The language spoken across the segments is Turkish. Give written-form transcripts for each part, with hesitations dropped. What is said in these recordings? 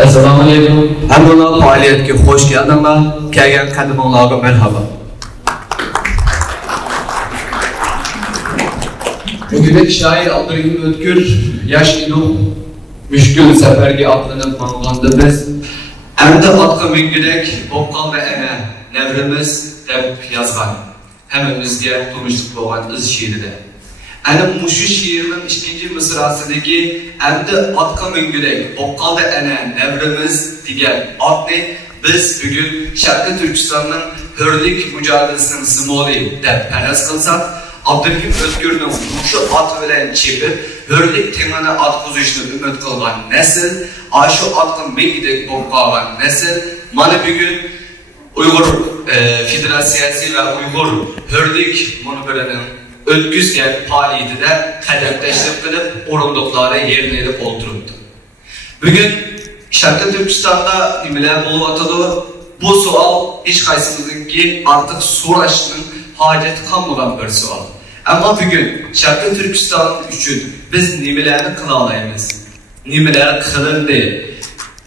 Assalamu alaikum. Hammalar faoliyatga xush keldinglar. Kelgan qadimlarga merhaba. Bugünkü şair Abdurrahim Ötkür yaş idim müşkül seferge atlanıp manganda biz endi atqa mingidek boqqan ve ene nevrimiz deb yazgan. Hemmemizge tunuşluk bo'lgan iz şiiride. Ana mushu şiirning ikinci mısrasidagi endi atqa mingidek boqqan ve ene nevrimiz degan atni biz bugün Sharqiy Turkistonning hurlik mücadelesining simvoli deb faraz qilsak, Abdurrahim Ötkür'ün şu at bilen çepip, hürlik temene atqızışını ümit kılgan nesil, aşı atqın mengidek boqqagan nesil, mana bugün Uygur Federasyası ve Uygur hürlik monopolinin ötküzgen faaliyetinde kademleştirip kılıp, orundukları yerine edip oturuptu. Bugün Sharqiy Turkistonda nimeler bulup atılı, bu sual hiç kaysızlık artık so'rashning haceti kalmadan bir sual. Ama bugün Sharqiy Turkiston üçün biz nimelerni qila olamiz? Nimeler qilindi?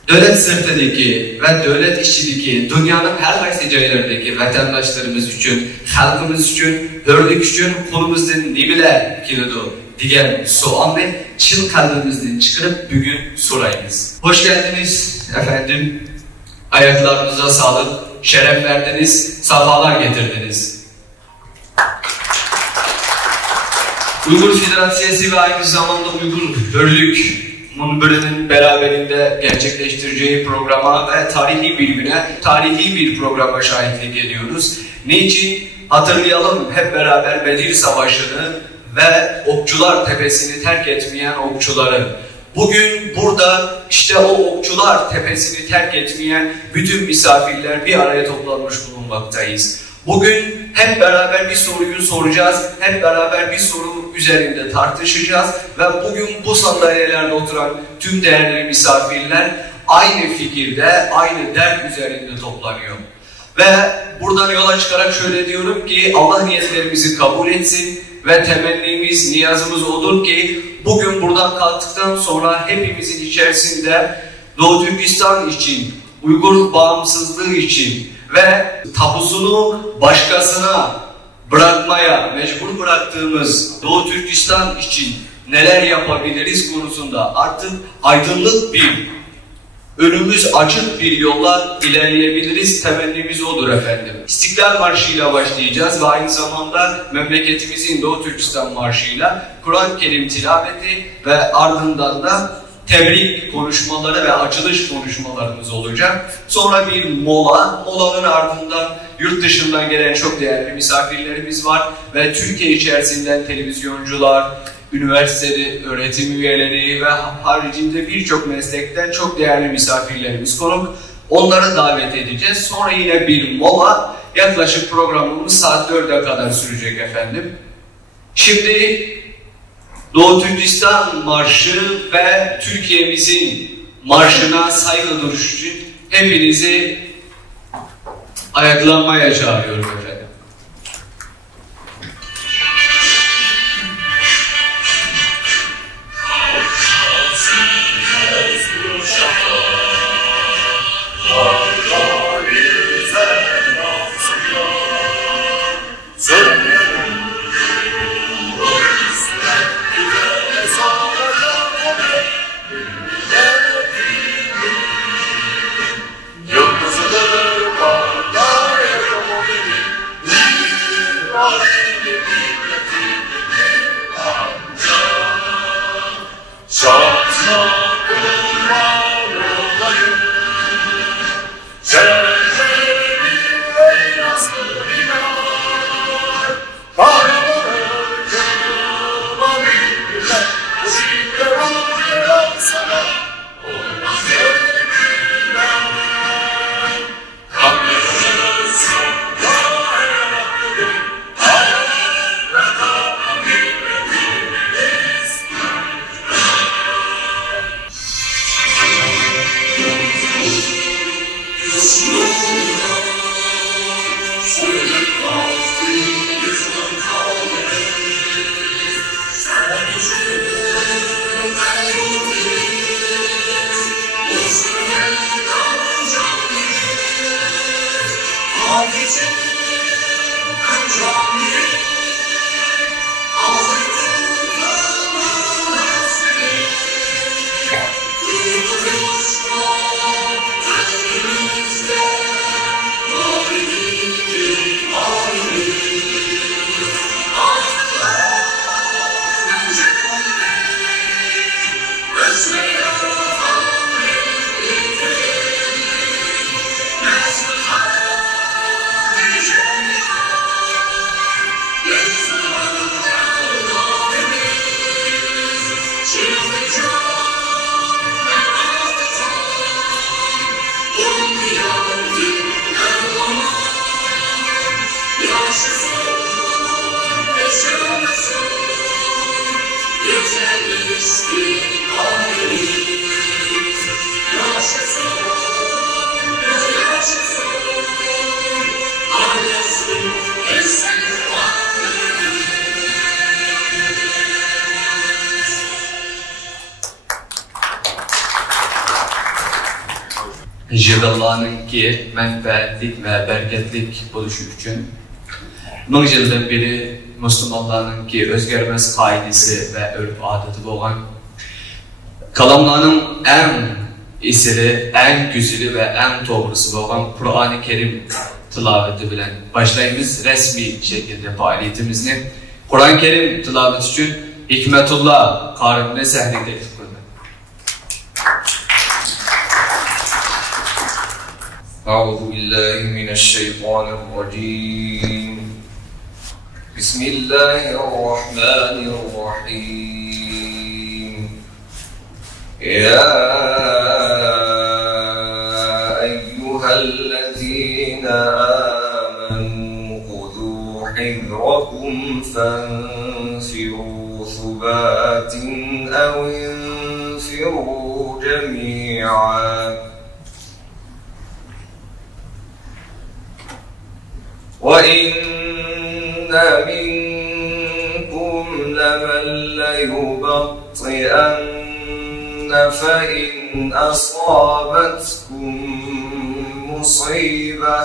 Devlet sirtidagi ve devlet ishidagi dünyanın her qaysi joylaridagi vatandoshlarimiz üçün, xalqimiz üçün, hurlik üçün qo'limizdan nimeler keladi degan savolni chin qalbimizdan chiqarib bugün so'raymiz. Hoş geldiniz efendim. Ayaklarınıza sağlık, şeref verdiniz, safalar getirdiniz. Uygur Federasyası ve aynı zamanda Uygur Hürlük Munbirinin beraberinde gerçekleştireceği programa ve tarihi bir programa şahitlik ediyoruz. Niçin? Hatırlayalım hep beraber Bedir Savaşı'nı ve Okçular Tepesi'ni terk etmeyen okçuları. Bugün burada işte o Okçular Tepesi'ni terk etmeyen bütün misafirler bir araya toplanmış bulunmaktayız. Bugün hep beraber bir soruyu soracağız, hep beraber bir soru üzerinde tartışacağız ve bugün bu sandalyelerde oturan tüm değerli misafirler aynı fikirde, aynı dert üzerinde toplanıyor. Ve buradan yola çıkarak şöyle diyorum ki Allah niyetlerimizi kabul etsin ve temennimiz, niyazımız olur ki bugün buradan kalktıktan sonra hepimizin içerisinde Doğu Türkistan için, Uygur bağımsızlığı için ve tapusunu başkasına bırakmaya mecbur bıraktığımız Doğu Türkistan için neler yapabiliriz konusunda artık aydınlık bir, önümüz açık bir yolla ilerleyebiliriz. Temennimiz odur efendim. İstiklal Marşı'yla başlayacağız ve aynı zamanda memleketimizin Doğu Türkistan Marşı'yla Kur'an-ı Kerim tilaveti ve ardından da tebrik konuşmaları ve açılış konuşmalarımız olacak. Sonra bir mola, molanın ardından yurt dışından gelen çok değerli misafirlerimiz var ve Türkiye içerisinden televizyoncular, üniversiteli öğretim üyeleri ve haricinde birçok meslekten çok değerli misafirlerimiz konuk. Onları davet edeceğiz. Sonra yine bir mola, yaklaşık programımız saat 4'e kadar sürecek efendim. Şimdi Doğu Türkistan Marşı ve Türkiye'mizin marşına saygı duruşu için hepinizi ayaklanmaya çağırıyorum efendim. Jığılanın ki menfaatlik ve berketlik buluşu üçün 1000 yıldan beri Müslümanların ki özgermez kaidesi ve örf adatı olan kalamlarının en eseri, en güzeli ve en doğrusu olan Kur'an-ı Kerim tilaveti bilen başlayımız resmi şekilde faaliyetimizni. Kur'an-ı Kerim tilaveti için Hikmetullah Karim'le sahneye teklif kıldı. أعوذ بالله من الشيطان الرجيم بسم الله الرحمن الرحيم يا أيها الذين آمنوا خذوا حذركم فانفروا ثبات أو انفروا جميعا وَإِنَّ مِنكُمْ لَمَن لَّيُبَطِّئَنَّ فَإِنْ أَصَابَتْكُم مُّصِيبَةٌ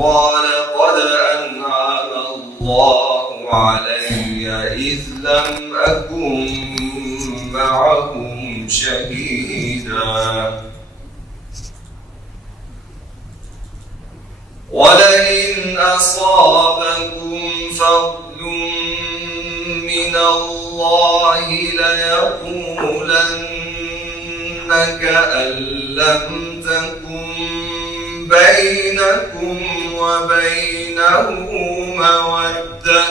قَالَ قَدْ أَنْعَمَ اللَّهُ عَلَيَّ إِذْ لَمْ أَكُن معهم شهيدا ولئن أصابكم فضل من الله ليقولن كأن لم تكن بينكم وبينه مودة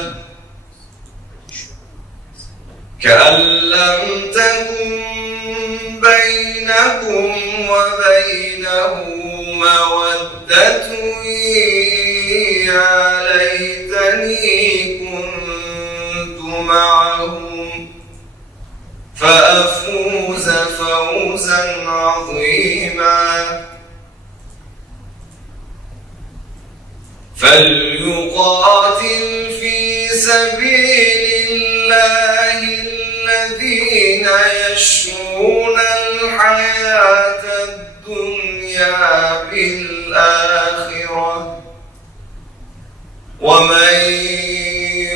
كأن لم تكن بينكم وبينه مودة يا ليتني كنت معهم فأفوز فوزا عظيما فليقاتل في سبيل الله الذين يشرون الحياة الدنيا بالآخرة ومن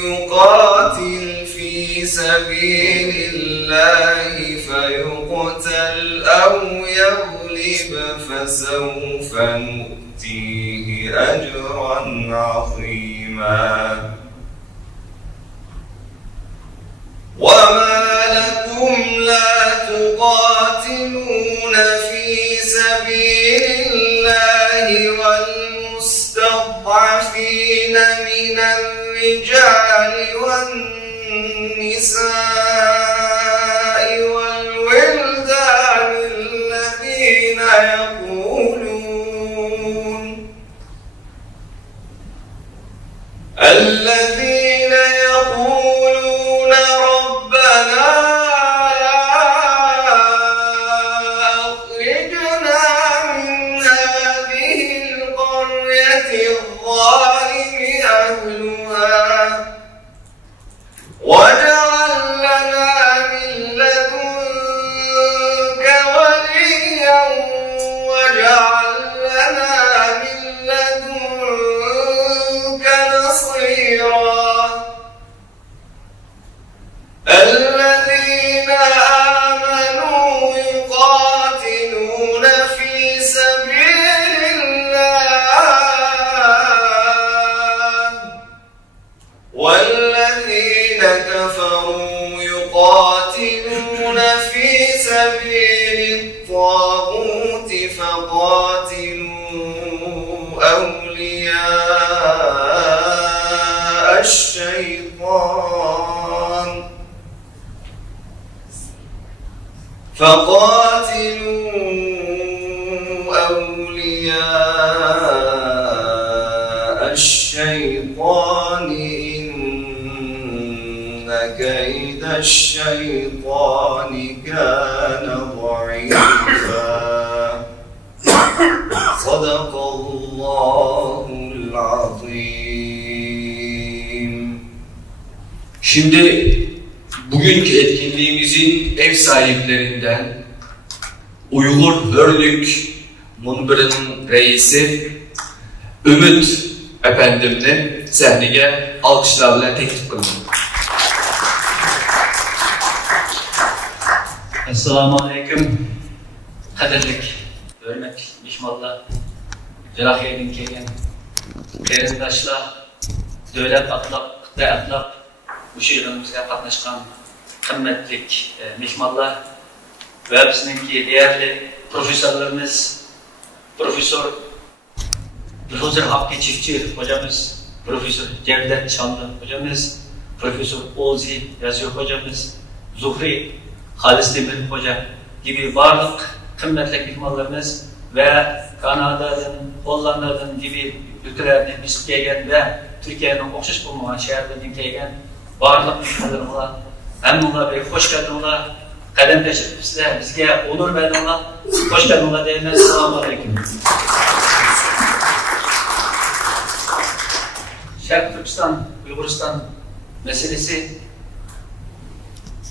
يقاتل في سبيل الله فيقتل أو يغلب فسوف نؤتيه أجرا عظيما وما لكم لا تقاتلون في سبيل الله والمستضعفين من الرجال والنساء والولدان الذين يقولون ربنا أخرجنا من هذه القرية الظالم أهلها واجعل سبيل الطاغوت فقاتلوا أولياء الشيطان إن كيد الشيطان كان ضعيفا صدق الله العظيم. Şimdi bugünkü etkinliğimizin ev sahiplerinden Uygur Hörlük Munbiri'nin reisi Ümit Efendimni sahneye alkışlar bilen teklif kıldım. Assalamu alaikum. Kadirlik, hürmetli mehmanlar, Cerahiye'nin kelgen qarindoshlar, davlat atlab, Xitoy atlab o'sha yig'inimizga qatnashgan qimmatli mehmonlar va bizningki değerli professorlarimiz, Profesör Hakkı Çiftçi hocamız, Profesör Cevdet Şanlı hocamız, Profesör Ozi Yazıyor hocamız, Zuhri Halis Demir Hoca gibi varlık kıymetli mehmanlarımız ve Kanada'dan, Hollanda'dan gibi ülkelerden biz gelgen ve Türkiye'nin okşaş bulmayan şehirlerden gelgen varlık mehmanlarımla hemdullah Bey hoş geldinler. Kadem teşekkürler bizge onur verdinler. Hoş geldinler deyimiz. Selamun aleyküm. Şarkı Türkistan, Uyguristan meselesi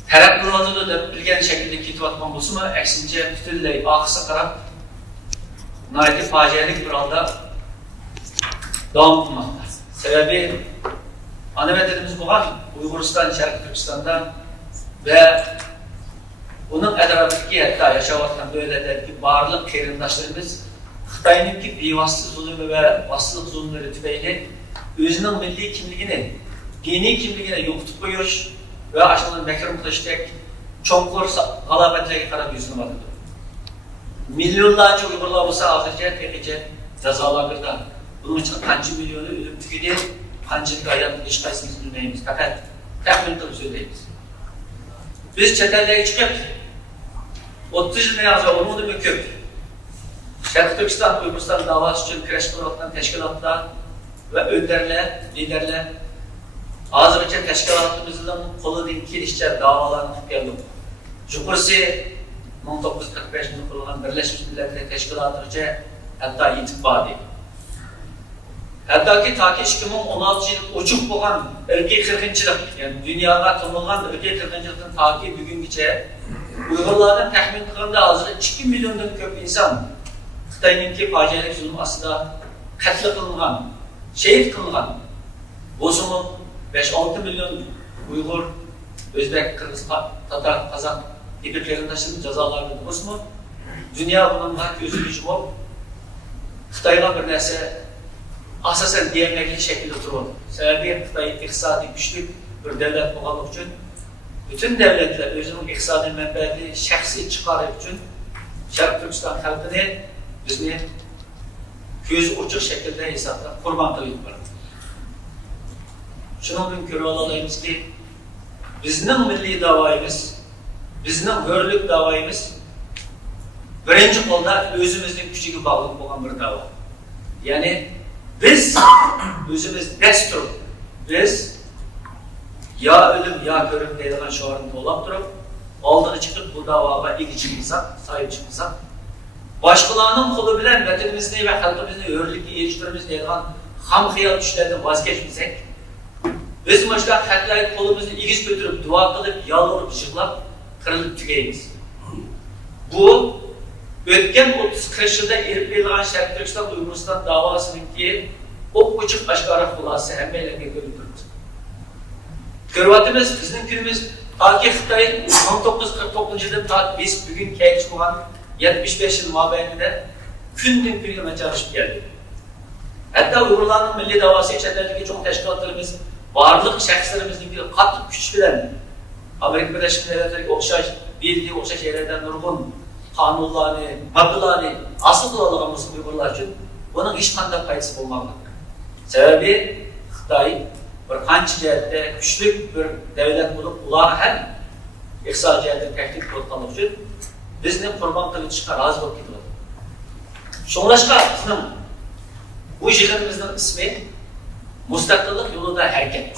Herhalde burada da bilgen şekilde kitaplatman olsun mu? Eksince bütünley akısa karab naiti facialik bir anda devam etmekte. Sebebi ana medenimiz bu var. Uyguristan, Şarkı Türkistan'da ve onun etrafındaki hatta yaşamaktan böyle derki varlık qarindoshlarimiz Xitoyninki bevosita zulmü ve vasılık zulmleri tüfeyle özünün milli kimligini, dini kimligini yo'qotib qo'yish ve aşağıdan mekrum kılıçtek çoğunluklar galabetlere karab yüzünü vardı. Milyonlarca Uygurlar olsa azırca tekice cezalandırdı. Bunun için kaçı milyonu ölüm tükedi, kaçı hayatın iş kaysımızı bilmeyimiz. Fakat tahmin kılıp söyleyiz. Biz çetelleri çıkıp 30 yıl ne yazıyor, onu da müküp. Şarkı Türkistan, Uyguristan davası için kreş kuruluktan teşkilatlar ve önderler, liderler Azırca teşkilatımızın koludaki işçiler davalarını geldim. Cumhurisi 1945 yılında kurulan Birleşmiş Milletler Teşkilatı'nca hatta itibadi. Hatta ki ta ki 2016 yıl uçuk boğan ırkî kırgınçılık, yani dünyada tanınan ırkî kırgınçılıkın ta ki bugünküçe Uygurlardan tahmin kılığında hazır 2 milyondan köp insan Xitoyninki facialik zulüm aslında katli kılıngan, şehit kılıngan. Bozumun 5-6 milyon Uygur, Özbek, Kırgız, Tatar, Kazak ibretlerin taşıdığı cezalarını bozma. Dünya bununla gözü gücüm ol. Xitoyga bir narsa asasen diyemekli şekilde durur. Sebebi Xitoy iqtisadi güçlü bir devlet olmak için bütün devletler özünün iqtisadi menfaati şahsi çıkarı için Şarkı Türkistan halkını bizni göz uçuk şekilde hesapla kurban kılıp var. Şunun körü olalıyız ki bizning milli davayimiz, bizning hörlük davayimiz birinci kolda özümüzün küçüğü bağlı olan bir dava. Yani biz özümüz destur, biz ya ölüm ya körüm deyilgen şuarında olap durup aldığını çıkıp bu davaya ilgi çıkmışsak, sahip çıkmışsak başkalarının kolu bilen vatanimizni ve halkımızını hörlükle yetiştirimiz deyilgen ham hiyal düşlerden vazgeçmesek biz başta hatta kolumuzu igiz götürüp, dua kılıp, yalvarıp, yıklap, kırılıp tükeyimiz. Bu, ötken 30-40 yılda erip verilen Şarkı Türkistan Uyguristan davasınınki o küçük aşkara kulası hemmeyle görüp durdu. Görüvatımız, bizim günümüz, ta ki Xitoy 1949 yılda ta biz bugün keyif olan 75 yıl mabeyninde günden güne çalışıp geldi. Hatta Uygurların milli davası içerisindeki çok teşkilatlarımız varlık şahslarımızın bir katlı güç bilen Amerika Birleşik Devletleri'ndeki okşaş belki o'xshash yerlardan nurg'un qonunlarni, mabdalarni asıl qiladigan bo'lsa Uyg'urlar uchun buning hech qanday foydasi bo'lmadi. Sababi Xitoy bir qancha jihatda kuchli bir davlat bo'lib, ular ham iqtisodiy jihatdan tahdid qilayotganligi uchun bizni qurbon qilib chiqishga rozi bo'lib ketadi. Shunlashqa bizning bu yig'inimizning ismi Mustaqillik yo'lida harakat.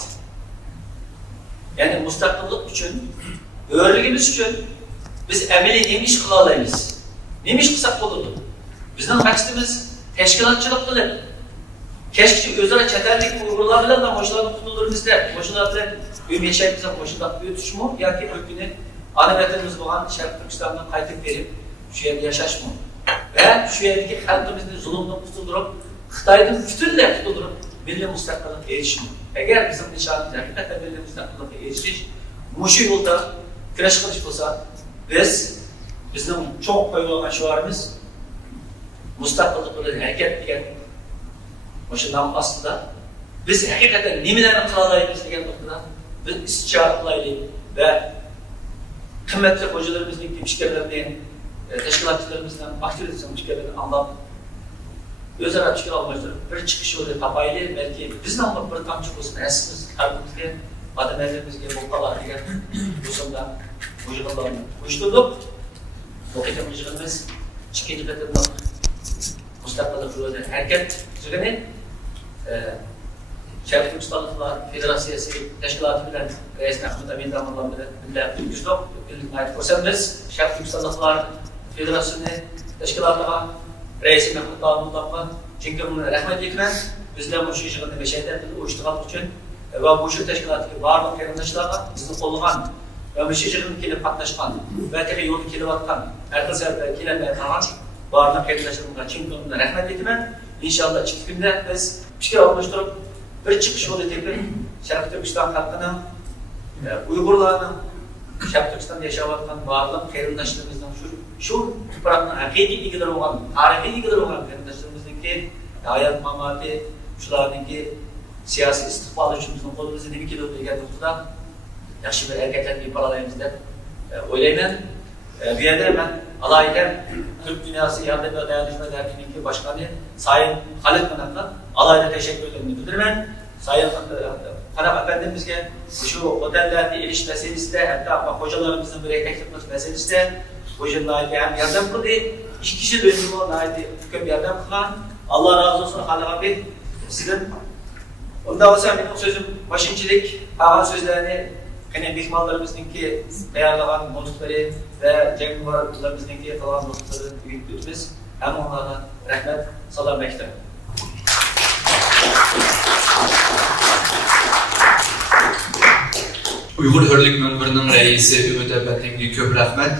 Ya'ni mustaqillik uchun, o'rligimiz uchun biz amaliy nima ish qila olamiz? Nima ish qilsak bo'ladi? Bizning maqsadimiz tashkilotchilik qilib, keşke o'zaro chatarlik Uyg'urlar bilan ham o'shalarni qutuldiramiz deb, o'shalar bilan umum yashaymiz ham o'shada o'tishmi yoki bir kuni ana vatanimiz bo'lgan Sharq Turkistondan qaytib berib, shu yerda yashashmi? Va shu yerdagi xalqimizni zulmdan qutuldirib, Xitoydan butunlay qutuldirib, milliy mustaqillikka erishishmi? Agar bizim nishonimiz haqiqatan milliy mustaqillikka erishish, mushu yo'lda kurash qilish bo'lsa, bizning cho'q qo'yib olgan shiorimiz mustaqillik bilan harakat degan o'sha nom ostida biz haqiqatan nimalarni qila olamiz degan nuqtada biz istiqomat qilaylik va qimmatli xo'jalarimizning fikrlarini, tashkilotchilarimizdan aktivistlar fikrlarini anglab o'zaro fikr almashtirib bir chiqish yo'li topaylik, balki bizning bir tomchi bo'lsin asimiz qalbimizga, odamlarimizga bo'lqalar degan o'sanda o'yinlarni qo'shtirib o'qigan o'yinimiz ikkinchi qatorda mustaqillik yo'lida harakat tuzilgani Sharq Turkistonliklar Federatsiyasi tashkiloti bilan Rais Ahmed Amin Damarlar bilan birga yuzlab birlikni aytib ko'rsamiz. Sharq Turkistonliklar Federatsiyasi tashkilotiga Rais Ahmed Damarlarga chinkamni rahmat aytaman. Bizlar bu shu yig'inni beshayda uyushtirgan uchun va bu shu tashkilotga barliq qarindoshlarga bizni qo'llagan va bu shu yig'inga kelib qatnashgan va tabiiy yo'lda kelayotgan har qanday kelamay qolgan barliq qarindoshlarga chinkamni rahmat aytaman. İnşallah 2 günde biz fikir almıştırıp bir çıkış yolu tepip Sharq Turkiston xalqining, Uyg'urlarning Sharq Turkistonda yashayotgan barliq qarindoshlarimizni shu tuproqning haqiqiy egalari bo'lgan, tarixiy egalari bo'lgan qarindoshlarimizniki hayot mamati, shularningki siyosiy istiqbol uchun bizning qo'limizda nima keladi degan nuqtada yaxshi bir harakatlar qilib olaymiz deb o'ylayman. Bu yerda men alayda Türk dünyası yardım ve dayanışma derneğinin başkanı Sayın Halit Kanat'la alayda teşekkürlerimi bildiriyorum. Sayın Kanat Efendimiz'e şu otellerde eriş meselesi de hatta hocalarımızın bir teklif meselesi de hocalarına hem yardım kıldı. 2 kişi dönümü onaydı, tükem yardım kılan. Allah razı olsun Halit abi sizin. Ondan sonra benim sözüm başıncılık, ağır sözlerini yine mihmanlarımızdaki ayarlanan notukları ve cengivarlarımızdaki kalan notukları büyütmemiz hem onlara rahmet, salam beklerim. Uyghur Hürlük Münbirinin reisi Ümit Efendi'ye köp rahmet.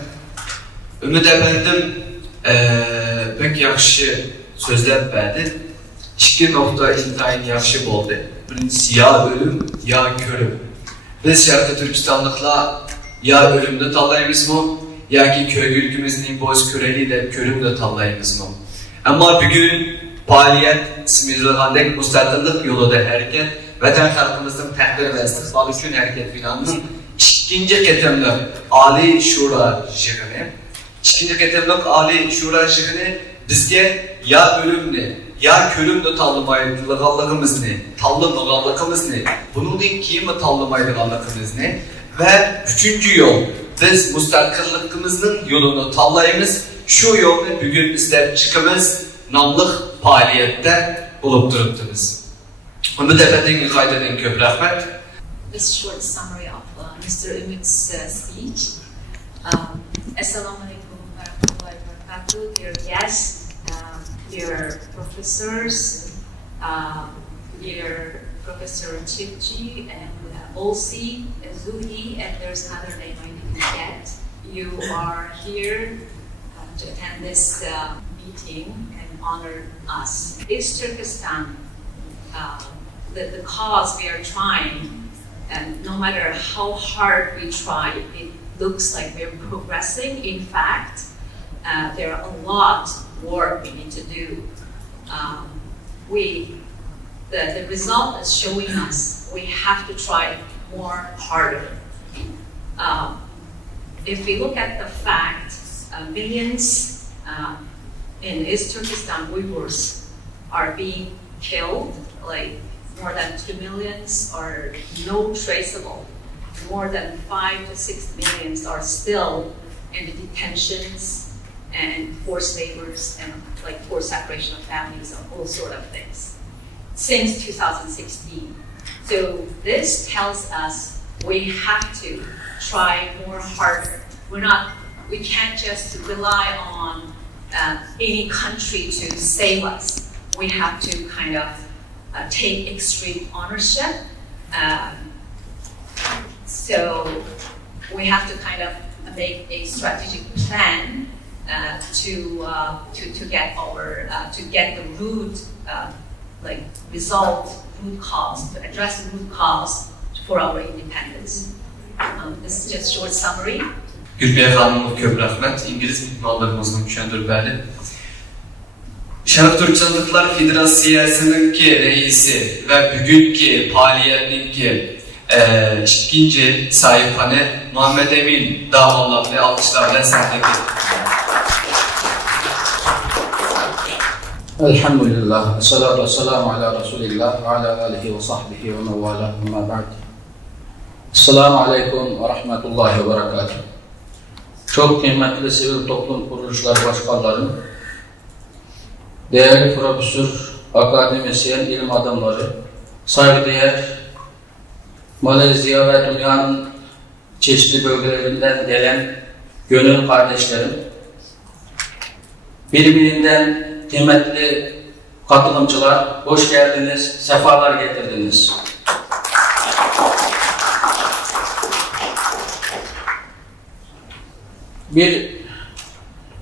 Ümit Efendim pek yaxşı sözler verdi. 2 nokta intayin yaxşı oldu. Birincisi ya ölüm ya körüm. Biz Sharq Turkistonliklar ya ölümni tanlaymizmi yoki ko'ngilligimizning bo'z ko'raylik deb ko'rimni tanlaymizmi? Ammo bugun faoliyat ismilgandek mustaqillik yo'lida harakat vatan xalqimizning taqdir va istiqboli uchun harakat finalining 2-chi qatimliq Oliy Shura yig'ini. 2-chi qatimliq Oliy Shura yig'ini bizga ya ölümni ya ko'rimni tanlamaganligimizni, buningdan keyin tanlamaydiganligimizni va 3-chi yo'l biz mustaqilligimizning yo'lini tanlaymiz. Shu yo'lni bugun izlab chiqamiz nomli faoliyatda bo'lib turibmiz. Ümit Efendi'nin qaytadan ko'p rahmat. This short summary of Mr. Ümit's speech. Assalamu alaikum warahmatullahi wabarakatuh, dear guests, dear professors, dear Professor Chipchi and Olsi, Zuhi, and there's another name I didn't get. You are here to attend this meeting and honor us. It's Turkestan. The cause we are trying, and no matter how hard we try, it looks like we're progressing. In fact, there are a lot work we need to do. The result is showing us we have to try more harder. if we look at the fact, millions in East Turkestan Uyghurs are being killed, like more than 2 millions are no traceable. More than 5 to 6 millions are still in the detentions and forced labors and like forced separation of families and all sort of things since 2016. So this tells us we have to try more harder. We can't just rely on any country to save us. We have to kind of take extreme ownership. So we have to kind of make a strategic plan to get the root root cause, to address the root cause for our independence. This is just short summary. Gülbeye Hanım'ın köp rəhmət, İngiliz mehmanlarımızın düşəndir bəli. Şərq Türkçanlıklar Federasiyasının ki reisi ve bugünkü faaliyetindeki ikinci sahipane Muhammed Emin Dağmallah ve alkışlarla sahnede. Elhamdülillah, salatu ve selamu ala Resulillah ve ala alihi ve sahbihi ve mevvala ve ma ba'd. Esselamu aleyküm ve rahmetullahi ve berekatuhu. Çok kıymetli sivil toplum kuruluşları başkanlarım, değerli profesör, akademisyen, ilim adamları, saygıdeğer Malezya ve dünyanın çeşitli bölgelerinden gelen gönül kardeşlerim, birbirinden kıymetli katılımcılar, hoş geldiniz, sefalar getirdiniz. Bir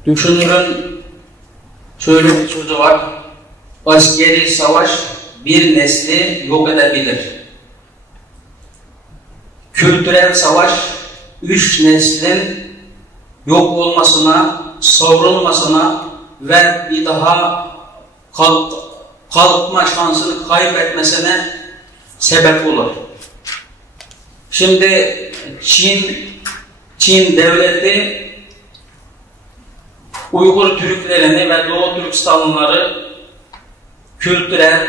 düşünürün şöyle bir sözü var, askeri savaş bir nesli yok edebilir. Kültürel savaş 3 neslin yok olmasına, savrulmasına ve bir daha kalkma şansını kaybetmesine sebep olur. Şimdi Çin devleti Uygur Türklerini ve Doğu Türkistanlıları kültürel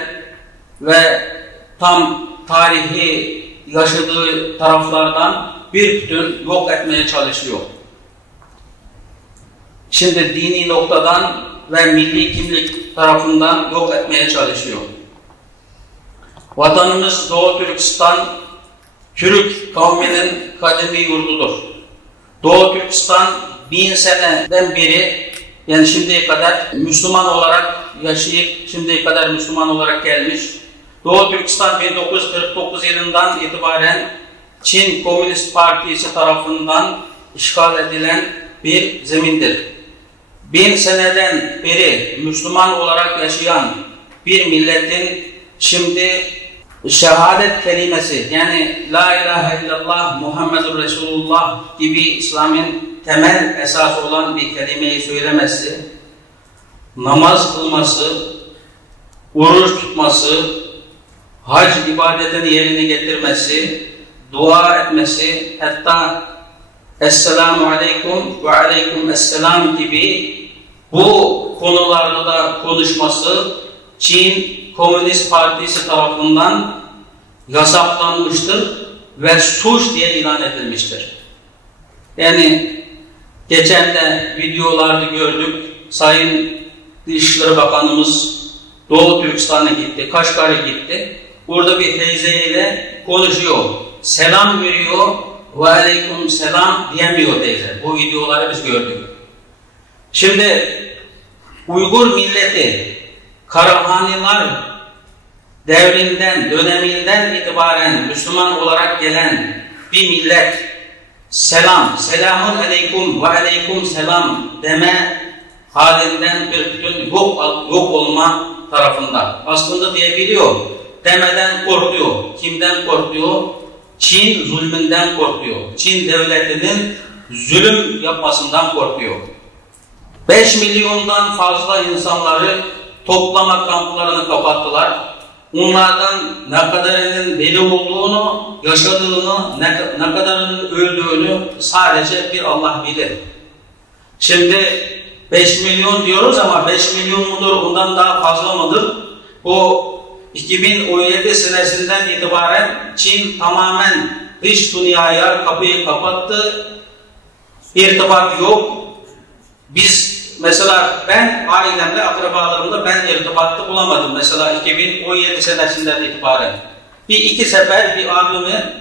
ve tam tarihi yaşadığı taraflardan bir bütün yok etmeye çalışıyor. Şimdi dini noktadan ve milli kimlik tarafından yok etmeye çalışıyor. Vatanımız Doğu Türkistan, Türk kavminin kadimi yurdudur. Doğu Türkistan 1000 seneden beri, yani şimdiye kadar Müslüman olarak yaşayıp, şimdiye kadar Müslüman olarak gelmiş. Doğu Türkistan 1949 yılından itibaren Çin Komünist Partisi tarafından işgal edilen bir zemindir. 1000 seneden beri Müslüman olarak yaşayan bir milletin şimdi şehadet kelimesi, yani La ilahe illallah Muhammedur Resulullah gibi İslam'ın temel esası olan bir kelimeyi söylemesi, namaz kılması, oruç tutması, hac ibadetini yerine getirmesi, dua etmesi, hatta Esselamu aleyküm ve aleyküm esselam gibi bu konularda da konuşması Çin Komünist Partisi tarafından yasaklanmıştır ve suç diye ilan edilmiştir. Yani geçen de videolarda gördük, Sayın Dışişleri Bakanımız Doğu Türkistan'a gitti, Kaşgar'a gitti. Burada bir teyzeyle konuşuyor, selam veriyor ve aleyküm selam diyemiyor teyze. Bu videoları biz gördük. Şimdi Uygur milleti Karahaniler döneminden itibaren Müslüman olarak gelen bir millet, selamun aleyküm ve aleyküm selam deme halinden bir bütün yok olma tarafında. Aslında diyebiliyor, demeden korkuyor. Kimden korkuyor? Çin zulmünden korkuyor. Çin devletinin zulüm yapmasından korkuyor. 5 milyondan fazla insanları toplama kamplarını kapattılar. onlardan ne kadarının deli olduğunu, yaşadığını, ne kadarının öldüğünü sadece bir Allah bilir. Şimdi 5 milyon diyoruz ama 5 milyon mudur, ondan daha fazla mıdır? O 2017 senesinden itibaren Çin tamamen dış dünyaya kapıyı kapattı. İrtibat yok. Biz mesela ben ailemle, akrabalarımla ben irtibatta bulamadım. Mesela 2017 senesinden itibaren. Bir iki sefer bir abimi,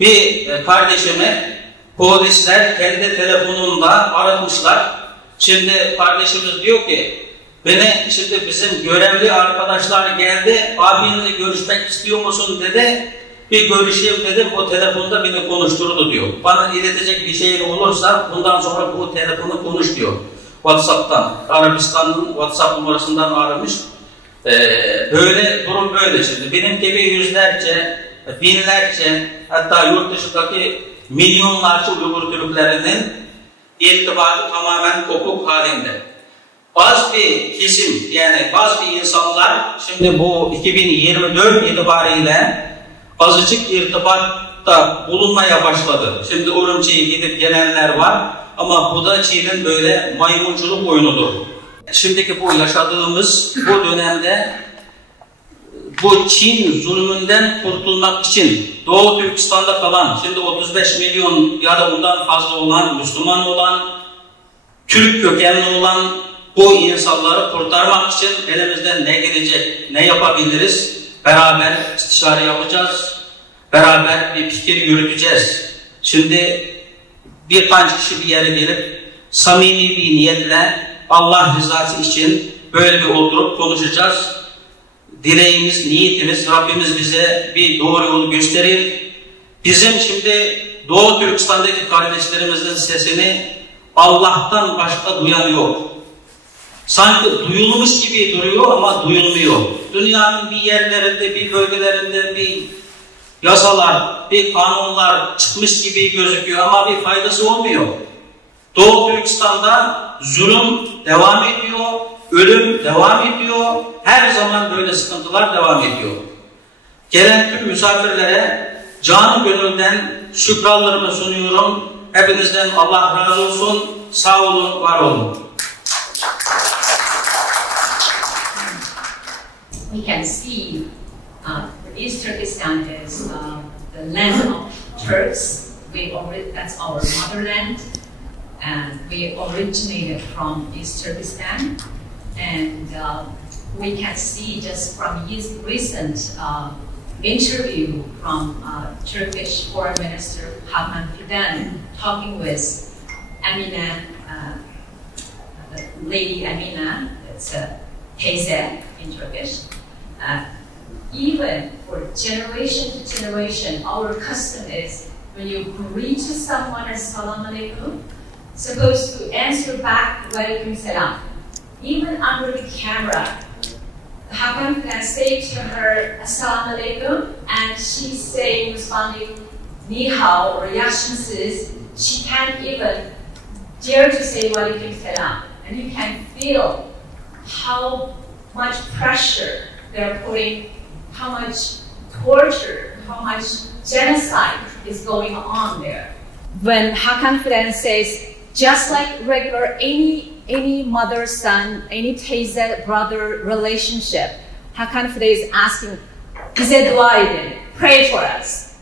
bir kardeşimi polisler kendi telefonunda aratmışlar. Şimdi kardeşimiz diyor ki, şimdi bizim görevli arkadaşlar geldi, abinle görüşmek istiyor musun dedi. Bir görüşeyim dedim, o telefonda beni konuşturdu diyor. Bana iletecek bir şeyin olursa bundan sonra bu telefonu konuş diyor. WhatsApp'tan, Arabistan'ın WhatsApp numarasından aramış. Böyle durum böyle şimdi. Benim gibi yüzlerce, binlerce, hatta yurt dışındaki milyonlarca Uygur Türklerinin irtibatı tamamen kopuk halinde. Bazı bir kesim, yani bazı bir insanlar şimdi bu 2024 itibariyle azıcık irtibatta bulunmaya başladı. Şimdi Urumçi'ye gidip gelenler var ama bu da Çin'in böyle maymunculuk oyunudur. Şimdiki bu yaşadığımız bu dönemde bu Çin zulmünden kurtulmak için Doğu Türkistan'da kalan, şimdi 35 milyon ya da ondan fazla olan, Müslüman olan, Türk kökenli olan bu insanları kurtarmak için elimizden ne gelecek, ne yapabiliriz? Beraber istişare yapacağız, beraber bir fikir yürüteceğiz. Şimdi birkaç kişi bir yere gelip samimi bir niyetle Allah rızası için böyle bir oturup konuşacağız. Dileğimiz, niyetimiz, Rabbimiz bize bir doğru yolu gösterir. Bizim şimdi Doğu Türkistan'daki kardeşlerimizin sesini Allah'tan başka duyan yok. Sanki duyulmuş gibi duruyor ama duyulmuyor. Dünyanın bir yerlerinde, bir bölgelerinde bir yasalar, bir kanunlar çıkmış gibi gözüküyor ama bir faydası olmuyor. Doğu Türkistan'da zulüm devam ediyor, ölüm devam ediyor, her zaman böyle sıkıntılar devam ediyor. Gelen tüm misafirlere canı gönülden şükranlarımı sunuyorum. Hepinizden Allah razı olsun, sağ olun, var olun. We can see East Turkestan is the land of Turks. That's our motherland, and we originated from East Turkestan. And we can see just from his recent interview from Turkish Foreign Minister Hakan Fidan talking with Amina, Lady Amina, it's teyze in Turkish. Even for generation to generation, our custom is when you greet to someone as Salam Alaikum, supposed to answer back Walaikum Salam. Even under the camera, Hakan can say to her Assalamu Alaikum, and she's saying, responding Ni hao or Yashinsis, she can't even dare to say Walaikum Salam. And you can feel how much pressure they're putting, how much torture, how much genocide is going on there. When Hakan Fidan says, just like regular any mother-son, any teyze brother relationship, Hakan Fidan is asking, bize dua edin, pray for us.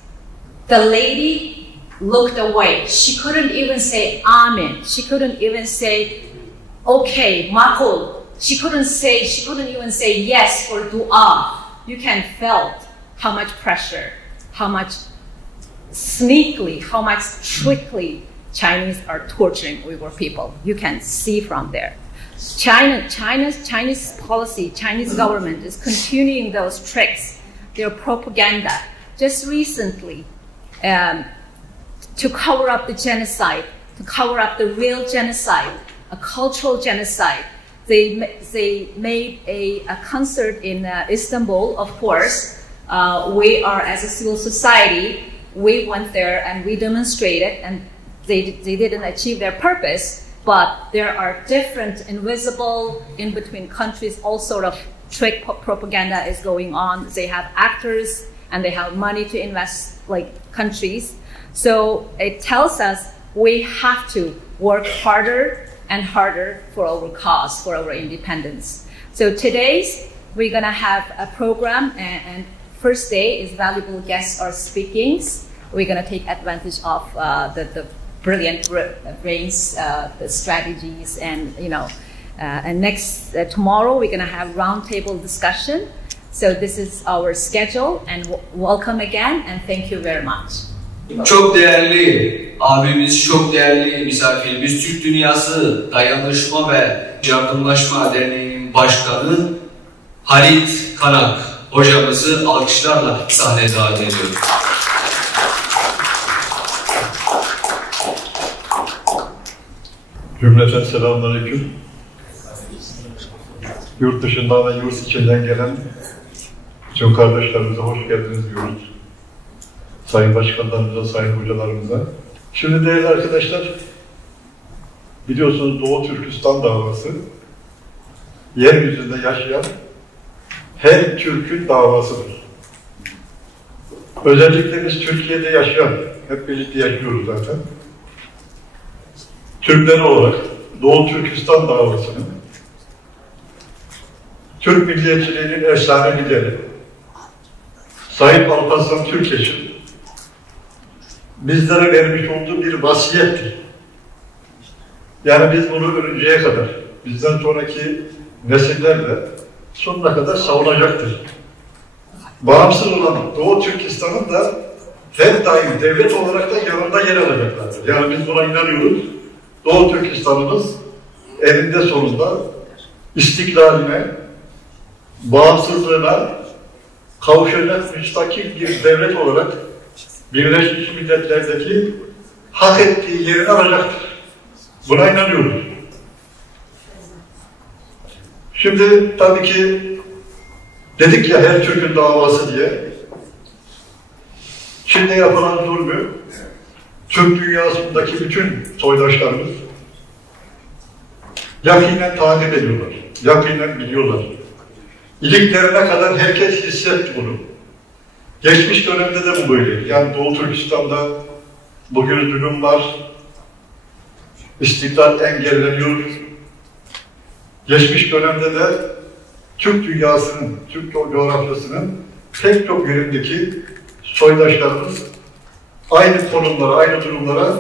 The lady looked away. She couldn't even say amen. She couldn't even say, okay, makul. She couldn't even say yes for dua. You can feel how much pressure, how much sneakily, how much trickly Chinese are torturing Uyghur people. You can see from there. Chinese policy, Chinese government is continuing those tricks, their propaganda. Just recently, to cover up the genocide, to cover up the real genocide, a cultural genocide, they made a concert in Istanbul, of course. We are, as a civil society, we went there and we demonstrated, and they didn't achieve their purpose, but there are different invisible in between countries, all sort of trick propaganda is going on. They have actors and they have money to invest like countries. So it tells us we have to work harder and harder for our cause, for our independence. So today we're gonna have a program, and first day is valuable guests are speaking. We're gonna take advantage of the brilliant brains, the strategies, and and next tomorrow we're gonna have roundtable discussion. So this is our schedule, and welcome again, and thank you very much. Çok değerli abimiz, çok değerli misafirimiz, Türk Dünyası Dayanışma ve Yardımlaşma Derneği'nin başkanı Halit Kanak hocamızı alkışlarla sahneye davet ediyorum. Cümleten selamünaleyküm. Yurt dışından ve yurt içinden gelen bütün kardeşlerimize hoş geldiniz diyoruz. Sayın başkanlarımıza, sayın hocalarımıza. Şimdi değerli arkadaşlar, biliyorsunuz Doğu Türkistan davası yeryüzünde yaşayan her Türk'ün davasıdır. Özellikle biz Türkiye'de yaşayan, hep birlikte yaşıyoruz zaten. Türkler olarak Doğu Türkistan davasının Türk milliyetçiliğinin efsane lideri Sayın Alparslan Türkeş'in bizlere vermiş olduğu bir vasiyettir. Yani biz bunu ölünceye kadar, bizden sonraki nesillerle sonuna kadar savunacaktır. Bağımsız olan Doğu Türkistan'ın da her daim devlet olarak da yanında yer alacaklardır. Yani biz buna inanıyoruz. Doğu Türkistan'ımız eninde sonunda istiklaline, bağımsızlığına kavuşacak müstakil bir devlet olarak Birleşmiş Milletler'deki hak ettiği yerini alacaktır. Buna inanıyoruz. Şimdi tabii ki dedik ya her Türk'ün davası diye. Çin'de yapılan zulmü Türk dünyasındaki bütün soydaşlarımız yakinen takip ediyorlar, yakinen biliyorlar. İliklerine kadar herkes hissetti bunu. Geçmiş dönemde de bu böyle. Yani Doğu Türkistan'da bugün zulüm var, istiklal engelleniyor. Geçmiş dönemde de Türk dünyasının, Türk coğrafyasının pek çok yerindeki soydaşlarımız aynı konumlara, aynı durumlara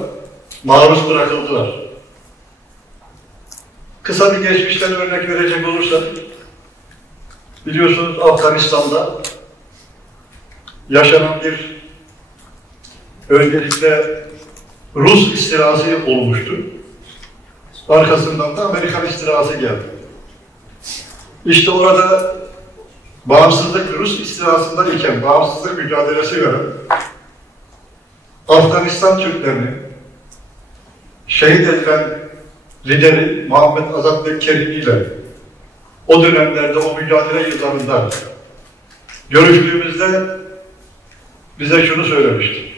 maruz bırakıldılar. Kısa bir geçmişten örnek verecek olursak, biliyorsunuz Afganistan'da yaşanan bir öncelikle Rus istilası olmuştu. Arkasından da Amerikan istilası geldi. İşte orada bağımsızlık Rus istilasından iken bağımsızlık mücadelesi veren Afganistan Türklerini şehit edilen lideri Muhammed Azat Bekker'i ile o dönemlerde, o mücadele yıllarında görüştüğümüzde bize şunu söylemişti.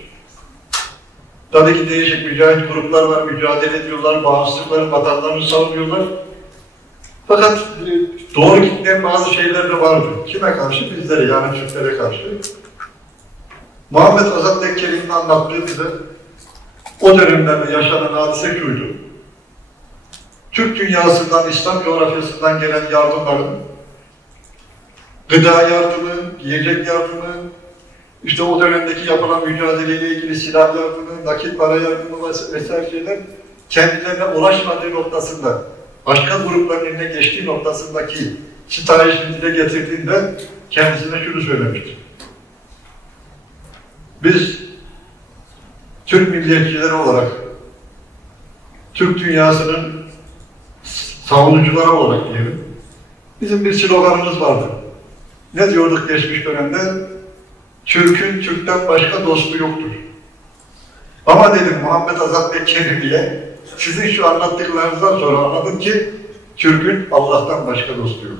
Tabii ki değişik mücahit gruplar var, mücadele ediyorlar, bağımsızlıkları, vatanlarını savunuyorlar. Fakat doğru gitmeyen bazı şeyler de vardı. Kime karşı? Bizlere, yani Türklere karşı. Muhammed Azat Bekker'in anlattığı bize o dönemlerde yaşanan hadise şuydu. Türk dünyasından, İslam coğrafyasından gelen yardımların, gıda yardımı, yiyecek yardımı, işte o dönemdeki yapılan mücadeleyle ilgili silah yardımı, nakit para yardımı vesaire şeyler kendilerine ulaşmadığı noktasında, başka grupların eline geçtiği noktasındaki sitayişini dile getirdiğinde kendisine şunu söylemiştir. Biz Türk milliyetçileri olarak Türk dünyasının savunucuları olarak diyelim, bizim bir sloganımız vardı. Ne diyorduk geçmiş dönemde? Türk'ün Türk'ten başka dostu yoktur. Ama dedim Muhammed Azat Bekker'i diye sizin şu anlattıklarınızdan sonra anladım ki Türk'ün Allah'tan başka dostu yok.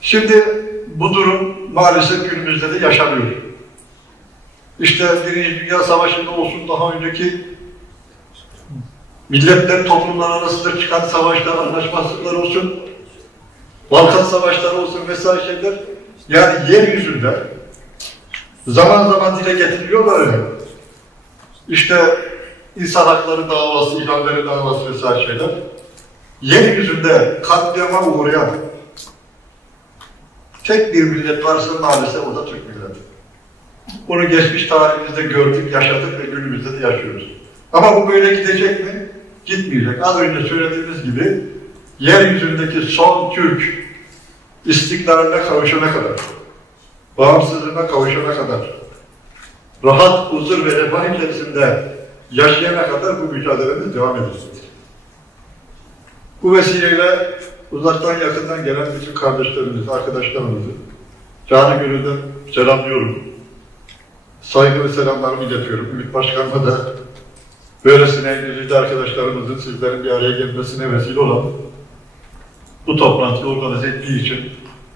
Şimdi bu durum maalesef günümüzde de yaşanıyor. İşte Birinci Dünya Savaşı'nda olsun, daha önceki milletler, toplumlar arasında çıkan savaşlar, anlaşmazlıklar olsun, Balkan savaşları olsun vesaire şeyler, yani yeryüzünde zaman zaman dile getiriliyorlar öyle. İşte insan hakları davası, ihlalleri davası vesaire şeyler. Yeryüzünde katliama uğrayan tek bir millet varsa maalesef o da Türk milleti. Bunu geçmiş tarihimizde gördük, yaşadık ve günümüzde de yaşıyoruz. Ama bu böyle gidecek mi? Gitmeyecek. Az önce söylediğimiz gibi yeryüzündeki son Türk istiklaline kavuşana kadar, bağımsızlığına kavuşana kadar, rahat, huzur ve refah içerisinde yaşayana kadar bu mücadelemiz devam edecek. Bu vesileyle uzaktan yakından gelen bütün kardeşlerimizi, arkadaşlarımızı canı gönülden selamlıyorum. Saygı ve selamlarımı iletiyorum. Ümit Başkanıma da böylesine güzide arkadaşlarımızın sizlerin bir araya gelmesine vesile olan bu toplantıyı organize ettiği için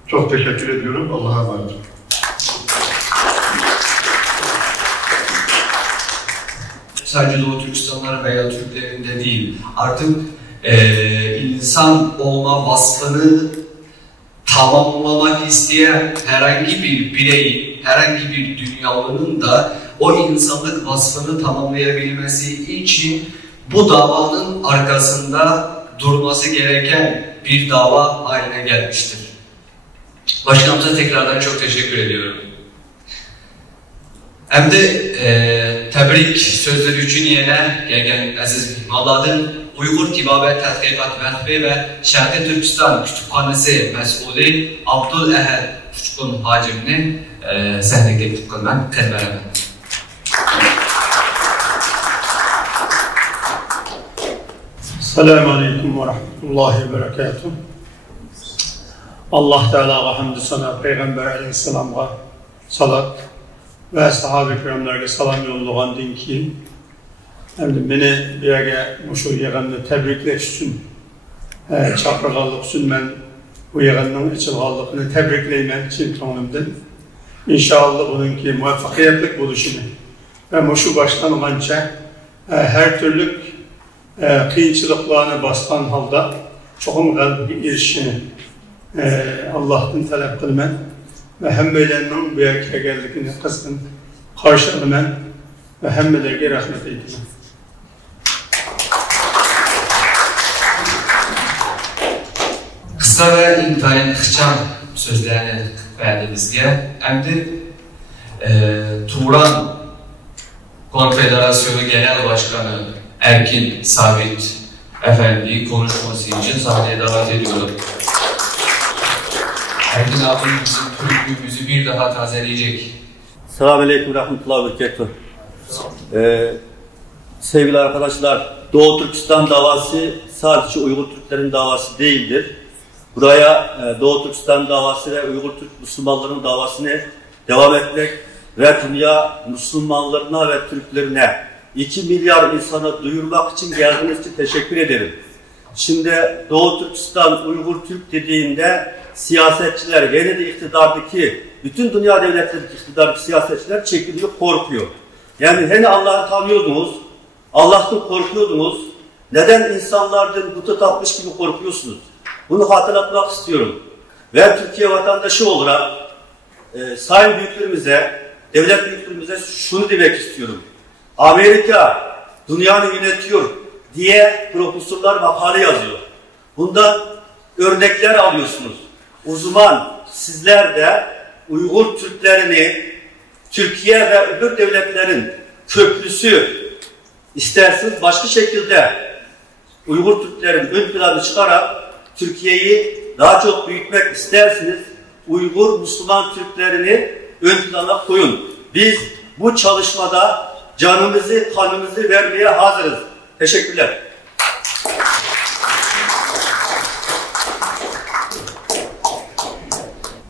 çok teşekkür ediyorum. Allah'a emanet olun. Sadece Doğu Türkistanlar veya Türklerinde değil, artık insan olma vasfını tamamlamak isteyen herhangi bir birey, herhangi bir dünyalının da o insanlık vasfını tamamlayabilmesi için bu davanın arkasında durması gereken bir dava haline gelmiştir. Başkanımıza tekrardan çok teşekkür ediyorum. Hem de tebrik sözleri için yine gelgen aziz mihmanlardan Uyghur Tibabet Tədqiqat Vəqfi ve Şərqi Türkistan Kütüphanesi Məsulü Abdul-Əhəd Uçqun Hacimini səhnəyə gətirib qılman xidmərəm. Selamun Aleyküm ve Rahmetullahi ve Berekatuhu. Allah Teala'ya hamdü sana, Peygamber Aleyhisselam'a salat ve sahabe-i kiramlarga salam yollagan din keyin hem meni bu yerga şu yig'inni tabriklash uchun chaqirganlik uchun men bu yig'inning ochilganligini tabriklayman chin ko'nglimdan. İnşallah bununki muvaffaqiyatli bo'lishini ve shu boshlangancha her türlü qiyinchiliklarni bosgan holda cho'qim g'alabaga erishishini Allah'tan talab qilaman ve hammalarning bu yerga kelganligini qizg'in qarshi olaman ve hammalarga rahmat aytaman. Kısa ve intayin ixcham sözlerini verdi bizge. Hem de Turan Konfederasyonu Genel Başkanı Erkin Sabit Efendi'yi konuşması için sahneye davet ediyorum. Erkin abim bizim Türklüğümüzü bir daha tazeleyecek. Selamünaleyküm Rahmetullahi ve Berekatuhu. Sevgili arkadaşlar, Doğu Türkistan davası sadece Uygur Türklerin davası değildir. Buraya Doğu Türkistan davası ve Uygur Türk Müslümanların davasını devam etmek ve dünya Müslümanlarına ve Türklerine 2 milyar insana duyurmak için geldiğiniz için teşekkür ederim. Şimdi Doğu Türkistan, Uygur Türk dediğinde siyasetçiler, yeni de iktidardaki, bütün dünya devletlerindeki iktidardaki siyasetçiler çekiliyor, korkuyor. Yani hani Allah'ı tanıyordunuz, Allah'tan korkuyordunuz, neden insanlardan buta tapmış gibi korkuyorsunuz? Bunu hatırlatmak istiyorum. Ve Türkiye vatandaşı olarak sayın büyüklerimize, devlet büyüklerimize şunu demek istiyorum. Amerika dünyanı yönetiyor diye profesörler makale yazıyor. Bundan örnekler alıyorsunuz. O zaman sizler de Uygur Türklerini Türkiye ve öbür devletlerin köprüsü isterseniz başka şekilde Uygur Türklerin ön planı çıkarak Türkiye'yi daha çok büyütmek isterseniz Uygur Müslüman Türklerini ön plana koyun. Biz bu çalışmada canımızı, kanımızı vermeye hazırız. Teşekkürler.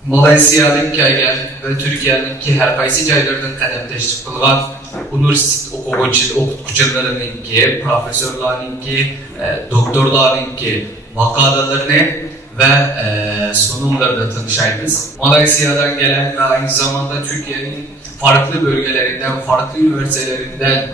Malaysiyadan kelgan ve Türkiye'ninki her qaysi joylardan qadam tashlab qilgan universitet o'quvchilariniki, professorlarninki, doktorlarninki makalelerini ve sunumlarla tanışayız. Malaysiya'dan gelen ve aynı zamanda Türkiye'nin farklı bölgelerinden, farklı üniversitelerinden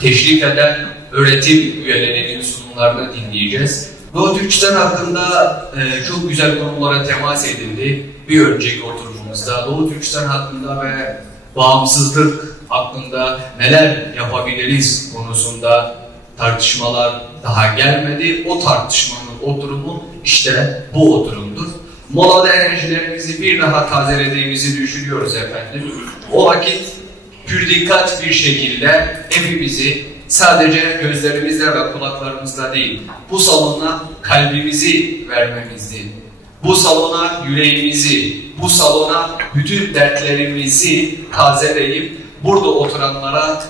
teşrif eden öğretim üyelerinin sunumlarını dinleyeceğiz. Doğu Türkistan hakkında çok güzel konulara temas edildi. Bir önceki oturumumuzda Doğu Türkistan hakkında ve bağımsızlık hakkında neler yapabiliriz konusunda tartışmalar daha gelmedi. O tartışmanın oturumu işte bu oturumdur. Molada enerjilerimizi bir daha tazelediğimizi düşünüyoruz efendim. O vakit pür dikkat bir şekilde hepimizi sadece gözlerimizle ve kulaklarımızla değil, bu salona kalbimizi vermemizi, bu salona yüreğimizi, bu salona bütün dertlerimizi tazeleyip burada oturanlara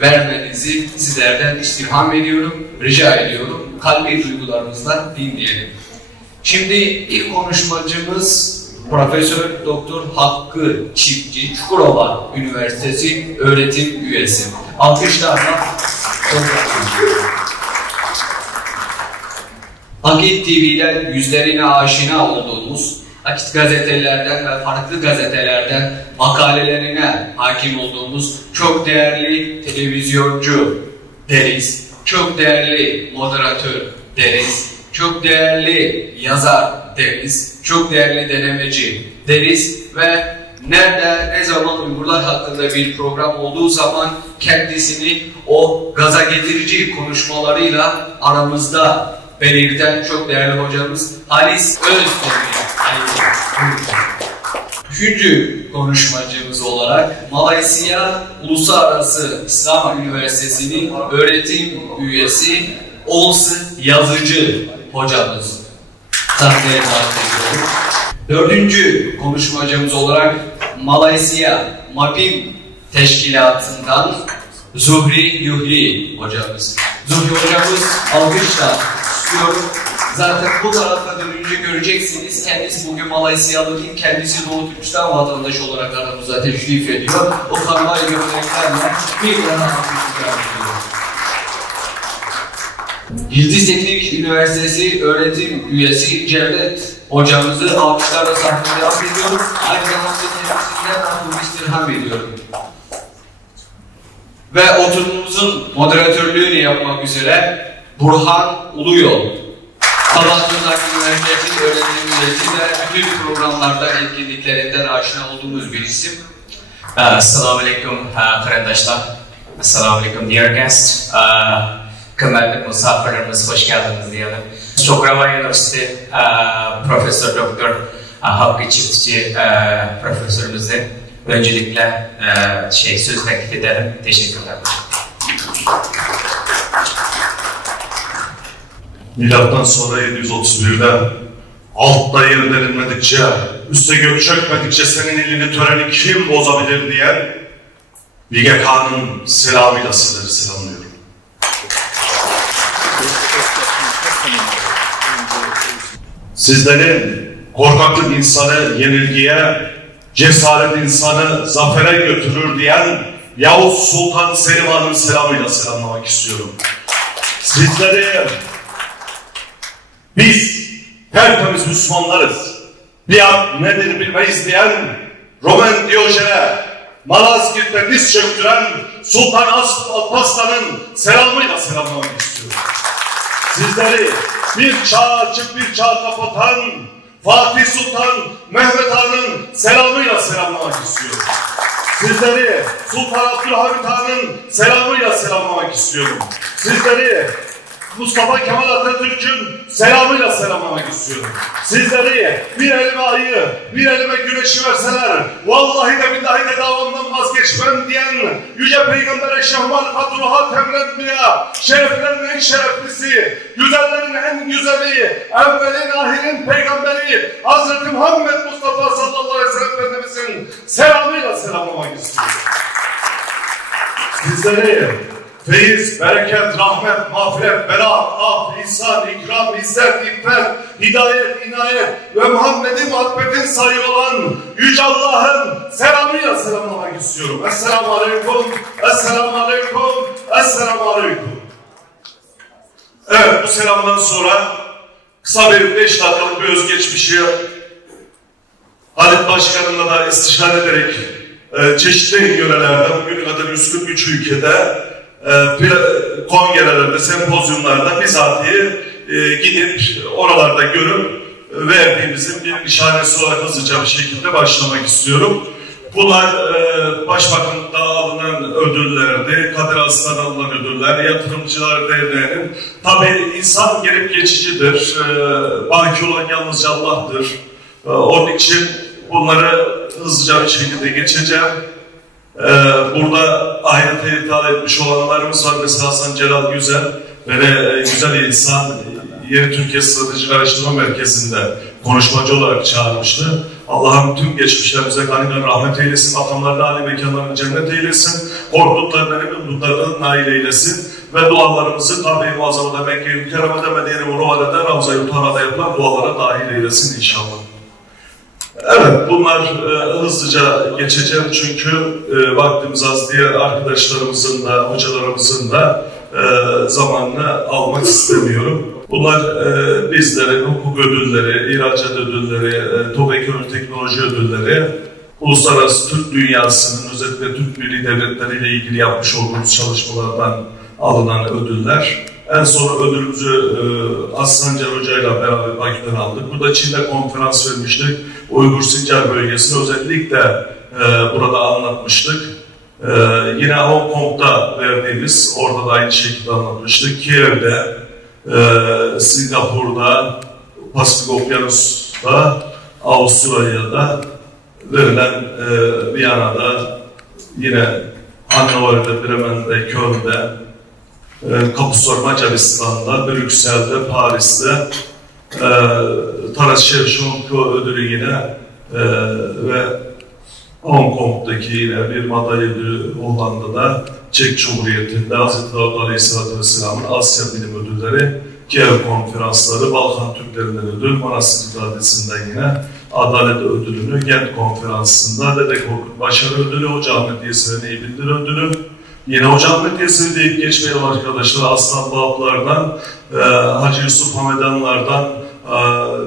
vermenizi sizlerden istirham ediyorum, rica ediyorum. Kalbi duygularımızla dinleyelim. Şimdi ilk konuşmacımız Profesör Doktor Hakkı Çiftçi, Çukurova Üniversitesi öğretim üyesi. Alkışlarla Akit TV'den yüzlerine aşina olduğumuz, Akit gazetelerden ve farklı gazetelerden makalelerine hakim olduğumuz çok değerli televizyoncu deriz, çok değerli moderatör deriz, çok değerli yazar deriz, çok değerli denemeci deriz ve nerede, ne zaman Uygurlar hakkında bir program olduğu zaman kendisini o gaza getirici konuşmalarıyla aramızda belirten çok değerli hocamız Halis Özdemir. Üçüncü konuşmacımız olarak Malaysia Uluslararası İslam Üniversitesi'nin öğretim üyesi Olsun Yazıcı hocamız. Sahneye davet ediyorum. Dördüncü konuşmacımız olarak Malaysia MAPIM Teşkilatı'ndan Zuhri Yuhli hocamız. Zuhri hocamız alkışla istiyorum. Zaten bu tarafa dönünce göreceksiniz. Kendisi bugün Malaysiyalı değil, kendisi Doğu Türkistan vatandaşı olarak aramıza teşrif ediyor. O karmayı gömleklerle bir daha alkışlar ediyor. Yıldız Teknik Üniversitesi öğretim üyesi Cevdet hocamızı alkışlarla sahneye davet ediyorum. Aynı zamanda kendisinden rahmet istirham ediyorum. Ve oturumumuzun moderatörlüğünü yapmak üzere Burhan Uluyol, Sabahattin Üniversitesi öğretim üyesi ve bütün programlarda etkinliklerinden aşina olduğumuz bir isim. Assalamu alaikum arkadaşlar. Assalamu alaikum dear guests. Kıymetli misafirlerimiz hoş geldiniz diyelim. Çukurova Üniversitesi Profesör Doktor Hakkı Çiftçi profesörümüze öncelikle söz teklif ederim. Teşekkürler. Milattan sonra 731'de altta yer derinmedikçe, üste gök çökmedikçe senin elini töreni kim bozabilir diyen Bilge Kağan'ın selamıyla sizleri selamlıyorum. Sizlerin korkaklık insanı yenilgiye, cesaret insanı zafere götürür diyen Yavuz Sultan Selim Han'ın selamıyla selamlamak istiyorum. Sizleri biz tertemiz Müslümanlarız, biat nedir bilmeyiz diyen Roman Diyojen'e Malazgirt'te diz çöktüren Sultan Alparslan'ın selamıyla selamlamak istiyorum. Sizleri bir çağ açıp bir çağ kapatan Fatih Sultan Mehmet Han'ın selamıyla selamlamak istiyorum. Sizleri Sultan Abdülhamit Han'ın selamıyla selamlamak istiyorum. Sizleri Mustafa Kemal Atatürk'ün selamıyla selamlamak istiyorum. Sizleri bir elime ayı, bir elime güneşi verseler, vallahi de billahi de davamdan vazgeçmem diyen Yüce Peygamber Şehmal Fatuhat Emretmiya, şereflerin en şereflisi, güzellerin en güzeli, evvelin ahirin peygamberi Hazreti Muhammed Mustafa sallallahu aleyhi ve sellem Efendimizin selamıyla selamlamak istiyorum. Sizleri feyiz, bereket, rahmet, mağfiret, beraat, af, ihsan, ikram, izzet, iffet, hidayet, inayet ve Muhammed'in muhabbetin sahibi olan Yüce Allah'ın selamıyla selamlamak istiyorum. Esselamu aleyküm, esselamu aleyküm, esselamu aleyküm. Evet, bu selamdan sonra kısa bir 5 dakikalık bir özgeçmişi Halit Başkanım'la da istişare ederek çeşitli yörelerden bugüne kadar 143 ülkede kongrelerde, sempozyumlarda bizatihi gidip oralarda görüp verdiğimizin bir işareti olarak hızlıca bir şekilde başlamak istiyorum. Bunlar Başbakanlıkta alınan ödüllerdi, Kadir Has'tan alınan ödüller, Yatırımcılar Derneği'nin. Tabii insan gelip geçicidir, baki olan yalnızca Allah'tır. Onun için bunları hızlıca bir şekilde geçeceğim. Burada ahirete iptal etmiş olanlarımız var. Mesela Hasan Celal Güzel, böyle güzel insan, Yeni Türkiye Stratejik Araştırma Merkezi'nde konuşmacı olarak çağırmıştı. Allah'ım tüm geçmişlerimize gani rahmet eylesin, makamlarını âli mekanlarını cennet eylesin, korktuklarından emin umduklarından nail eylesin ve dualarımızı Kabe-i Muazzama'da, Mekke-i Mükerreme'de, Medine-i Muruvvade'de, Ravza-i Muthara'da yapılan dualara dahil eylesin inşallah. Evet, bunlar hızlıca geçeceğim çünkü vaktimiz az, diğer arkadaşlarımızın da, hocalarımızın da zamanını almak istemiyorum. Bunlar bizlerin hukuk ödülleri, ihracat ödülleri, TOB Ekonomi Teknoloji ödülleri, uluslararası Türk dünyasının, özellikle Türk Birliği Devletleri ile ilgili yapmış olduğumuz çalışmalardan alınan ödüller. En son ödülümüzü Aslancar Hoca ile beraber Bakü'den aldık. Burada Çin'de konferans vermiştik. Uygur Sincar bölgesini özellikle burada anlatmıştık. Yine Hong Kong'da verdiğimiz, orada da aynı şekilde anlatmıştık. Kiev'de, Singapur'da, Pasifik Okyanus'ta, Avustralya'da verilen, Viyana'da, yine Hannover'de, Bremen'de, Köln'de, Kapuslar Macaristan'da, Brüksel'de, Paris'te, Taras Shevchenko ödülü yine ve Hong Kong'daki yine bir madalya ödülü Hollanda'da, Çek Cumhuriyeti'nde Hz. Davud Aleyhisselatü Vesselam'ın Asya Bilim Ödülleri, Kiev Konferansları, Balkan Türklerinden ödül, Manastır İdadesi'nden yine Adalet Ödülünü, Gent Konferansı'nda Dede Korkut Başarı Ödülü, Hoca Ahmet Yesevi'ne iyi bildir ödülü. Yine Hoca Ahmet Yesevi deyip geçmeyelim arkadaşlar, Aslan Bağaplar'dan, Hacı Yusuf Hamedanlar'dan,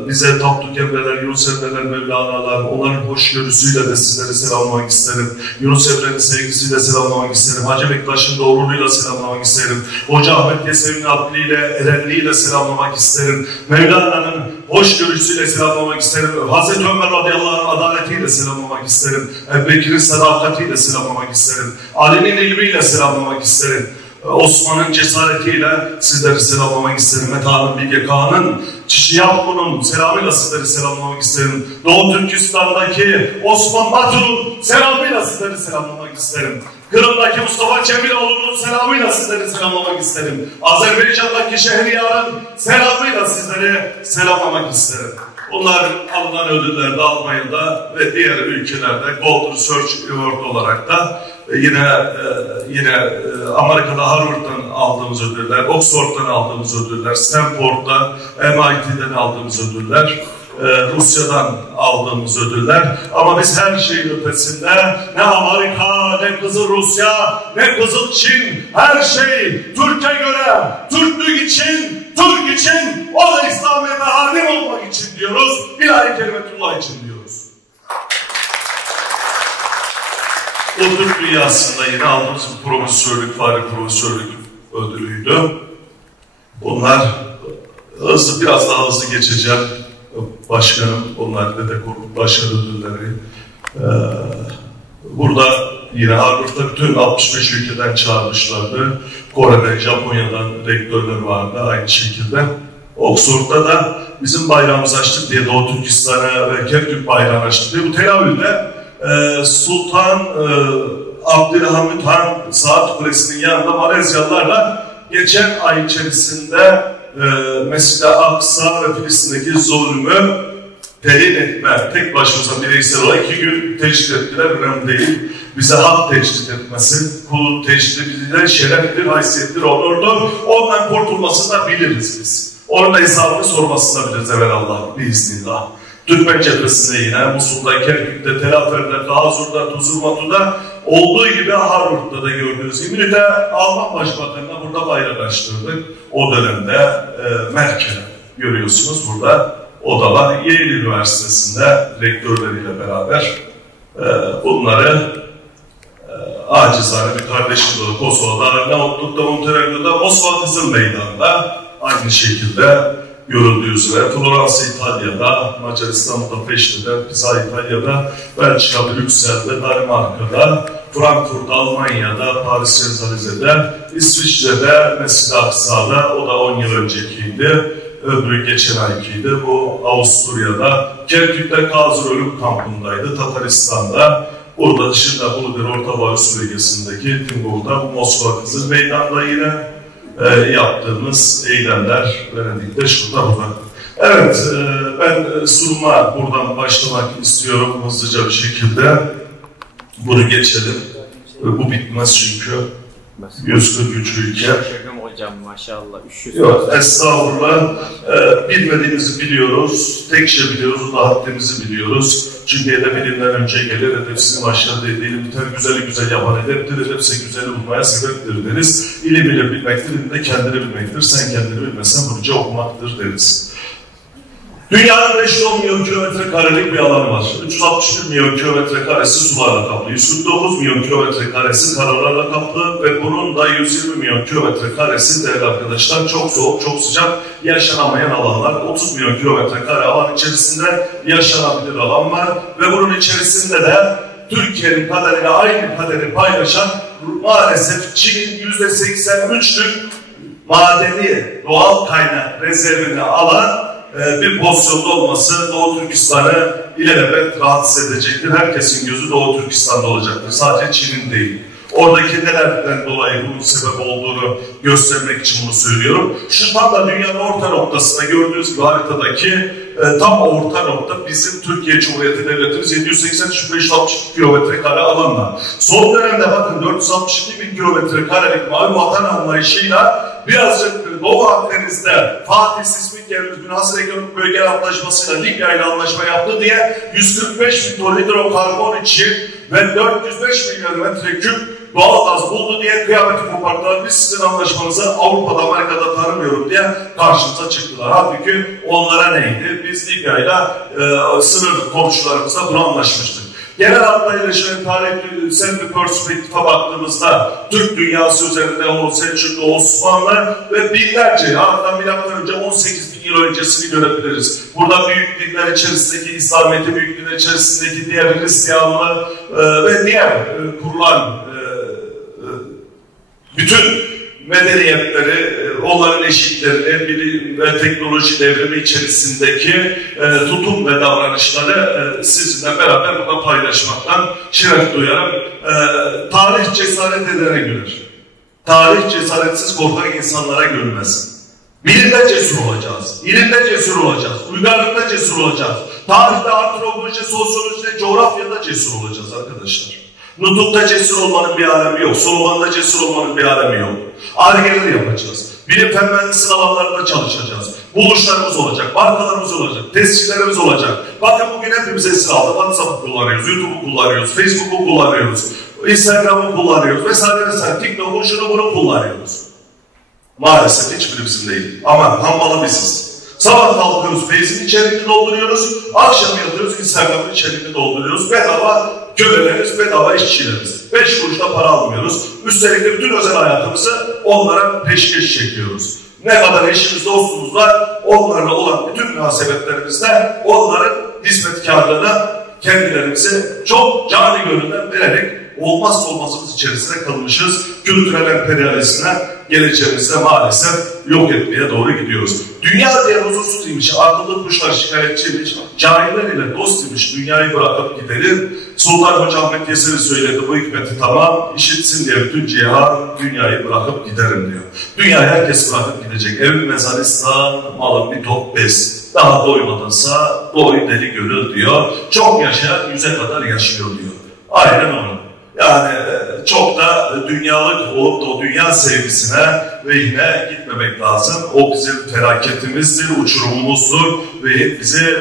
bize Tapduk Emreler, Yunus Emreler, Mevlana'lar, onların hoşgörüsüyle de sizleri selamlamak isterim. Yunus Emre'nin sevgisiyle selamlamak isterim. Hacı Bektaş'ın doğruluğuyla selamlamak isterim. Hoca Ahmet Yesevi'nin akliyle, erenliğiyle selamlamak isterim. Mevlana'nın hoşgörüsüyle selamlamak isterim. Hazreti Ömer radıyallahu anh adaletiyle selamlamak isterim. Ebu Bekir'in sadakatiyle selamlamak isterim. Ali'nin ilmiyle selamlamak isterim. Osman'ın cesaretiyle sizleri selamlamak isterim. Meta'nın, Bilge Kağan'ın, Çişiyapku'nun selamıyla sizleri selamlamak isterim. Doğu Türkistan'daki Osman Batur'un selamıyla sizleri selamlamak isterim. Kırım'daki Mustafa Cemiloğlu'nun selamıyla sizleri selamlamak isterim. Azerbaycan'daki Şehriyar'ın selamıyla sizleri selamlamak isterim. Bunlar alınan ödüllerde Almanya'da ve diğer ülkelerde Gold Research Award olarak da yine Amerika'da Harvard'dan aldığımız ödüller, Oxford'dan aldığımız ödüller, Stanford'dan, MIT'den aldığımız ödüller, Rusya'dan aldığımız ödüller. Ama biz her şeyin ötesinde ne Amerika, ne Kızıl Rusya, ne Kızıl Çin, her şey Türk'e göre, Türklük için, Türk için, o da İslamiyet'e hadim olmak için diyoruz, ilahi kelimetullah için diyoruz. O Türk dünyasında yine aldığımız profesörlük, Fahri Profesörlük ödülüydü. Bunlar biraz daha hızlı geçeceğim. Başkanım, onlar Dede Korkut Başarı ödülleri. Burada yine Harvard'da bütün 65 ülkeden çağırmışlardı. Kore'den, Japonya'dan rektörler vardı aynı şekilde. Oxford'da da bizim bayrağımızı açtık diye, Doğu Türkistan'a ve Kerkük bayrağını açtık diye. Bu telavülde Sultan Abdülhamit Han Saat Kulesi'nin yanında Malezyalılarla geçen ay içerisinde Mescid-i Aksa ve Filistin'deki zulmü telin etme, tek başımıza bireysel olarak 2 gün tecrit ettiler, önemli değil. Bize hak tecrit etmesi, kulun tecridi bize şereftir, haysiyettir, onurdur. Ondan kurtulmasını da biliriz biz. Onun da hesabını sormasını da biliriz evvelallah, biiznillah. Türkmen cephesinde yine, Musul'da, Kerkük'te, Tel Afer'de, Kazur'da, Tuzurmatu'da olduğu gibi Harvard'da da gördüğünüz gibi bir de Alman Başbakanı'na burada bayrak açtırdık. O dönemde Merkel'e görüyorsunuz burada. O da var. Yale Üniversitesi'nde rektörleriyle beraber bunları acizane bir kardeşim olarak Kosova'da, Arnavutlu'da, Montenegro'da, Moskva Kızıl Meydan'da aynı şekilde görüldüğü üzere Florence İtalya'da, Macaristan Budapeşte'de, Pisa İtalya'da, Belçika Brüksel'de, Danimarka'da, Frankfurt Almanya'da, Paris Şenzalize'de, İsviçre'de, Mescid-i Aksa'da, o da 10 yıl öncekiydi. Öbürü geçen aykıydı. Bu Avusturya'da, Kerkük'te Kazır Ölüm Kampı'ndaydı, Tataristan'da. Burada dışında Buluder Orta Varus bölgesindeki Timbur'da, Moskova Kızıl Meydan'da yine yaptığımız eylemler Venedik'te şurada burada. Evet, ben sunuma buradan başlamak istiyorum hızlıca bir şekilde. Bunu geçelim. Bu bitmez çünkü. 143 ülke. Hocam maşallah. Yok, estağfurullah. Bilmediğimizi biliyoruz. Tek şey biliyoruz, o da haddimizi biliyoruz. Çünkü edep ilimden önce gelir, edepsizin başladığı değil, biter, güzeli güzel yapan edeptir, edepse güzeli bulmaya sebeptir deriz. İlim ile bilmektir, ilim de kendini bilmektir. Sen kendini bilmezsen Burcu okumaktır deriz. Dünyanın 510 milyon kilometre karelik bir alanı var. 361 milyon kilometre karesi sularla kaplı, 149 milyon kilometre karesi karalarla kaplı ve bunun da 120 milyon kilometre karesi değerli arkadaşlar çok soğuk, çok sıcak, yaşanamayan alanlar. 30 milyon kilometre kare alan içerisinde yaşanabilir alan var ve bunun içerisinde de Türkiye'nin kaderiyle aynı kaderi paylaşan maalesef Çin'in %83'lük madeni doğal kaynak rezervini alan bir pozisyonda olması Doğu Türkistan'ı ilelebet rahatsız edecektir. Herkesin gözü Doğu Türkistan'da olacaktır. Sadece Çin'in değil. Oradaki nelerden dolayı bunun sebep olduğunu göstermek için bunu söylüyorum. Şu tam da dünyanın orta noktasında gördüğünüz gibi haritadaki tam orta nokta bizim Türkiye Cumhuriyeti Devletimiz 783.562 kilometre kare alanla. Son dönemde bakın 462.000 kilometre karelik mavi vatan anlayışıyla birazcık Doğu Akdeniz'de Fatih Sismik Devlet Münhasır Ekonomik Bölge Antlaşması'yla Libya ile anlaşma yaptı diye 145.000 ton hidrokarbon için ve 405 milyon metreküp doğal gaz buldu diye kıyameti koparttılar. Biz sizin anlaşmanızı Avrupa'da, Amerika'da tanımıyorum diye karşımıza çıktılar. Halbuki onlara neydi? Biz Libya ile sınır komşularımızla bunu anlaşmıştık. Genel hatlarıyla şöyle tarihsel bir perspektife baktığımızda Türk dünyası üzerinde o Selçuklu, Osmanlı ve binlerce, hatta milattan önce 18.000 yıl öncesini görebiliriz. Burada büyük dinler içerisindeki İslamiyet'i, büyük dinler içerisindeki diğer Hristiyanlığı ve diğer kurulan bütün medeniyetleri, onların eşiklerini, bilim ve teknoloji devrimi içerisindeki tutum ve davranışları sizinle beraber burada paylaşmaktan şeref duyarım. Tarih cesaret edene görür. Tarih cesaretsiz korkak insanlara görmez. Bilimde cesur olacağız, ilimde cesur olacağız, uygarlıkta cesur olacağız. Tarihte, antropoloji, sosyolojide, coğrafyada cesur olacağız arkadaşlar. Nutukta cesur olmanın bir alemi yok. Sloganda cesur olmanın bir alemi yok. Ar-Ge'ler yapacağız. Bilim fen mühendisliği alanlarında çalışacağız. Buluşlarımız olacak, markalarımız olacak, tescillerimiz olacak. Bakın bugün hepimiz esir aldık. WhatsApp'ı kullanıyoruz, YouTube'u kullanıyoruz, Facebook'u kullanıyoruz, Instagram'ı kullanıyoruz vesaire vesaire. TikTok'u şunu bunu kullanıyoruz. Maalesef hiçbirimizin değil. Ama hammalı biziz. Sabah kalkıyoruz, Face'in içeriğini dolduruyoruz. Akşam yatıyoruz, Instagram'ın içeriğini dolduruyoruz. Bedava köleleriz, bedava işçileriz. 5 kuruşta para almıyoruz. Üstelik de bütün özel hayatımızı onlara peşkeş çekiyoruz. Ne kadar eşimiz, dostumuz var, onlarla olan bütün münasebetlerimizde onların hizmetkarlığına kendilerimizi çok cani gönülden vererek olmazsa olmazımız içerisinde kalmışız. Kültürel emperyalizmle geleceğimizde maalesef yok etmeye doğru gidiyoruz. Dünya diye huzursuz imiş, akıllı kuşlar şikayetçiymiş, cahiller ile dost imiş, dünyayı bırakıp gidelim. Sultan Hoca Ahmet Yesevi söyledi, bu hikmeti tamam, işitsin diye bütün cihan dünyayı bırakıp giderim diyor. Dünyayı herkes bırakıp gidecek. Evin mezarıysa malın bir top bez. Daha doymadınsa doy deli gönül diyor. Çok yaşayan 100'e kadar yaşıyor diyor. Aynen onu. Yani çok da dünyalık olup da o dünya sevgisine ve yine gitmemek lazım. O bizim felaketimizdir, uçurumumuzdur ve bizi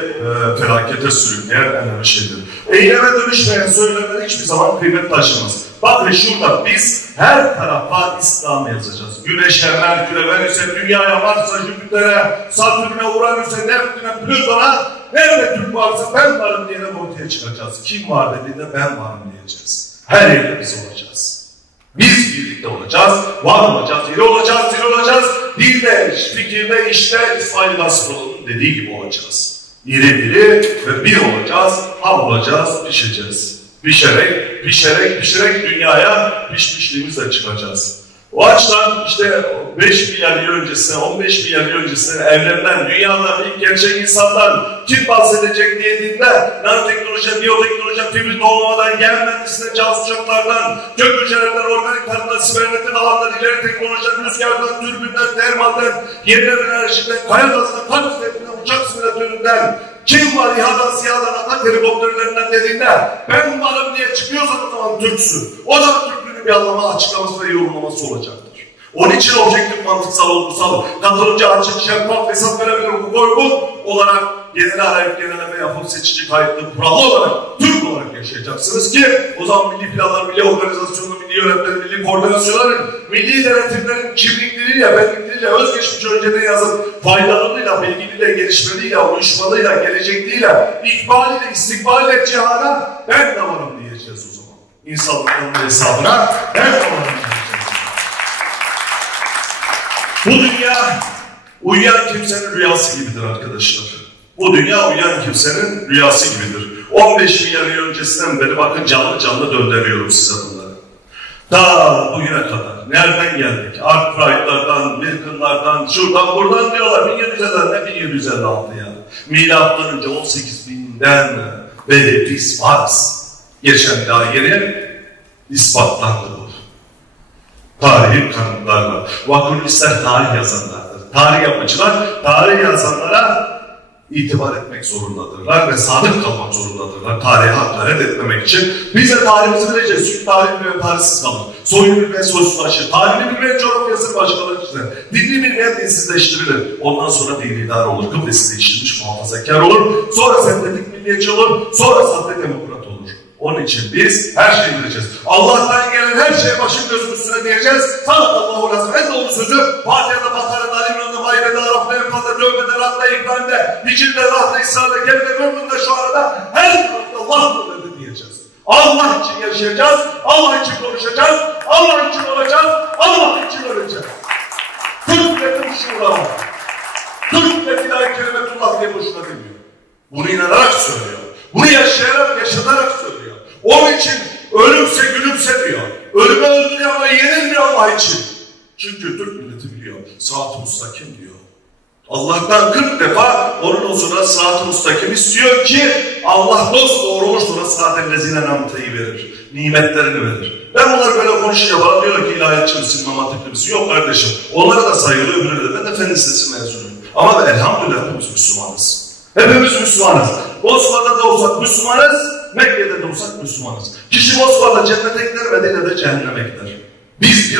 felakete sürükleyen en önemli şeydir. Eyleme dönüşmeyen söylemler hiçbir zaman kıymet taşımaz. Bakın şurada biz her tarafa İslam yazacağız. Güneş'e, Merkür'e, Venüs'e, Dünya'ya, Mars'a, Jüpiter'e, Satürn'e, Uranüs'e, Neptün'e, Plüton'a nerede Türk varsa ben varım diye ortaya çıkacağız. Kim var dediğinde ben varım diyeceğiz. Her yerde biz olacağız. Biz birlikte olacağız, var olacağız, iri olacağız, diri olacağız. dilde, fikirde, işte İsmail Gasparoğlu'nun dediği gibi olacağız. İri biri ve bir olacağız, ham olacağız, pişeceğiz. Pişerek dünyaya pişmişliğimizle çıkacağız. O açıdan işte 5 milyar yıl öncesine, 15 milyar yıl öncesine evlenen dünyanın ilk gerçek insandan kim bahsedecek diye dinle, nanoteknoloji, biyoteknoloji, fibri doğmadan, gen mühendisliğine, can sıcaklardan, kök hücrelerden, organik tarımdan, sibernetik alandan, ileri teknolojiden, rüzgardan, türbünden, termalden, yenilenebilir enerjiden, kaya gazından, kalp sisteminden, uçak simülatöründen, kim var İHA'dan, SİHA'dan, atak helikopterlerinden dediğinde ben varım diye çıkıyorsan o zaman Türksün. O zaman Türklüğünün bir anlamı, açıklaması ve yorumlaması olacaktır. Onun için objektif, mantıksal, olgusal, katılımcı, açık, şeffaf, hesap verebilir, hukuk uygun olarak genel arayıp genelleme yapıp seçici, kayıtlı, kurallı olarak, Türk olarak yaşayacaksınız ki o zaman milli planlar, milli organizasyonlar, milli yönetmeler, milli koordinasyonların, milli denetimlerin kimlikleriyle, benlikleriyle, özgeçmiş önceden yazıp faydalarıyla, bilgiliyle, gelişmeliyle, uyuşmalıyla, gelecekliyle, ikbaliyle, istikbaliyle cihana ben de varım diyeceğiz o zaman. İnsanların hesabına ben de varım diyeceğiz. Bu dünya uyuyan kimsenin rüyası gibidir arkadaşlar. Bu dünya uyuyan kimsenin rüyası gibidir. 15 milyar yıl öncesinden beri bakın canlı döndürüyorum size bunları. Ta bugüne kadar nereden geldik? Ark Pride'lardan, Wilkin'lardan, şuradan buradan diyorlar. 1700'lerden ne 1756 ya? Milattan önce 18.000'den beri biz varız. Geçen daha yeni ispatlandı bu. Tarihi kanıtlarla. Vakıflar tarih yazanlardır. Tarih yapıcılar, tarih yazanlara itibar etmek zorundadırlar ve sadık kalmak zorundadırlar. Tarihe hakaret etmemek için. Biz de tarihimizi bileceğiz. Çünkü tarih bilmeyen tarihsiz kalır. Soyunu bilmeyen soysuzlaşır. Tarihini bilmeyen coğrafyası başkaları çizer. Dinini bilmeyen dinsizleştirilir. Ondan sonra dinidar olur. Kıbrıs'ı değiştirmiş muhafazakar olur. Sonra sentetik milliyetçi olur. Sonra sahte demokrat olur. Onun için biz her şeyi bileceğiz. Allah'tan gelen her şeye başım gözüm üstüne diyeceğiz. Sadakallahu lazım. En doğru sözü Fatiha'da, Bakara'da, Alimran'da, Maide'de, Araf'ta, Enfa'da, Dövbe'de, Rah'ta, İbrahim'de, Hicr'de, Rah'ta, İsra'da, Kev'de, Mümkün'de, şu arada her tarafta Allah'ın ödedi diyeceğiz. Allah için yaşayacağız, Allah için konuşacağız, Allah için olacağız, Allah için öleceğiz. Türk milleti bu şuura var. Türk milleti ilahi kelimetullah diye boşuna demiyor. Bunu inanarak söylüyor. Bunu yaşatarak söylüyor. Onun için ölümse gülümse diyor. Ölümü öldürüyor ama yenilmiyor Allah için. Çünkü Türk milleti biliyor. Sırat-ı mustakim diyor. Allah'tan 40 defa onun huzuruna sırat-ı mustakim istiyor ki Allah dost doğru olmuş sonra sırat-ı lezine namtayı verir. Nimetlerini verir. Ben bunları böyle konuşunca bana diyor ki ilahiyatçı mısın, mamatikli misin? Yok kardeşim. Onlara da saygılı öbürleri de. Ben de fen lisesi mezunuyum. Ama elhamdülillah hepimiz Müslümanız. Hepimiz Müslümanız. Bosna'da da olsak Müslümanız, Mekke'de de olsak Müslümanız. Kişi Bosna'da cennete gider, Medine'de cehenneme gider. Biz bir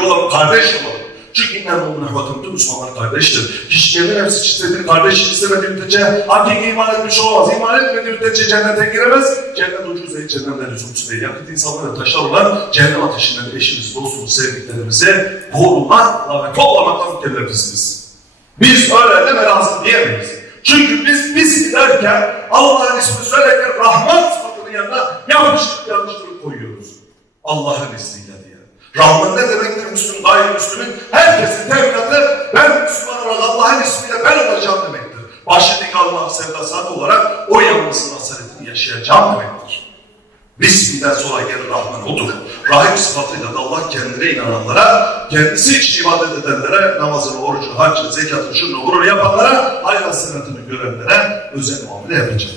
olalım, kardeş olalım. Çünkü innâ bakın tüm Müslümanlar kardeştir. Kişilerin hepsi çiftledir, kardeş istemediği müddetçe hakiki iman etmiş olmaz. İman etmediği müddetçe cennete giremez. Cennet ucuz değil, cehennemden lüzumsuz değil. Yakıt insanlara taşlar olan cehennem ateşinden eşimiz, dostumuz, sevdiklerimizi korumakla ve toplamakla mükellefizsiniz. Biz öyle deme lazım diyemeyiz. Çünkü biz giderken Allah'ın ismini söylerken Rahman sıfatının yanına yanlışlık koyuyoruz. Allah'ın ismiyle diye. Rahman ne demektir? Müslüm, gayrimüslimin herkesin teminatı ben Müslüman olarak Allah'ın ismiyle ben olacağım demektir. Başlık Allah sevdasat olarak o yanmasının asaletini yaşayacağım demektir. Bismillah sonra gelir Rahman odur. Rahim sıfatıyla da Allah kendine inananlara, kendisi için ibadet edenlere, namazını, orucunu, haccını, zekatını, şunu, gurur yapanlara, hayır sanatını görenlere özel muamele yapacak.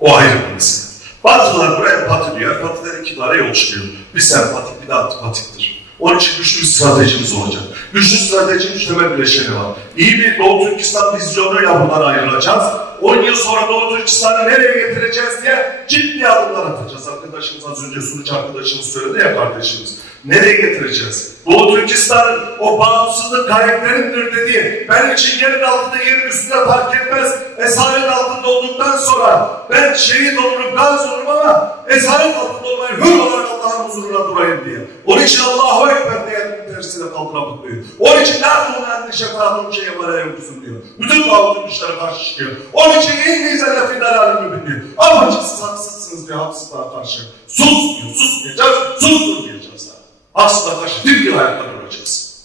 O ayrı bir mesele. Batılılar buraya empati diyor. Empatiler iki tane yol çıkıyor. Bir sempatik, bir de antipatiktir. Onun için güçlü bir stratejimiz olacak. Güçlü stratejinin üç temel bileşeni var. İyi bir Doğu Türkistan vizyonuyla bundan ayrılacağız. 10 yıl sonra Doğu Türkistan'ı nereye getireceğiz diye ciddi adımlar atacağız. Arkadaşımız az önce sunucu arkadaşımız söyledi ya kardeşimiz. Nereye getireceğiz? Doğu Türkistan'ın o bağımsızlık karakterimdir dediği, ben için yerin altında yerin üstünde fark etmez, esaret altında olduktan sonra ben şehit olurum, gazi olurum ama esaret altında olmayı hür olarak Allah'ın huzuruna durayım diye. Onun için Allahu Ekber diye tersine kaldıramak diyor. Onun için la tuğlen şefaatun şeye varaya yoksun diyor. Bütün dağıtım işlere karşı çıkıyor. Onun için İngilizce lafı dalalim mübin diyor. Ama siz haksızsınız diyor haksızlığa karşı. Sus diyor, sus diyeceğiz, sus diyeceğiz. Haksızlığa karşı dimdik ayakta duracağız.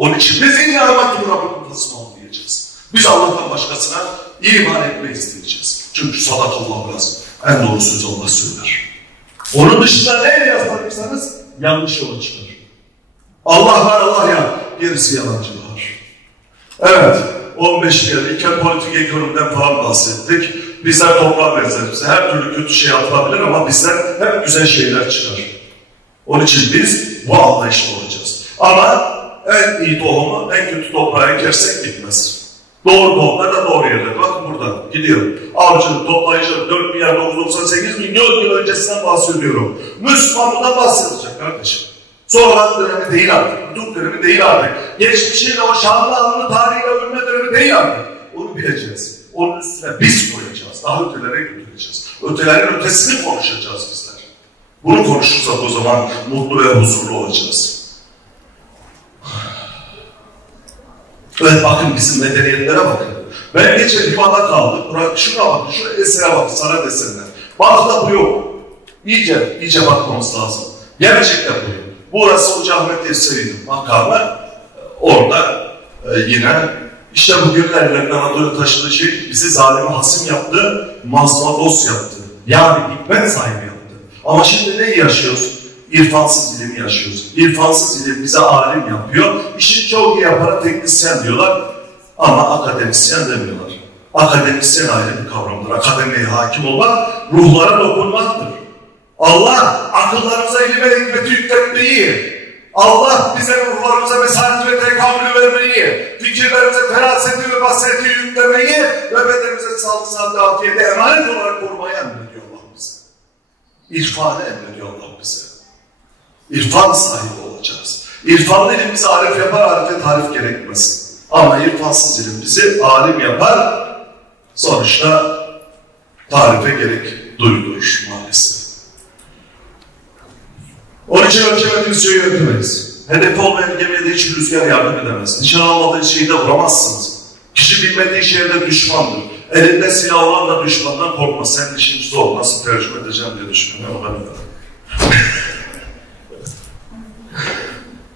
Onun için biz inanmak ki Rabbim kılsın diyeceğiz. Biz Allah'tan başkasına iman etmeyiz diyeceğiz. Çünkü sadakallahu lazım. En doğru sözü Allah söyler. Onun dışında ne yazarsanız yanlış yola çıkar. Allah var, Allah ya. Gerisi yalancı var. Evet, 15 kere ilkel politik ekonomiden falan bahsettik. Bizler toprağa benzeriz. Her türlü kötü şey atılabilir ama bizden hep güzel şeyler çıkar. Onun için biz bu anlayışla olacağız. Ama en iyi tohumu en kötü toprağa ekersek gitmez. Doğru tohumlar da doğru yerler. Bakın buradan gidiyorum. Avcı, toplayıcı 4.998.000.000 yıl öncesinden bahsediyorum. Müslümanlıktan bahsedecek kardeşim. Sonradan dönemi değil artık. Nutuk dönemi değil artık. Geçmişiyle o şanlı anlı tarihiyle ölme dönemi değil artık. Onu bileceğiz. Onun üstüne biz koyacağız. Daha ötelere götüreceğiz. Ötelerin ötesini konuşacağız bizler. Bunu konuşursak o zaman mutlu ve huzurlu olacağız. Evet bakın bizim medeniyetlere bakın. Ben geçen ifade kaldım. Şuna bakın, şuna esere bakın, sanat eserine. Batı'da bu yok. İyice bakmamız lazım. Gerçekten bu yok. Burası Hoca Ahmet Yeseri'nin makamı. Orada yine işte bu günlerle Anadolu taşıdığı şey bizi zalime hasım yaptı, mazluma dost yaptı. Yani hikmet sahibi yaptı. Ama şimdi ne yaşıyoruz? İrfansız ilimi yaşıyoruz. İrfansız ilim bize alim yapıyor. İşini çok iyi yaparak teknisyen diyorlar. Ama akademisyen demiyorlar. Akademisyen ayrı bir kavramdır. Akademiye hakim olmak, ruhlara dokunmaktır. Allah akıllarımıza ilim ve hikmeti yükletmeyi, Allah bize ruhlarımıza mesanet ve tekamülü vermeyi, fikirlerimize feraseti ve basireti yüklemeyi ve bedenimize sağlık, sıhhat, afiyeti emanet olarak korumayı emrediyor Allah bize. İrfanı emrediyor Allah bize. İrfan sahibi olacağız. İrfanlı ilim bizi arif yapar, arife tarif gerekmez. Ama irfansız ilim bizi alim yapar, sonuçta tarife gerek duydurur maalesef. Onun için ölçemediğimiz şeyi yönetemeyiz. Hedefi olmayan gemiye de hiçbir rüzgar yardım edemez. Nişan almadığı şeyi de vuramazsınız. Kişi bilmediği şeye de düşmandır. Elinde silah olan da düşmandan korkmaz. Sen işin zor, nasıl tercüme edeceğim diye düşünüyorum.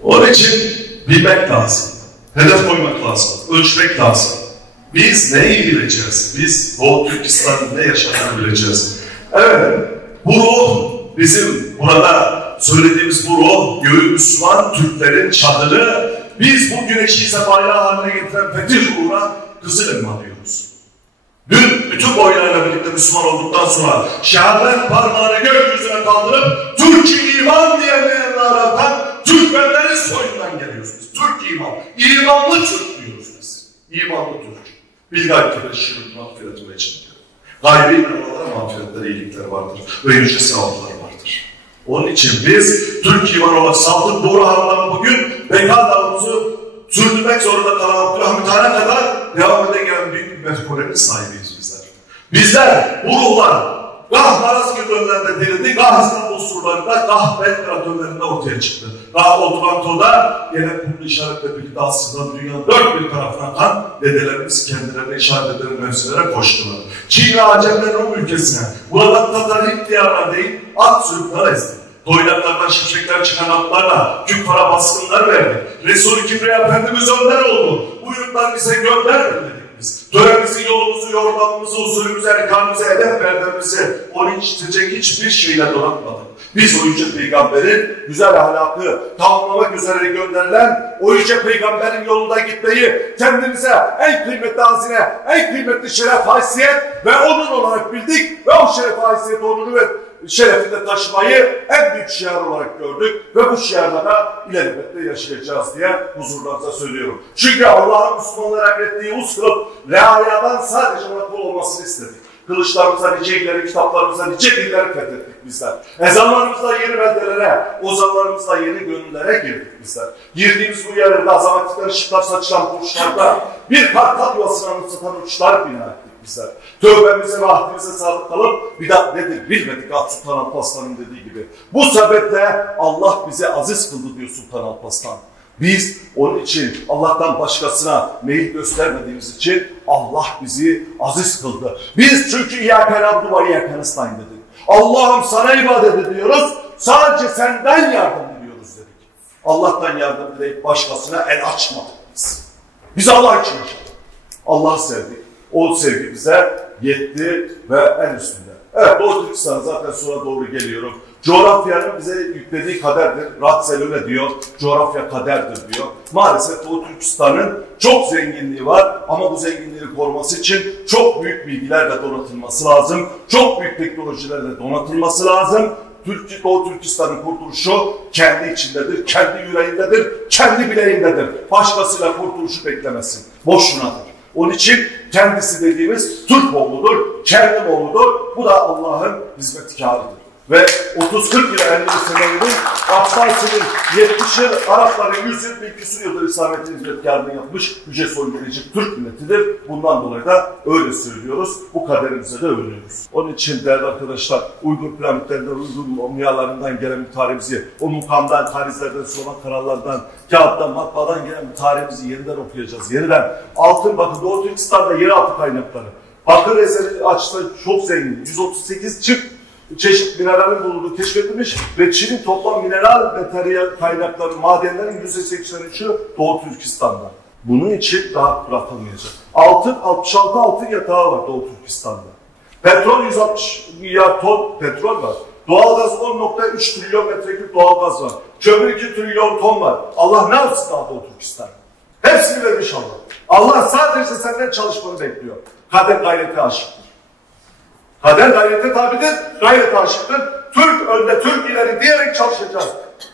Onun için bilmek lazım. Hedef koymak lazım. Ölçmek lazım. Biz neyi bileceğiz? Biz Doğu Türkistan'ın ne yaşadığını bileceğiz. Evet, bu ruh bizim burada söylediğimiz bu ruh, göğü Müslüman Türklerin çadırı, biz bu güneşi ise bayrağı haline getiren fetih ruhuna Kızıl Elma diyoruz. Dün bütün boylarıyla birlikte Müslüman olduktan sonra şehadet parmağını gökyüzüne kaldırıp Türk iman diyenlerin aratan Türkmenlerin soyundan geliyorsunuz. Türk iman. İmanlı Türk diyoruz biz. İmanlı Türk. Bir gayrı şirk mağfiret ve için. Gayri inanmalara mağfiretler, iyilikler vardır ve yüce sevaplar vardır. Onun için biz Türk iman olarak saldık doğru haramdan bugün bekar davamızı sürdürmek zorunda kalan Abdülhamit'e kadar devam eden gelen büyük bir metkolerin sahibiyiz bizler. Bizler bu ruhlar gah Malazgirt dönemlerinde dirildi, gah İstanbul surlarında, gah Belgrad dönemlerinde ortaya çıktı. Gah Otranto'da gene kumlu işaretle birlikte Asya'dan dünyanın dört bir tarafına kan dedelerimiz kendilerine işaret eden mevzilere koştular. Çin ve Acemlerin Rum ülkesine, buradan Tatar Hint diyarına değil, at sürükler ezdi. Toynaklardan şimşekler çıkan atlarla küffara baskınlar verdi. Resul-i Kibriya Efendimiz önder oldu. Bu yurtlar bize göndermedi dedik biz. Töremizi, yolumuzu, yordamımızı, usulümüzü, erkanımızı, edep verdiğimizi onun içecek hiçbir şeyle donatmadık. Biz o yüce peygamberin güzel ahlakı tamamlamak üzere gönderilen o yüce peygamberin yolunda gitmeyi kendimize en kıymetli hazine, en kıymetli şeref, haysiyet ve onur olarak bildik ve o şeref, haysiyet, onuru ve şerefinde taşımayı en büyük şiar olarak gördük ve bu şiarla da ilerlemekte yaşayacağız diye huzurlarınıza söylüyorum. Çünkü Allah'ın Müslümanlara emrettiği uz kılıp reayadan sadece makbul olmasını istedik. Kılıçlarımıza nice illeri, kitaplarımıza nice dilleri fethettik bizler. Ezanlarımızla yeni beldelere, ozanlarımızla yeni gönüllere girdik bizler. Girdiğimiz bu yerlerde azametlikler, ışıklar saçılan kurşlarda bir kartal yuvasını anımsatan uçlar bina ettik bizler. Tövbemize ve ahdimize sadık kalıp bidat nedir bilmedik Sultan Alparslan'ın dediği gibi. Bu sebeple Allah bizi aziz kıldı diyor Sultan Alparslan. Biz onun için Allah'tan başkasına meyil göstermediğimiz için Allah bizi aziz kıldı. Biz çünkü İyyâke na'budu ve İyyâke nestaîn dedik. Allah'ım sana ibadet ediyoruz, sadece senden yardım diliyoruz dedik. Allah'tan yardım dileyip başkasına el açmadık biz. Biz Allah için yaşadık. Allah'ı sevdik. O sevgi bize yetti ve en üstünde. Evet, Doğu Türkistan zaten sonra doğru geliyorum. Coğrafyanın bize yüklediği kaderdir. Ratzel öyle diyor. Coğrafya kaderdir diyor. Maalesef Doğu Türkistan'ın çok zenginliği var ama bu zenginliği koruması için çok büyük bilgilerle donatılması lazım. Çok büyük teknolojilerle donatılması lazım. Doğu Türkistan'ın kurtuluşu kendi içindedir, kendi yüreğindedir, kendi bileğindedir. Başkasıyla kurtuluşu beklemesin. Boşunadır. Onun için kendisi dediğimiz Türk oğludur, kendi oğludur. Bu da Allah'ın hizmetkarıdır. Ve 30-40 yıl 50 senenin Abbasi'nin 70 yıl, Arapların 100 yıl, 1000 küsur yıldır İslamiyet'in hizmetkarlığını yapmış Yüce Soylubilecik Türk milletidir. Bundan dolayı da öyle söylüyoruz. Bu kaderimize de övünüyoruz. Onun için değerli arkadaşlar, Uygur piramitlerinden, Uygur mumyalarından gelen bir tarihimizi, o mukamdan, tarizlerden, sonra kararlardan, kağıttan, matbaadan gelen bir tarihimizi yeniden okuyacağız. Yeniden altın, bakın Doğu Türkistan'da yeraltı kaynakları. Bakır rezervi açıdan çok zengin. 138 çeşit mineralin bulunduğu keşfedilmiş ve Çin'in toplam mineral materyal kaynakları, madenlerin %83'ü Doğu Türkistan'da. Bunun için daha bırakılmayacak. Altın, 66 altın yatağı var Doğu Türkistan'da. Petrol 160 milyar ton petrol var. Doğalgaz 10.3 trilyon metreküp doğalgaz var. Kömür 2 trilyon ton var. Allah ne yapsın daha Doğu Türkistan? Hepsini vermiş Allah. Allah sadece senden çalışmanı bekliyor. Kader gayrete aşıktır. Kader gayrete tabidir, gayrete aşıktır. Türk önde, Türk ileri diyerek çalışacağız.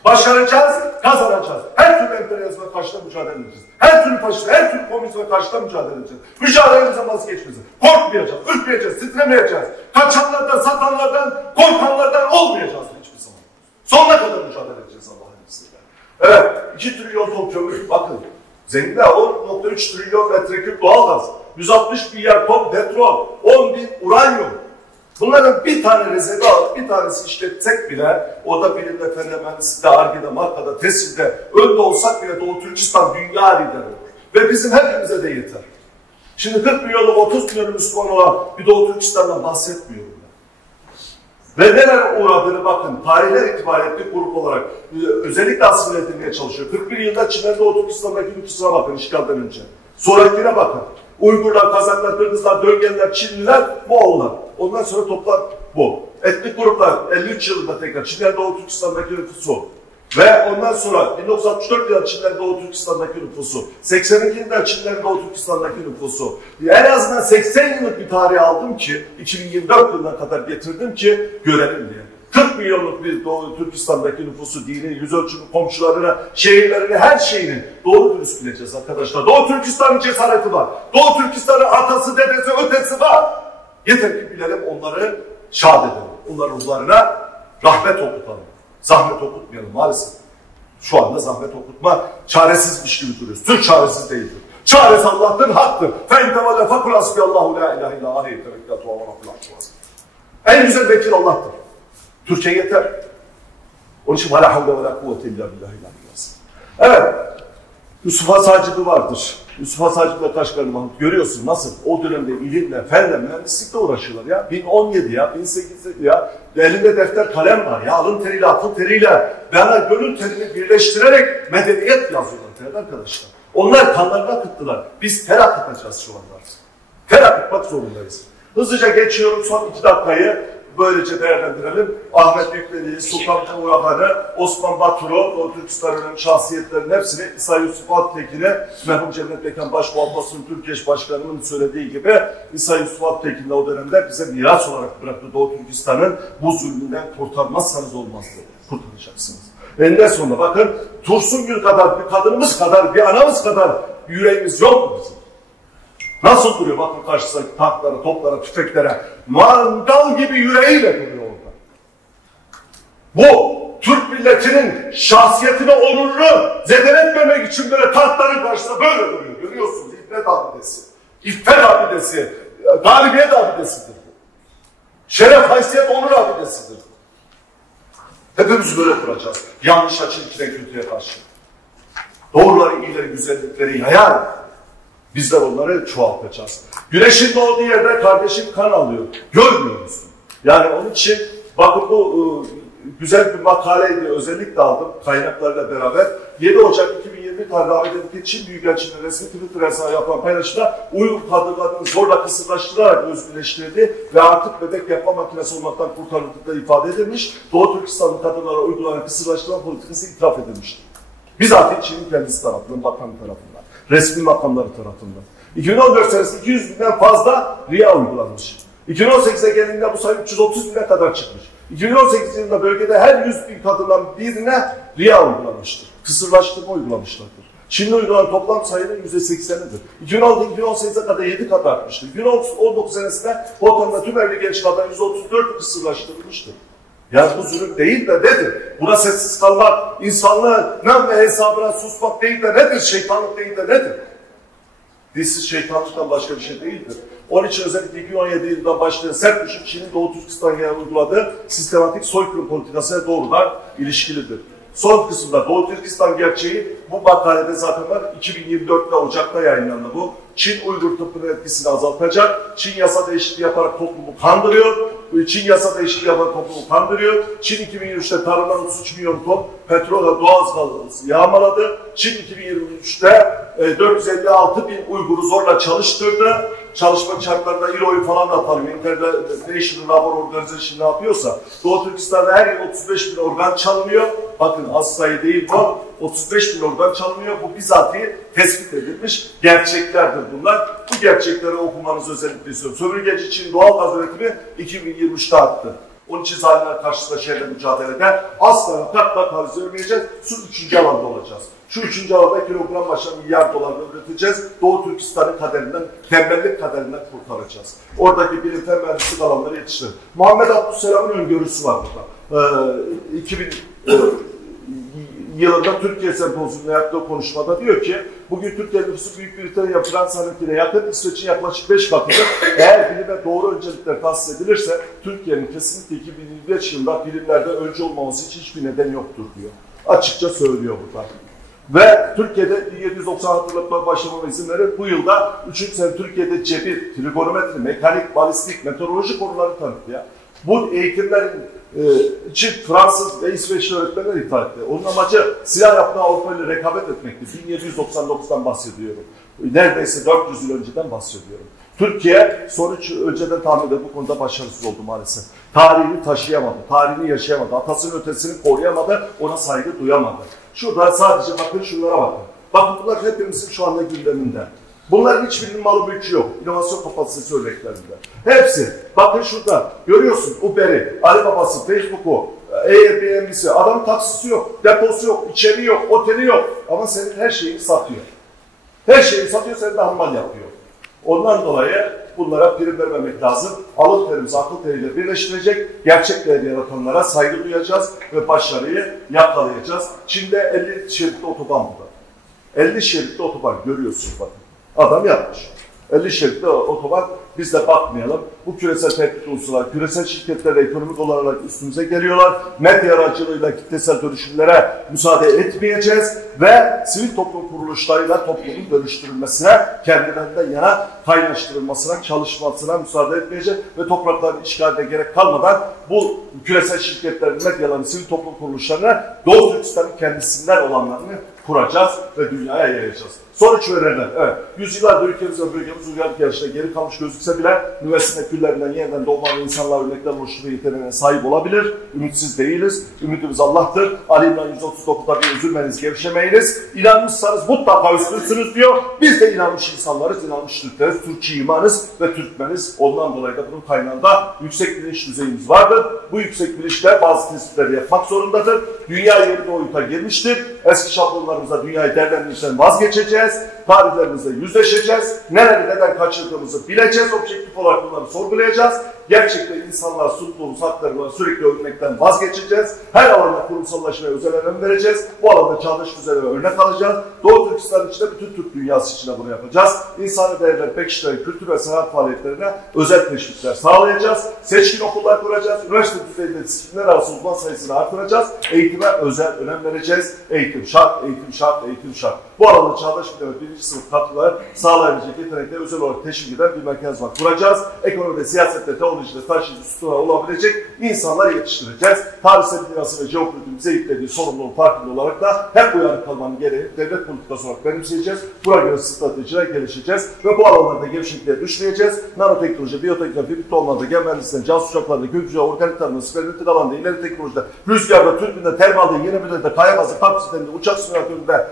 Başaracağız, kazanacağız. Her türlü emperyalizme karşı da mücadele edeceğiz. Her türlü faşizme, her türlü komünizme karşı da mücadele edeceğiz. Mücadelemize vazgeçmeyeceğiz. Korkmayacağız, ürkmeyeceğiz, titremeyeceğiz. Kaçanlardan, satanlardan, korkanlardan olmayacağız hiçbir zaman. Sonuna kadar mücadele edeceğiz Allah'ın izniyle. Evet, 2 trilyon ton kömür, bakın. Zenginler 10.3 trilyon metreküp doğalgaz, 160 milyar ton petrol, 10.000 uranyum. Bunların bir tane rezervi alıp bir tanesi işletsek bile, o da bilimde, fende, mühendisliğinde, Ar-Ge'de, markada, tesiste önde olsak bile Doğu Türkistan dünya lideri olur. Ve bizim hepimize de yeter. Şimdi 40 milyonluk, 30 milyonluk Müslüman olan bir Doğu Türkistan'dan bahsetmiyorum ben. Ve neler uğradığını bakın, tarihler itibariyle bir grup olarak özellikle asimile edilmeye çalışıyor. 41 yılda Çin'den Doğu Türkistan'daki nüfusuna bakın işgalden önce. Sonrakine bakın. Uygurlar, Kazaklar, Kırgızlar, Döngenler, Çinliler, Moğollar. Ondan sonra toplam bu. Etnik gruplar 53 yılında tekrar Çin'den Doğu Türkistan'daki nüfusu. Ve ondan sonra 1964 yılında Çin'den Doğu Türkistan'daki nüfusu. 82 yılında Çin'den Doğu Türkistan'daki nüfusu. En azından 80 yıllık bir tarih aldım ki 2024 yılına kadar getirdim ki görelim diye. 40 milyonluk bir Doğu Türkistan'daki nüfusu, dini, yüz ölçümü, komşularına, şehirlerini, her şeyini doğru dürüst bileceğiz arkadaşlar. Doğu Türkistan'ın cesareti var. Doğu Türkistan'ın atası, dedesi, ötesi var. Yeter ki bilelim, onları şad edelim. Onların ruhlarına rahmet okutalım. Zahmet okutmayalım maalesef. Şu anda zahmet okutma çaresizmiş gibi duruyoruz. Türk çaresiz değildir. Çaresi Allah'tır, haktır. فَاِنْتَوَلَّ فَقُلْ حَسْبِيَ اللّٰهُ لَا اِلٰهِ اِلَّا عَلَيْهِ تَوَكَّلْتُ وَهُوَ رَبُّ الْعَرْشِ. En güzel vekil Allah'tır. Türkçe yeter. Onun için وَلَا حَوْلَ وَلَا قُوَّةِ اِلَّا بِاللّٰهِ اِلٰهِ. Evet. Yusuf Hasacıklı vardır. Yusuf Hasacık'la Kaşgarlı Mahmut. Görüyorsun nasıl? O dönemde ilimle, fenle, mühendislikle uğraşıyorlar ya. 1017 ya, 1008 ya. Elinde defter kalem var ya. Alın teriyle, akıl teriyle, bana gönül terini birleştirerek medeniyet yazıyorlar değerli arkadaşlar. Onlar kanlarını akıttılar. Biz ter akıtacağız şu anda. Ter akıtmak zorundayız. Hızlıca geçiyorum son 2 dakikayı. Böylece değerlendirelim. Ahmet Yükleli'yi, Sultan Temurakhan'ı, Osman Batur'u, Doğu Türkistan'ın şahsiyetlerinin hepsini, İsa Yusuf Alptekin'i, merhum Cevdet Bekan Başmuhafazı'nın Türkeş Başkanı'nın söylediği gibi İsa Yusuf Alptekin de o dönemde bize miras olarak bıraktı Doğu Türkistan'ın bu zulmünden kurtarmazsanız olmaz dedi. Kurtaracaksınız. Eninde sonunda bakın, Tursun Gül kadar, bir kadınımız kadar, bir anamız kadar yüreğimiz yok mu bizim? Nasıl duruyor? Bakın karşısındaki tanklara, toplara, tüfeklere. Mangal gibi yüreğiyle duruyor orada. Bu Türk milletinin şahsiyetini, onurunu zedeletmemek için böyle tankların karşısında böyle duruyor. Görüyorsunuz İffet abidesi. İffet abidesi, galibiyet abidesidir. Şeref, haysiyet, onur abidesidir. Hepimiz böyle duracağız. Yanlış açılışına, kötüye karşı. Doğruları, iyileri, güzellikleri yayar. Bizler onları çoğaltacağız. Güneşin doğduğu yerde kardeşim kan alıyor. Görmüyor musun? Yani onun için bakın bu güzel bir makaleydi. Özellikle aldım kaynaklarla beraber. 7 Ocak 2020 tarihinde ABD'deki Çin Büyükelçiliği'nin resmi Twitter hesabı yapılan paylaşımda Uygur kadınlarını zorla kısırlaştırarak özgürleştirdi ve artık bebek yapma makinesi olmaktan kurtarıldığı ifade edilmiş. Doğu Türkistan'ın kadınlara uygulanan kısırlaştırma politikası itiraf edilmiştir. Bizzat Çin'in kendisi tarafından, bakan tarafından, resmi makamları tarafından. 2014 senesinde 200 binden fazla RIA uygulanmış. 2018'e gelindiğinde bu sayı 330 bine kadar çıkmış. 2018 yılında bölgede her 100 bin kadından birine RIA uygulamıştır. Kısırlaştırma uygulamışlardır. Çin'de uygulanan toplam sayının %80'idir. 2016-2018'e kadar 7 kat artmıştır. 2019 senesinde Botan'da tüm evli genç kadar %34 kısırlaştırılmıştır. Yani bu zulüm değil de nedir? Buna sessiz kalmak, insanlığın ve hesabına susmak değil de nedir? Şeytanlık değil de nedir? Dilsiz şeytanlıktan başka bir şey değildir. Onun için özellikle 2017 yılında başlayan sert düşük Çin'in Doğu Türkistan'a uyguladığı sistematik soykırım politikasına doğrudan ilişkilidir. Son kısımda Doğu Türkistan gerçeği bu makalede zaten var. 2024'te Ocak'ta yayınlandı bu. Çin Uygur tıbbının etkisini azaltacak. Çin yasa değişikliği yaparak toplumu kandırıyor. Çin yasa değişikliği yaparak toplumu kandırıyor. Çin 2023'te tarımdan 33 milyon ton petrol ve doğalgaz yağmaladı. Çin 2023'te 456 bin Uygur'u zorla çalıştırdı. Çalışma şartlarında İLO'yu falan da tanıyor. International Labor Organization ne yapıyorsa. Doğu Türkistan'da her yıl 35 bin organ çalınıyor. Bakın az sayı değil bu. 35 bin organ çalınıyor. Bu bizatihi tespit edilmiş gerçeklerdir bunlar. Bu gerçekleri okumanızı özellikle istiyorum. Sömürgeci Çin doğal gaz üretimi 2023'te arttı. Onun için zalimler karşısında şehirle mücadelede asla katla taviz vermeyeceğiz. Şu 3. alanda olacağız. Şu 3. alanda kilogram başına milyar dolar üreteceğiz. Doğu Türkistan'ın kaderinden, tembellik kaderinden kurtaracağız. Oradaki bilimsel mühendislik alanları yetiştirir. Muhammed Abdüsselam'ın öngörüsü var burada. 2000 yılında Türkiye Sempozyum'da yaptığı konuşmada diyor ki bugün Türkiye nüfusu Büyük Britanya, Fransa'nınkine yakın, İsveç'in yaklaşık 5 katıdır. Eğer bilime doğru öncelikler tahsis edilirse Türkiye'nin kesinlikle 2025 yılında bilimlerde önce olmaması için hiçbir neden yoktur diyor. Açıkça söylüyor burada. Ve Türkiye'de 1790 hatırlatma başlamama izin verir. Bu yılda 3. sene Türkiye'de cebir, trigonometri, mekanik, balistik, meteoroloji konuları tanıttı ya. Bu eğitimlerin için Fransız ve İsveçli öğretmenler ithal etti. Onun amacı silah yapma Avrupa ile rekabet etmekti. 1799'dan bahsediyorum. Neredeyse 400 yıl önceden bahsediyorum. Türkiye sonuç önceden tahminde bu konuda başarısız oldu maalesef. Tarihini taşıyamadı, tarihini yaşayamadı, atasının ötesini koruyamadı, ona saygı duyamadı. Şurada sadece bakın şunlara bakın. Bakın bunlar hepimizin şu anda gündeminde. Bunların hiçbirinin malı mülkü yok. İnovasyon kapasitesi örneklerinde. Hepsi. Bakın şurada. Görüyorsun Uber'i, Alibaba'sı, Facebook'u, Airbnb'si. Adamın taksisi yok, deposu yok, içeriği yok, oteli yok. Ama senin her şeyini satıyor. Her şeyini satıyor, seni de hammal yapıyor. Ondan dolayı bunlara prim vermemek lazım. Alın terimizi akıl teriyle birleştirecek, gerçek değer yaratanlara saygı duyacağız ve başarıyı yakalayacağız. Çin'de 50 şeritli otoban burada. 50 şeritli otoban görüyorsunuz bakın. Adam yapmış. 50 şeritli otoban, biz de bakmayalım. Bu küresel tehdit unsurlar, küresel şirketlerle ekonomik olarak üstümüze geliyorlar. Medya aracılığıyla kitlesel dönüşümlere müsaade etmeyeceğiz ve sivil toplum kuruluşlarıyla toplumun dönüştürülmesine, kendilerinden yana kaynaştırılmasına, çalışmasına müsaade etmeyeceğiz ve toprakların işgaline gerek kalmadan bu küresel şirketlerin, medyaların, sivil toplum kuruluşlarına Doğu Türkistan'ın kendisinden olanlarını kuracağız ve dünyaya yayacağız. Sonuç verenler, evet. Yüzyıllardır ülkemiz ve bölgemiz uygarlık yarışında geri kalmış gözükse bile müessine küllerinden yeniden doğmalı insanlar örnekler oluşturma yeteneğine sahip olabilir. Ümitsiz değiliz. Ümidimiz Allah'tır. Ali İmran 139'da bir üzülmeniz, gevşemeyiniz. İnanmışsanız mutlaka üstünsünüz diyor. Biz de inanmış insanlarız, inanmış Türkleriz. Türkçe imanız ve Türkmeniz. Ondan dolayı da bunun kaynağında yüksek bilinç düzeyimiz vardır. Bu yüksek bilinçler bazı tespitleri yapmak zorundadır. Dünya yeni boyuta girmiştir. Eski şablonlarımızda dünyayı değerlendirmekten vazgeçeceğiz. Tarihlerimizle yüzleşeceğiz. Neleri neden kaçırdığımızı bileceğiz. Objektif olarak bunları sorgulayacağız. Gerçekten insanlar sunduğumuz haklarını sürekli övmekten vazgeçeceğiz. Her alanda kurumsallaşmaya özel önem vereceğiz. Bu alanda çağdaş düzene örnek alacağız. Doğu Türkistan içinde bütün Türk dünyası içinde bunu yapacağız. İnsani değerler, pekiştiren kültür ve sanat faaliyetlerine özel teşvikler sağlayacağız. Seçkin okullar kuracağız. Üniversite düzeyinde disiplinler arası uzman sayısını artıracağız. Eğitime özel önem vereceğiz. Eğitim şart, eğitim şart, eğitim şart. bu alanda çağdaş bilime birinci sınıf katkılar sağlayabilecek yetenekleri özel olarak teşvik eden bir merkez var. Kuracağız. Ekonomide, siyasette, teolojide taşıyıcı sütuna olabilecek insanlar yetiştireceğiz. Tarihsel dünyası ve jeopolitiğin bize yüklediği sorumluluğun farkında olarak da hep uyanık kalmanın gereği devlet politikası olarak benimseyeceğiz. Buna göre stratejiler gelişeceğiz ve bu alanlarda gevşekliğe düşleyeceğiz. Nanoteknoloji, biyoteknoloji, birlikte olmalarda, gem mühendisliğinde, casus uçaklarında, gökyüzü, organik tarımda, sibernetik alanda, ileri teknolojide, rüzgarda, türbinde, termalde, yenebilirde, kaya bazı, kalp sisteminde, uçak simülatöründe,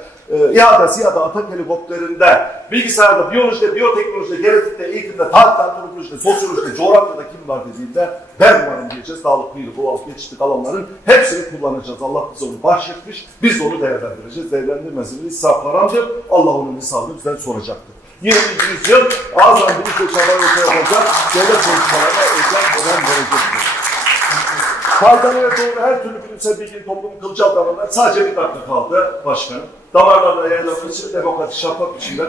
İHA'da, SİHA'da, atak helikopterinde, bilgisayarda, biyolojide, biyoteknolojide, genetikte, eğitimde, tarihte, antropolojide, sosyolojide, coğrafyada kim var dediğinde ben varım diyeceğiz. Dağlıklıydı, bu geçişlik alanların hepsini kullanacağız. Allah bize onu bahşetmiş, biz de onu değerlendireceğiz. Değerlendirmezimiz israf haramdır. Allah onun hesabını bizden soracaktır. 20. yüzyıl azam bilinç ve çaba ortaya yapacak, devlet politikalarına özel önem verecektir. Faydalıya doğru her türlü bilimsel bilginin toplumun kılcal damarlar sadece bir dakika kaldı başkanım. Damarlarına yayılamak için demokratik şeffaf biçimde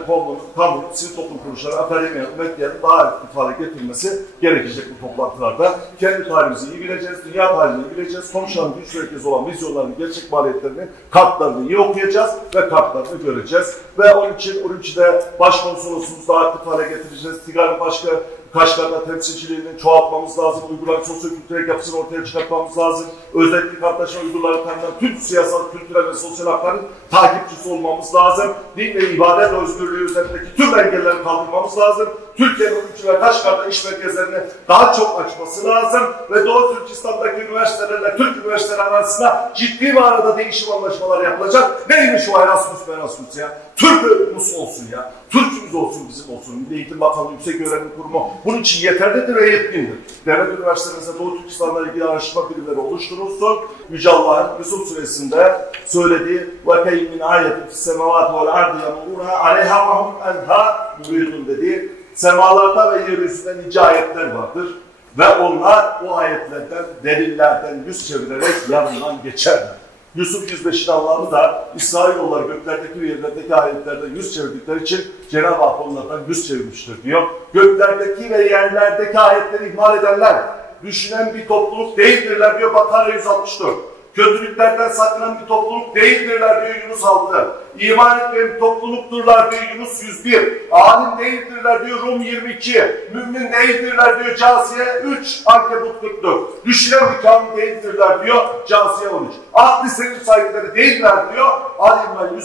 kamu, sivil toplum kuruluşları, akademiyanın, medyanın daha aktif hale getirilmesi gerekecek bu toplantılarda. Kendi tarihimizi iyi bileceğiz, dünya tarihini iyi bileceğiz, konuşan güç merkezi olan vizyonların gerçek maliyetlerini, kartlarını iyi okuyacağız ve kartlarını göreceğiz. Ve onun için Urumçi'de başkonsolosumuzu daha aktif hale getireceğiz. Ticaret başka Kaşgar'da temsilciliğini çoğaltmamız lazım, uygulan sosyo-kültürel yapısını ortaya çıkartmamız lazım. Özellikle kardeşler uyguları tanınan tüm siyasal, kültürel ve sosyal hakların takipçisi olmamız lazım. Din ve ibadet özgürlüğü üzerindeki tüm engelleri kaldırmamız lazım. Türkiye'nin Urumçi ve Kaşgar'da iş merkezlerini daha çok açması lazım. Ve Doğu Türkistan'daki üniversitelerle Türk üniversiteleri arasında ciddi manada değişim anlaşmaları yapılacak. Neymiş o Erasmus ya? Türk'ümüz olsun ya. Türk'ümüz olsun, bizim olsun. Milli Eğitim Bakanlığı, Yüksek Öğrenim Kurumu bunun için yeterlidir ve yetkindir. Devlet üniversitelerinde Doğu Türkistan'la ilgili araştırma birimleri oluşturulsun. Yüce Allah'ın Yusuf Suresi'nde söylediği وَكَيْمٍ آيَةٍ فِي السَّمَوَاتِ وَالْاَرْضِ يَمُرُونَا عَلَيْهَا وَهُمْ اَنْهَا مُرِيدٌ dediği semalarda ve yeryüzünde nice ayetler vardır. Ve onlar o ayetlerden, delillerden yüz çevirerek yanından geçerler. Yusuf 105'in Allah'ı da İsrailoğulları göklerdeki ve yerlerdeki ayetlerden yüz çevirdikleri için Cenab-ı Hak onlardan yüz çevirmiştir diyor. Göklerdeki ve yerlerdeki ayetleri ihmal edenler düşünen bir topluluk değildirler diyor Bakara 164. Kötülüklerden sakınan bir topluluk değildirler diyor Yunus 6. İman etmeyen bir toplulukturlar diyor Yunus 101. Alim değildirler diyor Rum 22. Mümin değildirler diyor Câsiye 3. Ankebut 44. Düşünen bir kavim değildirler diyor Câsiye 13. Aklı selim sahipleri değiller diyor Ali İmran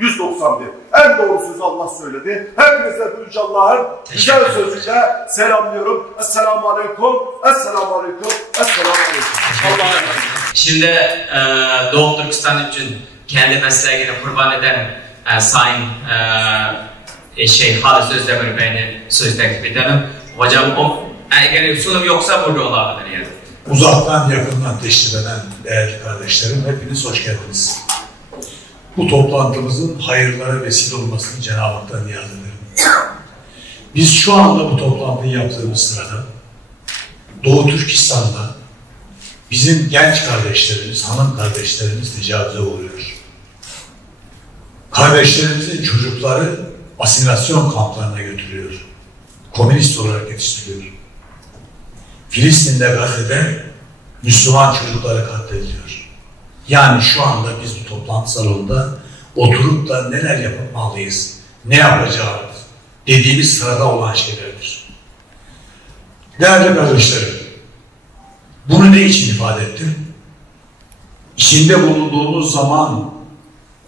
190-191. En doğru sözü Allah söyledi. Hepinize bu Yüce Allah'ın güzel sözüyle selamlıyorum. Esselamu Aleyküm. Esselamu Aleyküm. Esselamu Aleyküm. Şimdi Doğu Türkistan için kendi mesleğini kurban eden Sayın Halis Özdemir Bey'ini söz teklif edelim. Hocam eğer sunum yoksa burada olabilir yani. Uzaktan yakından teşrif eden değerli kardeşlerim, hepiniz hoş geldiniz. Bu toplantımızın hayırlara vesile olmasını Cenab-ı Hak'tan niyaz ederim. Biz şu anda bu toplantıyı yaptığımız sırada Doğu Türkistan'da bizim genç kardeşlerimiz, hanım kardeşlerimiz tecavüze uğruyor. Kardeşlerimizin çocukları asimilasyon kamplarına götürüyor. Komünist olarak yetiştiriliyor. Filistin'de, Gazze'de Müslüman çocukları katlediliyor. Yani şu anda biz bu toplantı salonunda oturup da neler yapmalıyız, ne yapacağız dediğimiz sırada olan şeylerdir. Değerli kardeşlerim, bunu ne için ifade ettim? İçinde bulunduğumuz zaman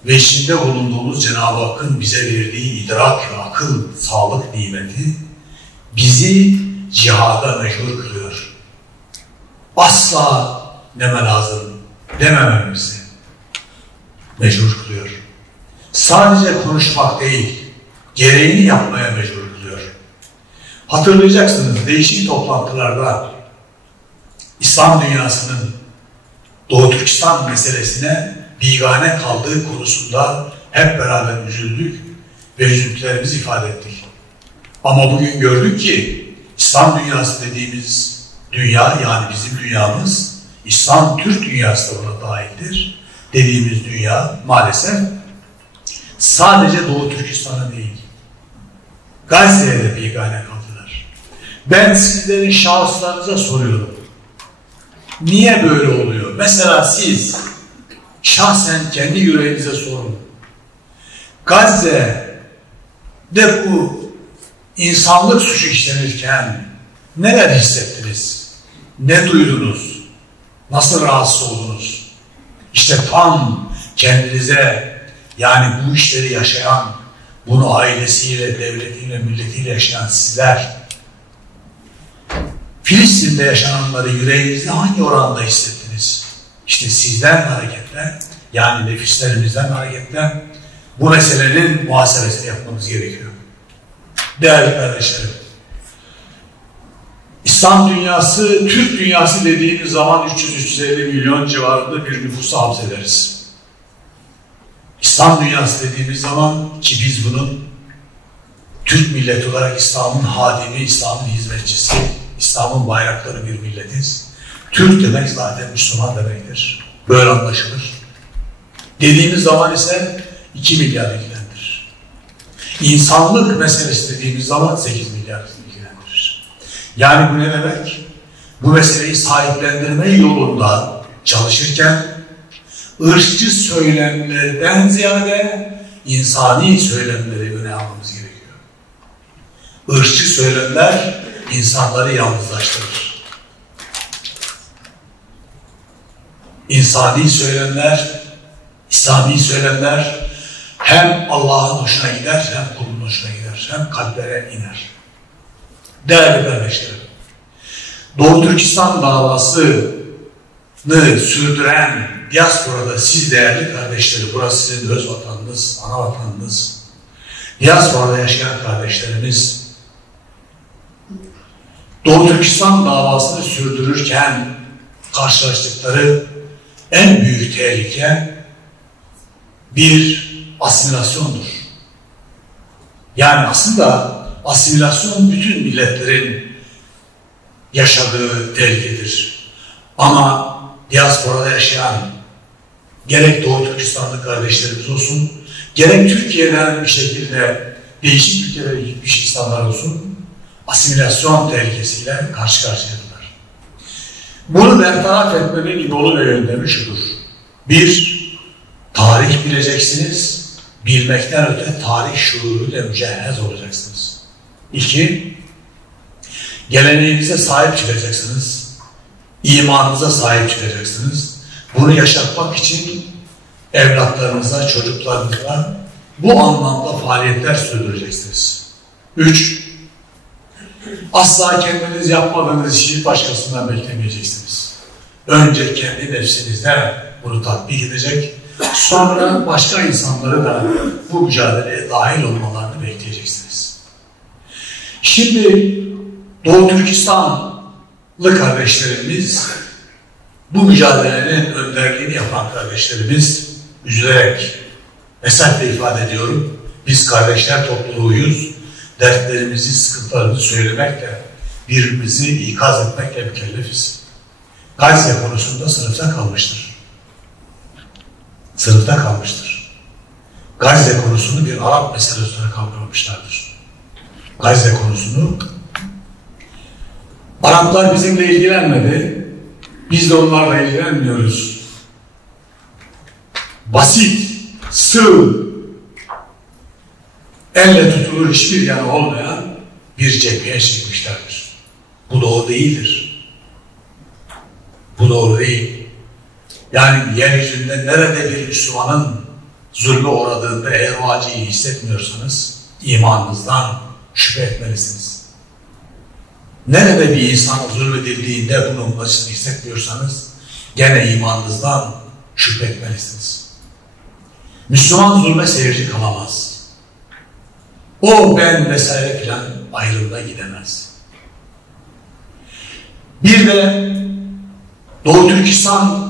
ve içinde bulunduğumuz Cenab-ı Hakk'ın bize verdiği idrak ve akıl, sağlık nimeti bizi cihada mecbur kılıyor. Asla deme lazım demememizi mecbur kılıyor. Sadece konuşmak değil, gereğini yapmaya mecbur kılıyor. Hatırlayacaksınız, değişik toplantılarda İslam dünyasının Doğu Türkistan meselesine bigane kaldığı konusunda hep beraber üzüldük ve üzüntülerimizi ifade ettik. Ama bugün gördük ki İslam dünyası dediğimiz dünya, yani bizim dünyamız, İslam Türk dünyası da buna dahildir. Dediğimiz dünya maalesef sadece Doğu Türkistan'a değil, Gazze'ye de bigane kaldılar. Ben sizlerin şahıslarınıza soruyorum. Niye böyle oluyor? Mesela siz şahsen kendi yüreğinize sorun. Gazze'de bu insanlık suçu işlenirken neler hissettiniz? Ne duydunuz? Nasıl rahatsız oldunuz? İşte tam kendinize, yani bu işleri yaşayan, bunu ailesiyle, devletiyle, milletiyle yaşayan sizler, Filistin'de yaşananları yüreğinizde hangi oranda hissettiniz? İşte sizden hareketle, yani nefislerimizden hareketle bu meselenin muhasebesini yapmamız gerekiyor. Değerli kardeşlerim, İslam dünyası, Türk dünyası dediğimiz zaman 300-350 milyon civarında bir nüfusu hapsederiz. İslam dünyası dediğimiz zaman, ki biz bunun Türk milleti olarak İslam'ın hadimi, İslam'ın hizmetçisi, İslam'ın bayrakları bir milletiz. Türk demek zaten Müslüman demektir. Böyle anlaşılır. Dediğimiz zaman ise 2 milyar ilgilendirir. İnsanlık meselesi dediğimiz zaman 8 milyar ilgilendirir. Yani bu ne demek? Bu meseleyi sahiplendirme yolunda çalışırken ırkçı söylemlerden ziyade insani söylemleri öne almamız gerekiyor. Irkçı söylemler insanları yalnızlaştırır. İnsani söylemler, İslami söylemler hem Allah'ın hoşuna gider, hem kulun hoşuna gider, hem kalplere iner. Değerli kardeşlerim, Doğu Türkistan davasını sürdüren diasporada siz değerli kardeşleri, burası sizin öz vatanınız, ana vatanınız, diasporada yaşayan kardeşlerimiz, Doğu Türkistan davasını sürdürürken karşılaştıkları en büyük tehlike bir asimilasyondur. Yani aslında asimilasyon bütün milletlerin yaşadığı tehlikedir. Ama diasporada yaşayan gerek Doğu Türkistanlı kardeşlerimiz olsun, gerek Türkiye'den bir şekilde değişik ülkelere gitmiş insanlar olsun, asimilasyon tehlikesiyle karşı karşıyadılar. Bunu bertaraf etmenin yolu ve yöntemi şudur. 1. Tarih bileceksiniz. Bilmekten öte tarih şuuruyla mücehhez olacaksınız. 2. Geleneğinize sahip çıkacaksınız. İmanınıza sahip çıkacaksınız. Bunu yaşatmak için evlatlarınıza, çocuklarınıza bu anlamda faaliyetler sürdüreceksiniz. 3. Asla kendiniz yapmadığınız işi başkasından beklemeyeceksiniz. Önce kendi nefsinizden bunu tatbik edecek, sonra başka insanları da bu mücadeleye dahil olmalarını bekleyeceksiniz. Şimdi Doğu Türkistanlı kardeşlerimiz, bu mücadelenin önderliğini yapan kardeşlerimiz, üzülerek mesafe ifade ediyorum, biz kardeşler topluluğuyuz, dertlerimizi, sıkıntılarımızı söylemekle, birbirimizi ikaz etmekle mükellefiz. Gazze konusunda sınıfta kalmıştır. Sınıfta kalmıştır. Gazze konusunu bir Arap meselesi olarak kavramışlardır. Gazze konusunu Araplar bizimle ilgilenmedi, biz de onlarla ilgilenmiyoruz. Basit, sığ, elle tutulur hiçbir yanı olmayan bir cepheye çekmişlerdir. Bu doğru değildir. Bu doğru değil. Yani yeryüzünde nerede bir Müslümanın zulme uğradığında eğer o acıyı hissetmiyorsanız imanınızdan şüphe etmelisiniz. Nerede bir insana zulmedildiğinde bunun acısını hissetmiyorsanız gene imanınızdan şüphe etmelisiniz. Müslüman zulme seyirci kalamaz. O ben vesaire filan ayrımda gidemez. Bir de Doğu Türkistan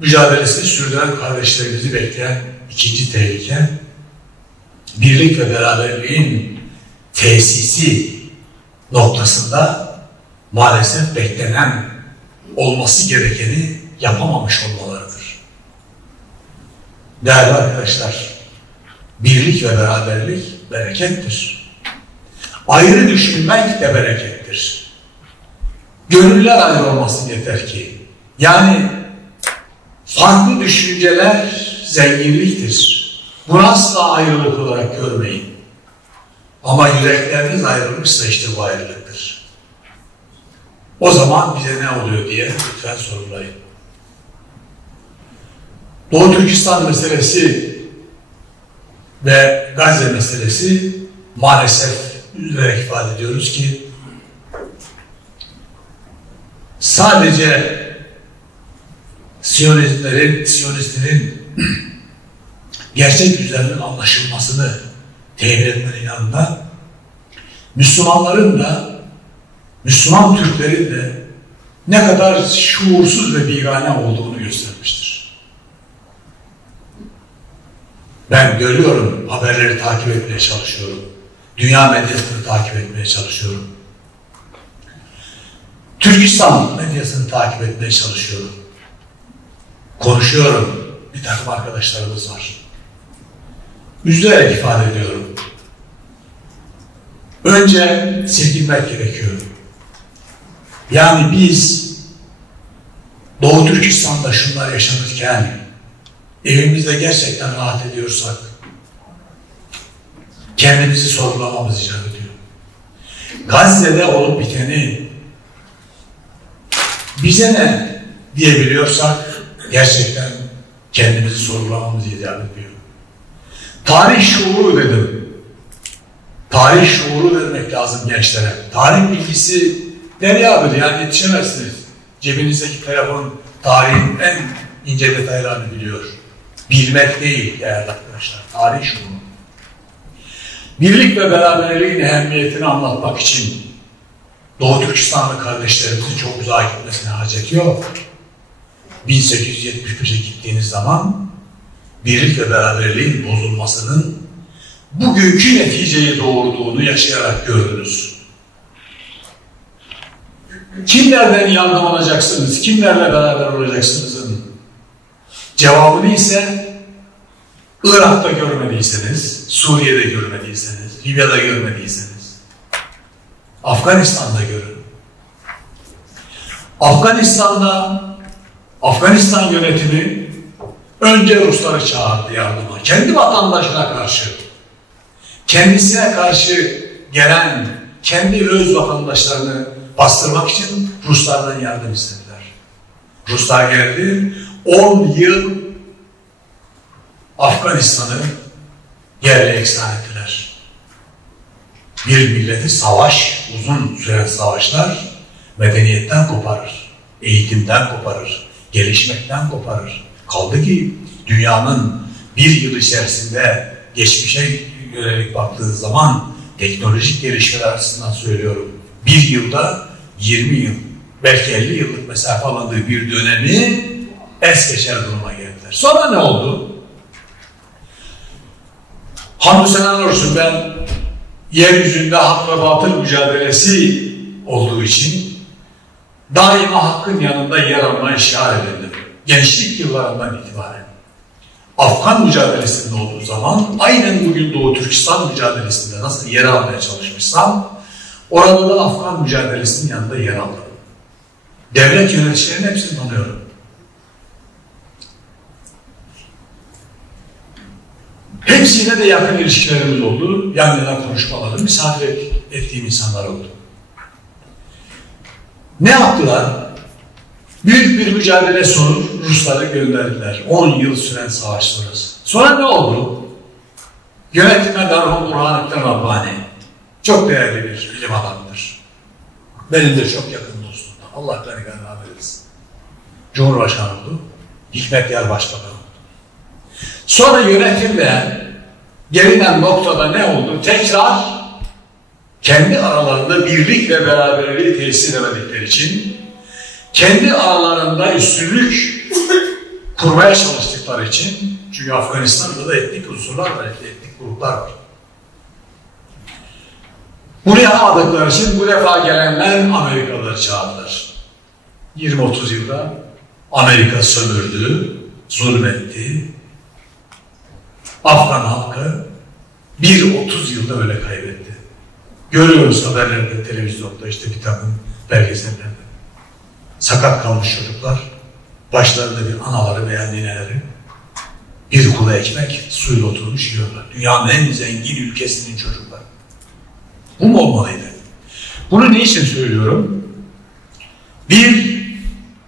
mücadelesini sürdüren kardeşlerimizi bekleyen ikinci tehlike, birlik ve beraberliğin tesisi noktasında maalesef beklenen, olması gerekeni yapamamış olmalarıdır. Değerli arkadaşlar, birlik ve beraberlik berekettir. Ayrı düşünmek de berekettir. Gönüller ayrı olması yeter ki. Yani farklı düşünceler zenginliktir. Bunu asla ayrılık olarak görmeyin. Ama yürekleriniz ayrılmışsa işte bu ayrılıktır. O zaman bize ne oluyor diye lütfen sorgulayın. Doğu Türkistan meselesi ve Gazze meselesi maalesef üzülerek ifade ediyoruz ki sadece Siyonistlerin gerçek yüzlerinin anlaşılmasını temin etmenin yanında Müslümanların da Müslüman Türklerin de ne kadar şuursuz ve bigane olduğunu göstermiştir. Ben görüyorum, haberleri takip etmeye çalışıyorum. Dünya medyasını takip etmeye çalışıyorum. Türkistan medyasını takip etmeye çalışıyorum. Konuşuyorum. Bir takım arkadaşlarımız var. Üzülerek ifade ediyorum. Önce silkinmek gerekiyor. Yani biz Doğu Türkistan'da şunlar yaşanırken evimizde gerçekten rahat ediyorsak kendimizi sorgulamamız icap ediyor. Gazze'de olup biteni bize ne diyebiliyorsak gerçekten kendimizi sorgulamamız icap ediyor. Tarih şuuru dedim. Tarih şuuru vermek lazım gençlere. Tarih bilgisi deryadır, yani yetişemezsiniz. Cebinizdeki telefon tarihin en ince detaylarını biliyor. Bilmek değil değerli arkadaşlar, tarih şuuru. Birlik ve beraberliğin ehemmiyetini anlatmak için Doğu Türkistanlı kardeşlerimizin çok uzağa gitmesine hacet yok. 1875'e gittiğiniz zaman birlik ve beraberliğin bozulmasının bugünkü neticeyi doğurduğunu yaşayarak gördünüz. Kimlerden yardım alacaksınız, kimlerle beraber olacaksınızın cevabını ise Irak'ta görmediyseniz, Suriye'de görmediyseniz, Libya'da görmediyseniz, Afganistan'da görün. Afganistan yönetimi önce Rusları çağırdı yardıma. Kendi vatandaşına karşı, kendisine karşı gelen kendi öz vatandaşlarını bastırmak için Ruslardan yardım istediler. Ruslar geldi, 10 yıl Afganistan'ı yerle eksan ettiler. Bir milleti savaş, uzun süren savaşlar medeniyetten koparır, eğitimden koparır, gelişmekten koparır. Kaldı ki dünyanın bir yıl içerisinde geçmişe yönelik baktığınız zaman teknolojik gelişmeler açısından söylüyorum. Bir yılda 20 yıl, belki 50 yıllık mesafe alındığı bir dönemi es geçer duruma geldiler. Sonra ne oldu? Hamdü senalar olsun, ben yeryüzünde hak ve batıl mücadelesi olduğu için daima hakkın yanında yer almaya şiar edildim. Gençlik yıllarından itibaren. Afgan mücadelesinde olduğu zaman aynen bugün Doğu Türkistan mücadelesinde nasıl yer almaya çalışmışsam orada da Afgan mücadelesinin yanında yer aldım. Devlet yöneticilerinin hepsini tanıyorum. Hepsiyle de yakın ilişkilerimiz oldu. Yan yana konuşmaları, misafir ettiğim insanlar oldu. Ne yaptılar? Büyük bir mücadele sonu Rusları gönderdiler. 10 yıl süren savaş sonrası. Sonra ne oldu? Yönetime merhum Burhanettin Rabbani. Çok değerli bir bilim adamıdır. Benim de çok yakın dostum. Allah gani rahmet eylesin. Cumhurbaşkanı oldu. Hikmet Yar Başbakan oldu. Sonra yönetimde gelinen noktada ne oldu? Tekrar kendi aralarında birlik ve beraberliği tesis edemedikleri için kendi aralarında üstünlük kurmaya çalıştıkları için, çünkü Afganistan'da da etnik unsurlar var, etnik gruplar var. Bunu yapmadıkları için bu defa gelenler Amerikalıları çağırdılar. 20-30 yılda Amerika sömürdü, zulmetti. Afgan halkı 30 yılda öyle kaybetti. Görüyoruz haberlerde, televizyonda, işte bir takım belgesellerde. Sakat kalmış çocuklar, başlarında bir anaları veya nineleri Bir kuru ekmek suyla oturmuş yiyorlar. Dünyanın en zengin ülkesinin çocukları. Bu mu olmalıydı? Bunu niçin söylüyorum? Bir,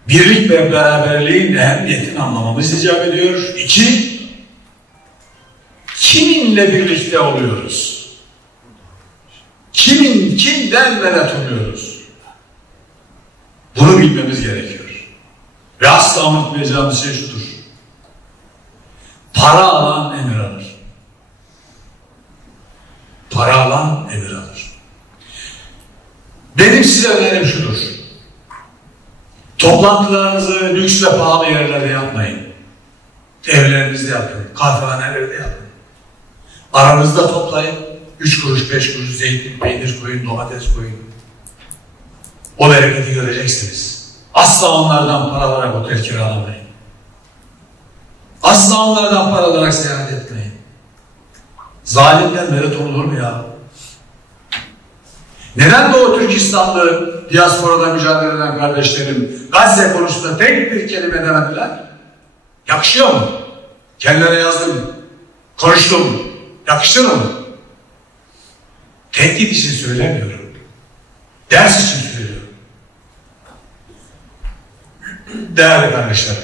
birlik ve beraberliğin ehemmiyetini anlamamız icap ediyor. İki, kiminle birlikte oluyoruz? Kimden medet umuyoruz? Bunu bilmemiz gerekiyor. Ve asla unutmayacağımız şey şudur. Para alan emir alır. Para alan emir alır. Benim size önerim şudur. Toplantılarınızı lüks ve pahalı yerlerde yapmayın. Evlerinizde yapın, kahvehanelerde yapın. Aranızda toplayın. 3 kuruş, 5 kuruş zeytin, peynir koyun, domates koyun. O bereketi göreceksiniz. Asla onlardan para alarak otel kiralamayın. Asla onlardan para alarak seyahat etmeyin. Zalimden medet olur mu ya? Neden Doğu Türkistanlı diasporada mücadele eden kardeşlerim Gazze konusunda tek bir kelime demediler? Yakışıyor mu? Kendilerine yazdım, konuştum. Yakışır mı? Tehdit için söylemiyorum. Ders için söylüyorum. Değerli kardeşlerim,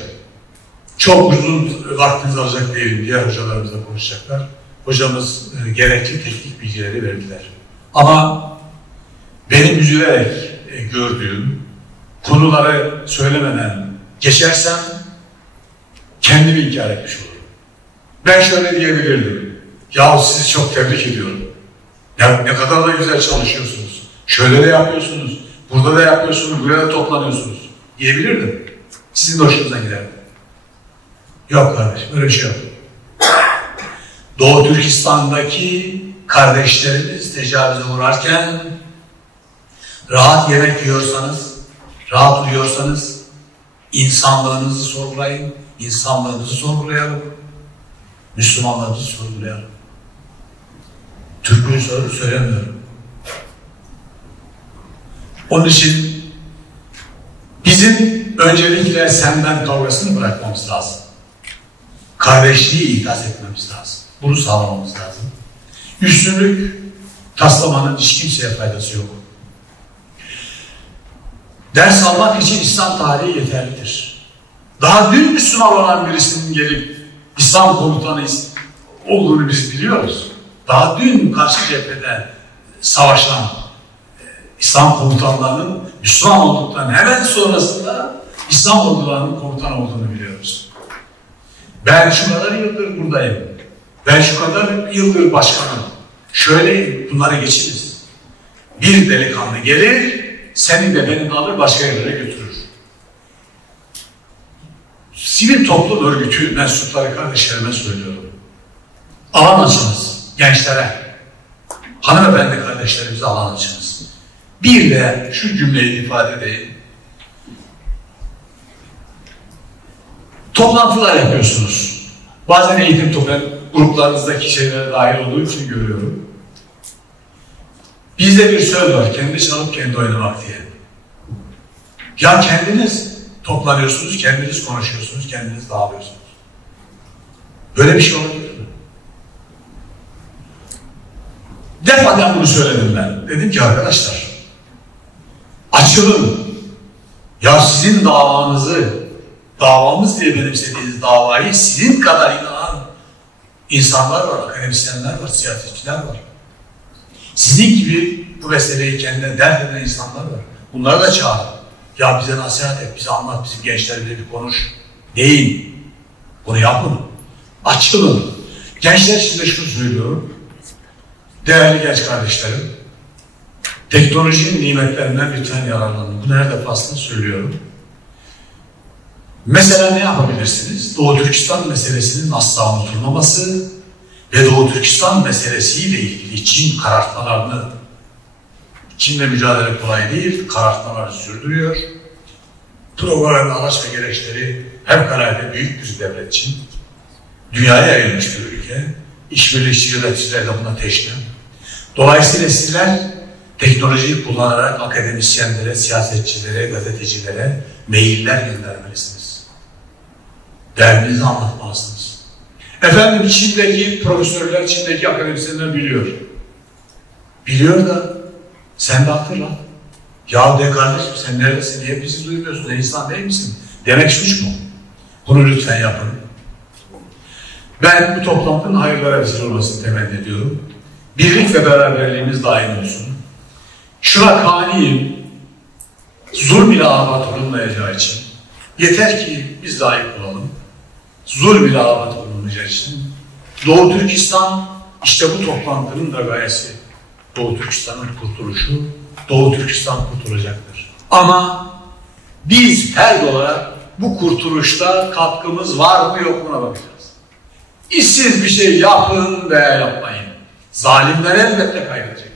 çok uzun vaktiniz alacak değilim. Diğer hocalarımız da konuşacaklar. Hocamız gerekli teknik bilgileri verdiler. Ama benim üzülerek gördüğüm konuları söylemeden geçersem kendimi inkar etmiş olurum. Ben şöyle diyebilirdim. Yahu sizi çok tebrik ediyorum. Ya ne kadar da güzel çalışıyorsunuz. Şöyle de yapıyorsunuz. Burada da yapıyorsunuz. Buraya da toplanıyorsunuz. Diyebilirdim. Sizin de hoşunuza giderdi. Yok kardeşim. Öyle bir şey yok. Doğu Türkistan'daki kardeşlerimiz tecavüze uğrarken rahat yemek yiyorsanız, rahat uyuyorsanız insanlığınızı sorgulayın, insanlığınızı sorgulayalım, Müslümanlığınızı sorgulayalım. Türkçeyi söylemiyorum. Onun için bizim öncelikle senden kavgasını bırakmamız lazım. Kardeşliği ikaz etmemiz lazım. Bunu sağlamamız lazım. Üstünlük taslamanın hiç kimseye faydası yok. Ders almak için İslam tarihi yeterlidir. Daha dün Müslüman olan birisinin gelip İslam komutanı olduğunu biz biliyoruz. Daha dün karşı cephede savaşan İslam komutanlarının Müslüman olduklarını hemen sonrasında İslam ordularının komutan olduğunu biliyoruz. Ben şu kadar yıldır buradayım. Ben şu kadar yıldır başkanım. Şöyle bunları geçiniz. Bir delikanlı gelir, seni de beni de alır başka yerlere götürür. Sivil toplum örgütü mensupları kardeşlerime söylüyorum. Alan açınız gençlere. Hanımefendi kardeşlerimize alan açınız. Bir de şu cümleyi ifade edeyim. Toplantılar yapıyorsunuz. Bazen eğitim gruplarınızdaki şeylere dahil olduğu için görüyorum. Bizde bir söz var, kendi çalıp kendi oynamak diye. Ya kendiniz toplanıyorsunuz, kendiniz konuşuyorsunuz, kendiniz dağılıyorsunuz. Böyle bir şey olabilir mi? Defaten bunu söyledim ben. Dedim ki arkadaşlar, açılın. Ya sizin davanızı, davamız diye benimsediğiniz davayı sizin kadar inanan insanlar var, akademisyenler var, siyasetçiler var. Sizin gibi bu meseleyi kendine dert eden insanlar var. Bunları da çağırın. Ya bize nasihat et, bize anlat, bizim gençlerle bir konuş. Deyin. Bunu yapın. Açılın. Gençler için de şunu söylüyorum. Değerli genç kardeşlerim, teknolojinin nimetlerinden bir tane yararlanın. Bunu her defasında söylüyorum. Mesela ne yapabilirsiniz? Doğu Türkistan meselesinin asla unutulmaması ve Doğu Türkistan meselesiyle ilgili Çin karartmalarını, Çin'le mücadele kolay değil, karartmaları sürdürüyor. Programın araç ve gereçleri hevkalade büyük bir devlet Çin. Dünyaya yayılmış bir ülke. İşbirlikçi yöneticiler de buna teşne. Dolayısıyla sizler teknolojiyi kullanarak akademisyenlere, siyasetçilere, gazetecilere mailler göndermelisiniz. Derdinizi anlatmalısınız. Efendim Çin'deki profesörler, Çin'deki akademisyenler biliyor. Biliyor da sen de hatırla. Ya de kardeşim sen neredesin diye bizi duymuyorsun. Sen insan değil misin? Demek suç mu? Bunu lütfen yapın. Ben bu toplantının hayırlara vesile olmasını temenni ediyorum. Birlik ve beraberliğimiz daim olsun. Şuna kaniyim, zulm ile abat olunmayacağı için, yeter ki biz layık olalım, zulm ile abat olunmayacağı için, Doğu Türkistan, işte bu toplantının da gayesi, Doğu Türkistan'ın kurtuluşu, Doğu Türkistan kurtulacaktır. Ama biz ferd olarak bu kurtuluşta katkımız var mı yok mu bakacağız. İşsiz bir şey yapın veya yapmayın. Zalimler elbette kaybedecek.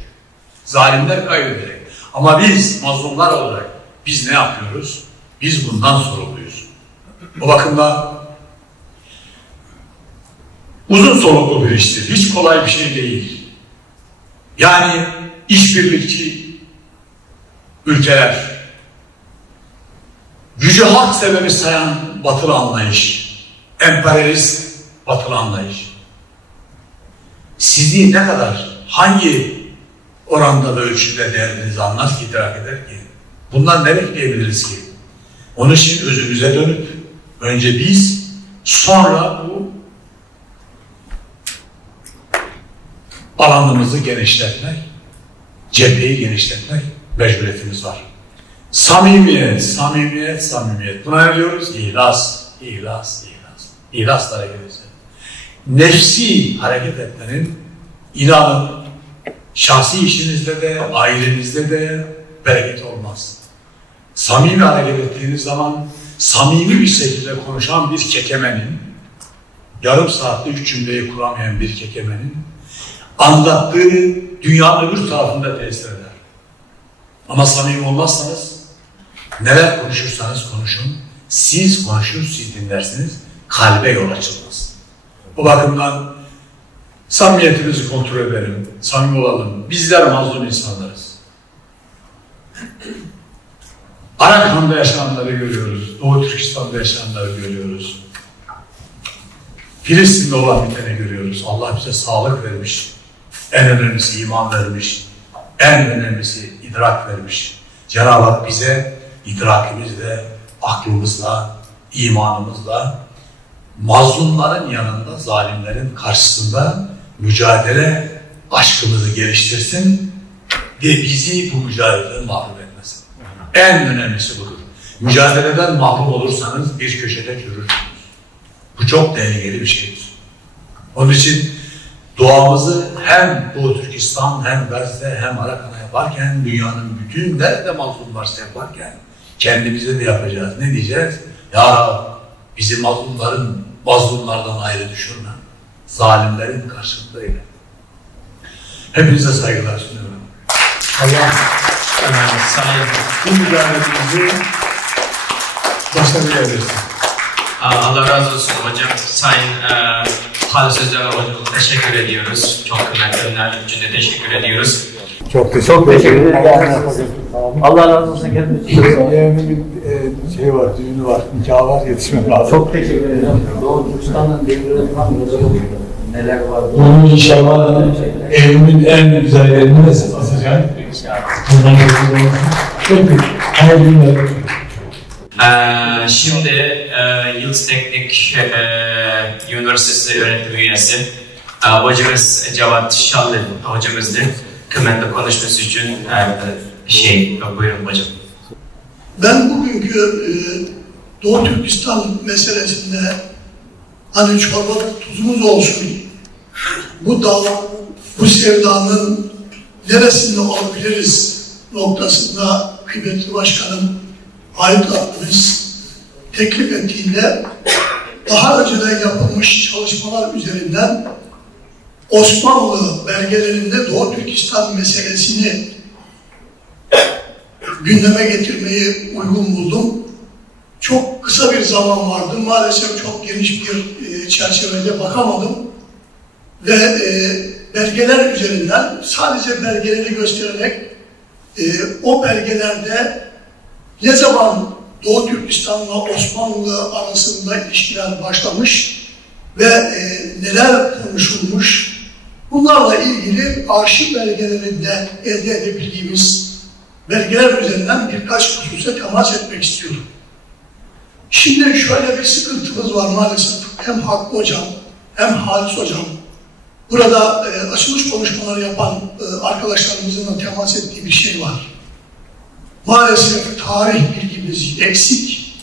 Zalimler kaybedecek. Ama biz mazlumlar olarak biz ne yapıyoruz? Biz bundan sorumluyuz. O bakımdan uzun soluklu bir iştir. Hiç kolay bir şey değil. Yani işbirlikçi ülkeler, gücü hak sebebi sayan batılı anlayış, emperyalist batılı anlayış, sizi ne kadar, hangi oranda ve ölçüde değerinizi anlar ki, idrak eder ki? Bundan ne bekleyebiliriz ki? Onun için özümüze dönüp, önce biz, sonra bu alanımızı genişletmek, cepheyi genişletmek mecburiyetimiz var. Samimiyet, samimiyet, samimiyet. Buna ne diyoruz? İhlas, ihlas, ihlas. İhlasla hareket edeceğiz. Nefsi hareket etmenin, inanın, şahsi işinizde de, ailenizde de bereket olmaz. Samimi hareket ettiğiniz zaman, samimi bir şekilde konuşan bir kekemenin, yarım saatte 3 cümleyi kuramayan bir kekemenin, anlattığı dünyanın öbür tarafında tesir eder. Ama samimi olmazsanız, neler konuşursanız konuşun, siz konuşur, siz dinlersiniz, kalbe yol açılmaz. Bu bakımdan samimiyetimizi kontrol edelim, samimi olalım. Bizler mazlum insanlarız. Arakan'da yaşananları görüyoruz, Doğu Türkistan'da yaşananları görüyoruz. Filistin'de olan biteni görüyoruz. Allah bize sağlık vermiş, en önemlisi iman vermiş, en önemlisi idrak vermiş. Cenab-ı Hak bize idrakimizle, aklımızla, imanımızla mazlumların yanında, zalimlerin karşısında mücadele aşkımızı geliştirsin ve bizi bu mücadeleden mahrum etmesin. En önemlisi budur. Mücadeleden mahrum olursanız bir köşede çürürsünüz. Bu çok tehlikeli bir şeydir. Onun için duamızı hem Doğu Türkistan, hem Gazze, hem Arakan'a yaparken, dünyanın bütün nerede mazlum varsa yaparken kendimize de yapacağız. Ne diyeceğiz? Ya Rab, bizi mazlumlardan ayrı düşürme. Zalimlerin karşısında eyle. Hepinize saygılar sunuyorum. Allah bu mücadelemizi başarıya versin. Allah razı olsun hocam. Sayın hal sözlerine hocam teşekkür ediyoruz. Çok kıymetli öneriler için de teşekkür ediyoruz. Çok teşekkür ederim. Allah razı olsun kendinize. Yeğenimin şey var, düğünü var, nikahı var, yetişmem lazım. Çok teşekkür ederim. Doğu Türkistan'ın devrimi neler var? Bunu inşallah evimin en güzel yerine de satacağım. Bundan çok hayırlı günler. Şimdi Yıldız Teknik Üniversitesi öğretim üyesi hocamız Cevat Şallı hocamızdı. Kıymetli konuşması için buyurun hocam. Ben bugünkü Doğu Türkistan meselesinde hani çorbada tuzumuz olsun, bu davanın, bu sevdanın neresinde olabiliriz noktasında kıymetli başkanım Halit abimiz teklif ettiğinde daha önceden yapılmış çalışmalar üzerinden Osmanlı belgelerinde Doğu Türkistan meselesini gündeme getirmeyi uygun buldum. Çok kısa bir zaman vardı. Maalesef çok geniş bir çerçevede bakamadım. Ve belgeler üzerinden sadece belgeleri göstererek o belgelerde ne zaman Doğu Türkistan'la Osmanlı arasında ilişkiler başlamış ve neler konuşulmuş, bunlarla ilgili arşiv belgelerinde elde edebildiğimiz belgeler üzerinden birkaç hususa temas etmek istiyorum. Şimdi şöyle bir sıkıntımız var maalesef. Hem Hakkı Hocam hem Halis Hocam, burada açılış konuşmaları yapan arkadaşlarımızın da temas ettiği bir şey var. Maalesef tarih bilgimiz eksik.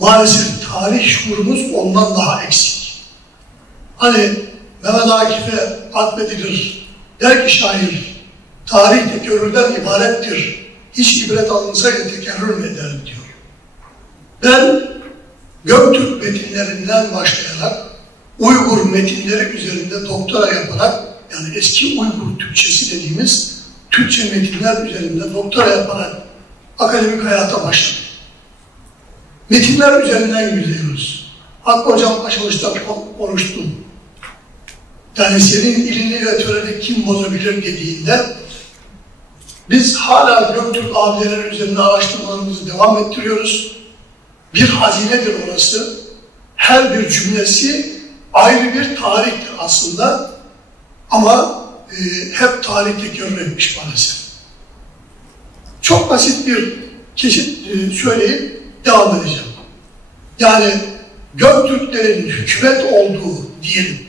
Maalesef tarih şuurumuz ondan daha eksik. Hani Mehmet Akif'e atfedilir. Der ki şair, tarih tekerrürden ibarettir. Hiç ibret alınsaydı tekerrür mü ederim diyor. Ben Göktürk metinlerinden başlayarak Uygur metinleri üzerinde doktora yaparak, yani eski Uygur Türkçesi dediğimiz Türkçe metinler üzerinde doktora yaparak akademik hayata başladım. Metinler üzerinden gidiyoruz. Hakkı Hocam açılışta konuştu. Yani senin ilini ve töreni kim bozabilir dediğinde biz hala Göktürk abideleri üzerinde araştırmalarımızı devam ettiriyoruz. Bir hazinedir orası. Her bir cümlesi ayrı bir tarihtir aslında. Ama hep tarih tekerrür etmiş maalesef. Çok basit bir kesit söyleyip devam edeceğim. Yani Göktürklerin hükümet olduğu diyelim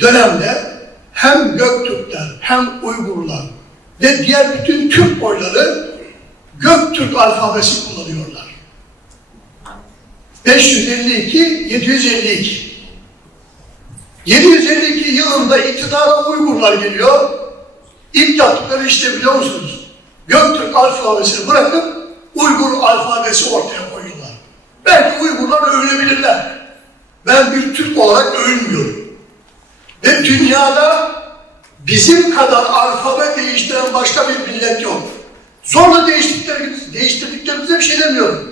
dönemde hem Göktürkler hem Uygurlar ve diğer bütün Türk boyları Göktürk alfabesi kullanıyorlar. 552-752. 752 yılında iktidara Uygurlar geliyor. İlk yaptıkları işte biliyor musunuz? Göktürk alfabesini bırakıp Uygur alfabesi ortaya koyuyorlar. Belki Uygurlar övünebilirler. Ben bir Türk olarak övünmüyorum. Ve dünyada bizim kadar alfabe değiştiren başka bir millet yok. Zorla değiştirdiklerimize bir şey demiyorum.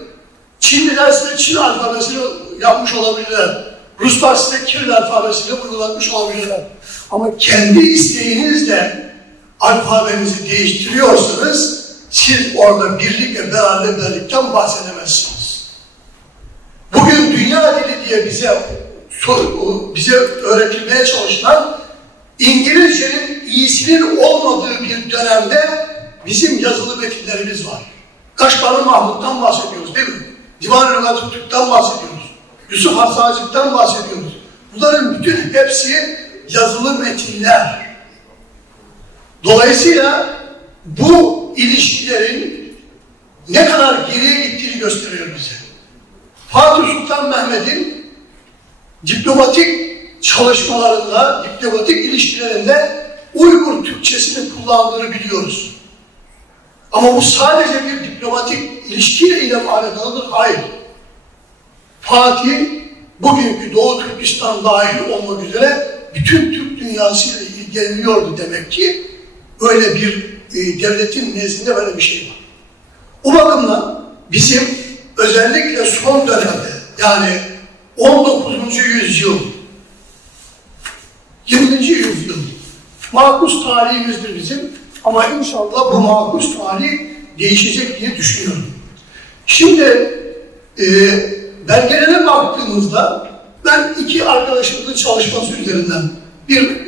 Çinliler size Çin alfabesini yapmış olabilirler. Ruslar size Kiril alfabesini uygulatmış olabilirler. Ama kendi isteğinizle alfabenizi değiştiriyorsanız siz orada birlik ve beraberlikten bahsedemezsiniz. Bugün dünya dili diye bize öğretilmeye çalışılan İngilizcenin iyisinin olmadığı bir dönemde bizim yazılı metinlerimiz var. Kaşgarlı Mahmut'tan bahsediyoruz değil mi? Divan-ı Lügat-ı Türk'ten bahsediyoruz. Yusuf Hassacık'tan bahsediyoruz. Bunların bütün hepsi yazılı metinler. Dolayısıyla bu ilişkilerin ne kadar geriye gittiğini gösteriyor bize. Fatih Sultan Mehmet'in diplomatik çalışmalarında, diplomatik ilişkilerinde Uygur Türkçesini kullandığını biliyoruz. Ama bu sadece bir diplomatik ilişkiyle mi alakalıdır? Hayır. Fatih, bugünkü Doğu Türkistan dahil olmak üzere bütün Türk dünyasıyla ilgileniyordu demek ki. Öyle bir devletin nezdinde böyle bir şey var. O bakımdan bizim özellikle son dönemde, yani 19. yüzyıl, 20. yüzyıl makus tarihimizdir bizim. Ama inşallah bu makus tarih değişecek diye düşünüyorum. Şimdi belgelere baktığımızda ben iki arkadaşımızın çalışması üzerinden bir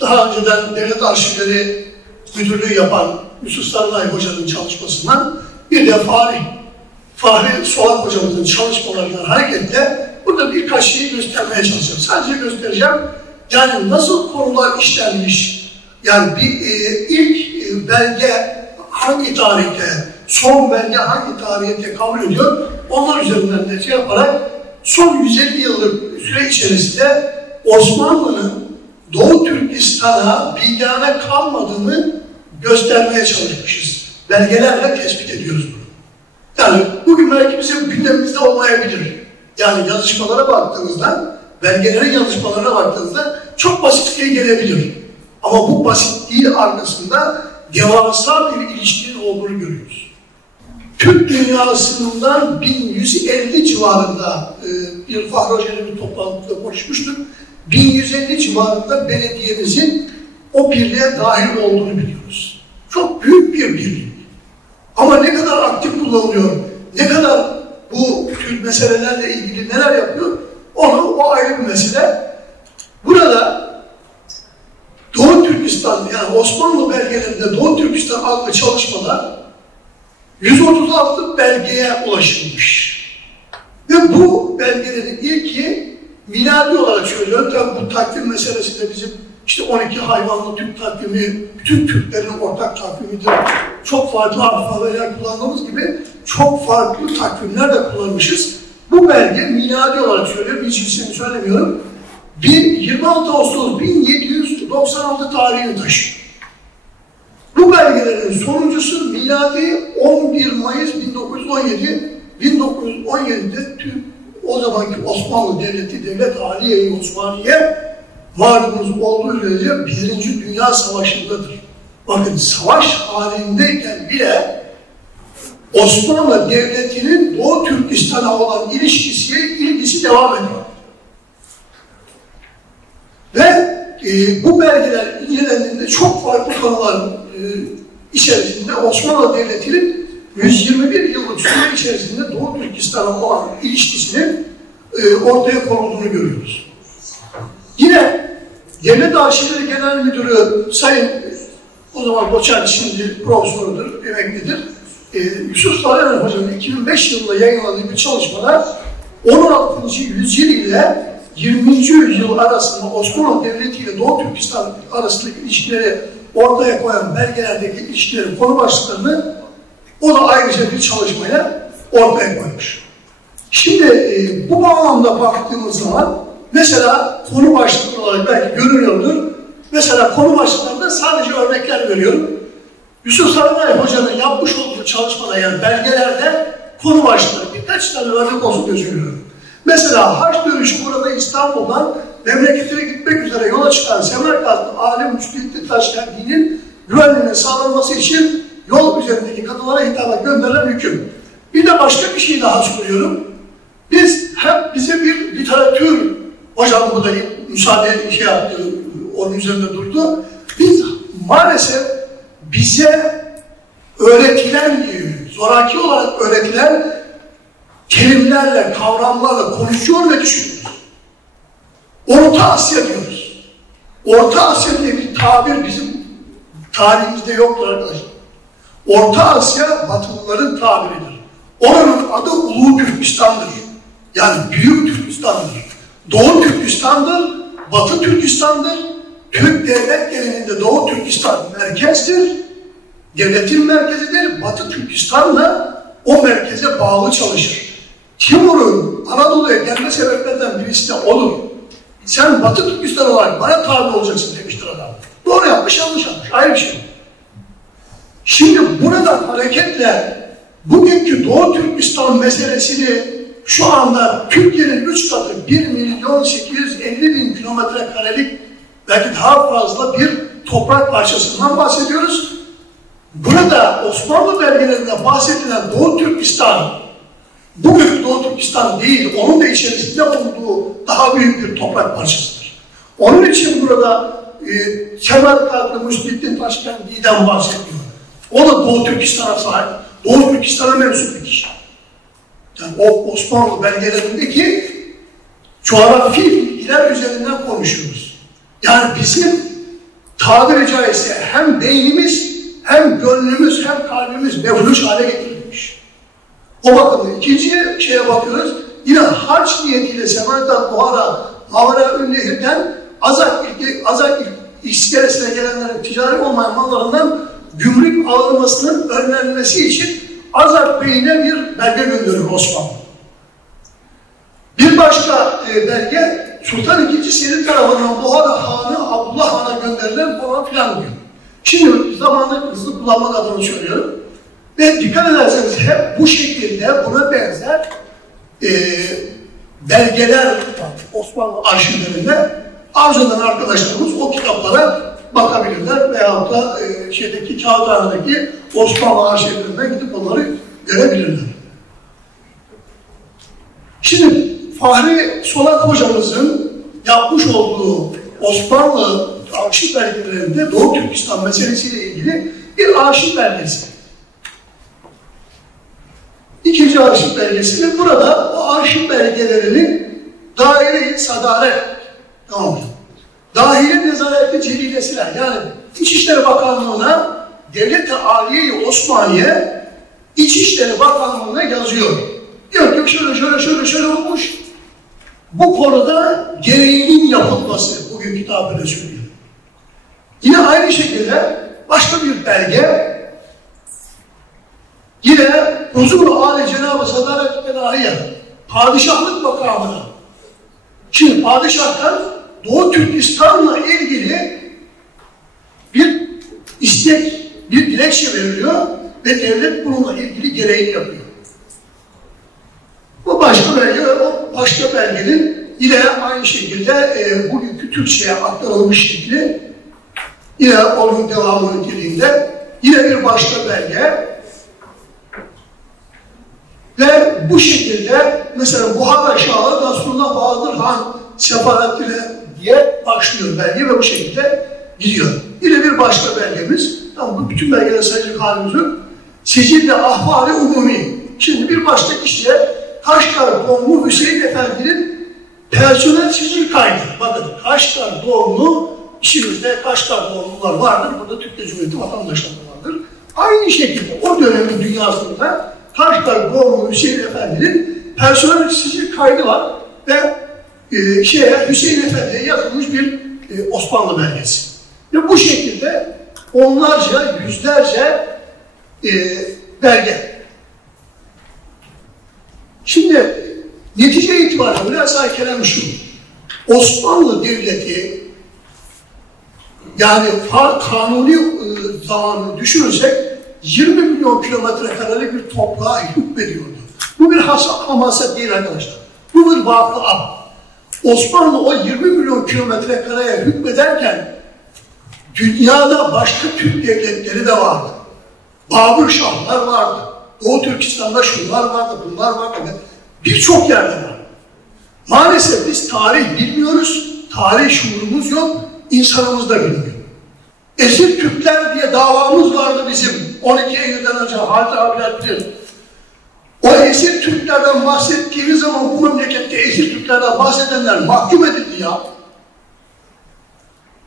daha önceden Devlet Arşivleri Müdürlüğü yapan Yusuf Sarılay Hoca'nın çalışmasından bir de Fahri Solak Hocamızın çalışmalarından hareketle burada birkaç şeyi göstermeye çalışacağım. Sadece göstereceğim. Yani nasıl konular işlenmiş, yani ilk belge hangi tarihte, son belge hangi tarihe tekabül ediyor, onlar üzerinden de yaparak son 150 yıllık süre içerisinde Osmanlı'nın Doğu Türkistan'a bilgâne kalmadığını göstermeye çalışmışız. Belgelerle tespit ediyoruz bunu. Yani bugün belki bizim gündemimizde olmayabilir. Yani yazışmalara baktığınızda, belgelerin yazışmalarına baktığınızda çok basit şey gelebilir. Ama bu basitliğin arkasında devasa bir ilişkinin olduğunu görüyoruz. Türk dünyasından 1150 civarında bir Fahri Hoca'yla bir toplantıda konuşmuştuk. 1150 civarında belediyemizin o birliğe dahil olduğunu biliyoruz. Çok büyük bir birlik. Ama ne kadar aktif kullanılıyor, ne kadar bu tür meselelerle ilgili neler yapıyor, O ayrı bir mesele. Burada Doğu Türkistan, yani Osmanlı belgelerinde Doğu Türkistan adlı çalışmalar 136 belgeye ulaşılmış. Ve bu belgelerin ilki miladi olarak söylüyorum. Tabi bu takvim meselesi de bizim işte 12 hayvanlı Türk takvimi, bütün Türklerin ortak takvimidir. Çok farklı alfabeler kullandığımız gibi çok farklı takvimler de kullanmışız. Bu belge miladi olarak söylüyorum, hiçbirisini söylemiyorum. 26 Ağustos 1796 tarihini taşıyor. Bu belgelerin sonuncusu miladi 11 Mayıs 1917. 1917'de o zamanki Osmanlı Devleti, Devlet Aliye-i Osmaniye varlığımız olduğu sürece 1. Dünya Savaşı'ndadır. Bakın savaş halindeyken bile Osmanlı Devleti'nin Doğu Türkistan'a olan ilgisi devam ediyor. Ve bu belgeler incelendiğinde çok farklı konular içerisinde Osmanlı Devleti'nin 121 yıllık süre içerisinde Doğu Türkistan'a olan ilişkisinin ortaya konulduğunu görüyoruz. Yine Devlet Arşivleri Genel Müdürü Sayın, o zaman doçent, şimdi profesördür, emeklidir, Yusuf Sarıyer Hoca'nın 2005 yılında yayınladığı bir çalışmada 16. yüzyıl ile 20. yüzyıl arasında Osmanlı Devleti ile Doğu Türkistan arasındaki ilişkileri ortaya koyan belgelerdeki ilişkilerin konu başlıklarını o da ayrıca bir çalışmaya ortaya koymuş. Şimdi bu bağlamda baktığımız zaman mesela konu başlıkları olarak belki görünüyordur. Mesela konu başlıklarında sadece örnekler veriyorum. Yusuf Sarıyer Hoca'nın yapmış olduğu çalışmada, yani belgelerde konu başlıkları birkaç tane örnek olsun gözüküyorum. Mesela Haç dönüşü burada İstanbul'dan memleketine gitmek üzere yola çıkan Semerkantlı alim Müslüman Taşkendi'nin güvenliğinin sağlanması için yol üzerindeki kadınlara hitaben gönderilen hüküm. Bir de başka bir şey daha söylüyorum. Bize bir literatür, hocam burada müsaade yaptı, onun üzerinde durdu. Biz maalesef bize öğretilen, zoraki olarak öğretilen terimlerle, kavramlarla konuşuyor ve düşünüyoruz. Orta Asya diyoruz. Orta Asya diye bir tabir bizim tarihimizde yoktur arkadaşlar. Orta Asya Batılıların tabiridir. Oranın adı Ulu Türkistan'dır. Yani Büyük Türkistan'dır. Doğu Türkistan'dır, Batı Türkistan'dır. Türk devlet genelinde Doğu Türkistan merkezdir. Devletin merkezidir. Batı Türkistan da o merkeze bağlı çalışır. Timur'un Anadolu'ya gelme sebeplerden birisi de olur. Sen Batı Türkistan olarak bana tabi olacaksın demiştir adam. Doğru yapmış, yanlış yapmış. Ayrı bir şey. Şimdi buradan hareketle bugünkü Doğu Türkistan meselesini şu anda Türkiye'nin 3 katı 1.850.000 kilometre karelik belki daha fazla bir toprak parçasından bahsediyoruz. Burada Osmanlı belgelerinde bahsedilen Doğu Türkistan, bugün Doğu Türkistan değil, onun da içerisinde olduğu daha büyük bir toprak parçasıdır. Onun için burada Semerkantlı Müslüman Taşkendi'den bahsediyor. O da Doğu Türkistan'a sahip, Doğu Türkistan'a mensup bir kişi. Yani o Osmanlı belgelerindeki coğrafi bilgiler üzerinden konuşuyoruz. Yani bizim tabiri caizse hem beynimiz, hem gönlümüz, hem kalbimiz mevluş hale getirilmiş. O bakımda ikinci şeye bakıyoruz. Yine hac niyetiyle Semerkant, Buhara, Mavera Nehir'den Azak iskelesine gelenlerin ticari olmayan mallarından gümrük alınmasının önlenmesi için Azak Bey'ine bir belge gönderiyor Osmanlı. Bir başka belge Sultan II. Selim tarafından Buhara Hanı Abdullah Han'a gönderilen falan filan diyor. Şimdi zamanı hızlı kullanmak adına söylüyorum. Ve dikkat ederseniz hep bu şekilde buna benzer belgeler var Osmanlı arşivlerinde. Arzu eden arkadaşlarımız o kitaplara bakabilirler veyahut da kağıthanedeki Osmanlı arşivlerinden gidip onları görebilirler. Şimdi Fahri Solak hocamızın yapmış olduğu Osmanlı arşiv belgelerinde Doğu Türkistan meselesiyle ilgili bir arşiv belgesi. İkinci arşiv belgesi ve burada o arşiv belgelerinin daire-i sadaret, tamam mı? Dahili nezareti celilesiler, yani İçişleri Bakanlığı'na Devlet-i Aliye-i Osmaniye İçişleri Bakanlığı'na yazıyor. Diyor ki şöyle olmuş. Bu konuda gereğinin yapılması, bugün kitap öyle söylüyor. Yine aynı şekilde başka bir belge, yine huzur-u âli Cenab-ı Sadaret-i Ilahiye, padişahlık makamına. Şimdi padişahlar Doğu Türkistan'la ilgili bir istek, bir dilekçe veriliyor ve devlet bununla ilgili gereğini yapıyor. Bu başka belge, o başka belgenin yine aynı şekilde bugünkü Türkçe'ye aktarılmış şekli, yine onun devamının niteliğinde yine bir başka belge ve bu şekilde mesela Buhara Şahı Nasrullah Bahadır Han sefaretine diye başlıyor belge ve bu şekilde gidiyor. Yine bir başka belgemiz, tamam, bu bütün belgeler sayacak halimiz yok. Sicil-i Ahval-i Umumi. Şimdi bir başka kişiye Kaşgar doğumlu Hüseyin Efendi'nin personel sicil kaydı. Bakın Kaşgar doğumlu, işimizde Kaşgar doğumlular vardır. Burada Türkiye Cumhuriyeti vatandaşları vardır. Aynı şekilde o dönemin dünyasında Kaşgar doğumlu Hüseyin Efendi'nin personel sicil kaydı var ve Hüseyin Efendi'ye yazılmış bir Osmanlı belgesi. Ve bu şekilde onlarca, yüzlerce belge. Şimdi netice itibariyle Hülasa-i Kelam şu, Osmanlı Devleti, yani kanuni zamanını düşünürsek 20 milyon kilometre karelik bir toprağa hükmediyordu. Bu bir hamaset değil arkadaşlar. Bu bir vakıa. Osmanlı o 20 milyon kilometre kareye hükmederken dünyada başka Türk devletleri de vardı. Babür Şahlar vardı. Doğu Türkistan'da şunlar vardı, bunlar vardı. Birçok yerde var. Maalesef biz tarih bilmiyoruz, tarih şuurumuz yok, insanımız da bilmiyor. Esir Türkler diye davamız vardı bizim 12 Eylül'den önce, Halit abiler bilir. O esir Türklerden bahsettiğimiz zaman bu memlekette esir Türklerden bahsedenler mahkum edildi ya.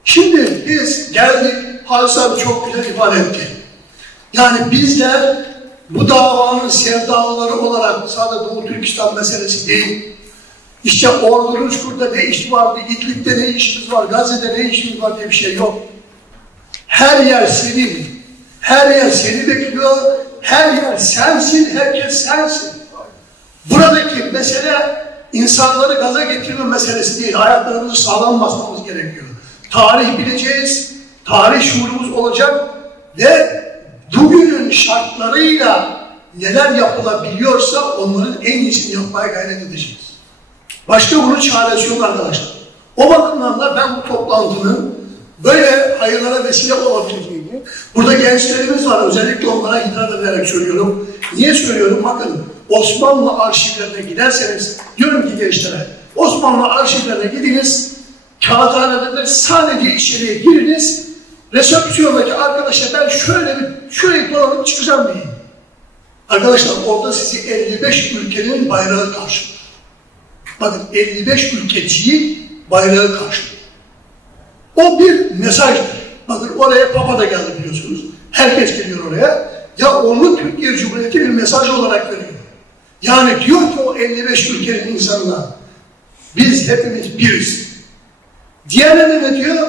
Şimdi biz geldik, Halis abi çok güzel ifade etti. Yani bizler bu davanın sevdalıları olarak sadece Doğu Türkistan meselesi değil, işte Ordu Uçkur'da ne iş vardı, İdlib'de ne işimiz var, Gazze'de ne işimiz var diye bir şey yok. Her yer senin, her yer seni bekliyor, her yer sensin, herkes sensin. Buradaki mesele insanları gaza getirme meselesi değil, hayatlarımızı sağlam basmamız gerekiyor. Tarih bileceğiz, tarih şuurumuz olacak ve bugünün şartlarıyla neler yapılabiliyorsa onların en iyisini yapmaya gayret edeceğiz. Başka bunun çaresi yok arkadaşlar. O bakımdan da ben bu toplantının böyle hayırlara vesile olabileceğini, burada gençlerimiz var, özellikle onlara hitap ederek söylüyorum. Niye söylüyorum? Bakın, Osmanlı arşivlerine giderseniz, diyorum ki gençlere, Osmanlı arşivlerine gidiniz, kağıthanede sadece içeriye giriniz, resepsiyondaki arkadaşa ben şöyle dolanıp çıkacağım deyin. Arkadaşlar orada sizi 55 ülkenin bayrağı karşılıyor. Bakın 55 ülkeciyi bayrağı karşılıyor. O bir mesajdır. Bakın oraya Papa da geldi biliyorsunuz. Herkes geliyor oraya. Ya onu Türkiye Cumhuriyeti bir mesaj olarak veriyor. Yani diyor ki o 55 ülkenin insanına biz hepimiz biriz. Diğerine ne diyor?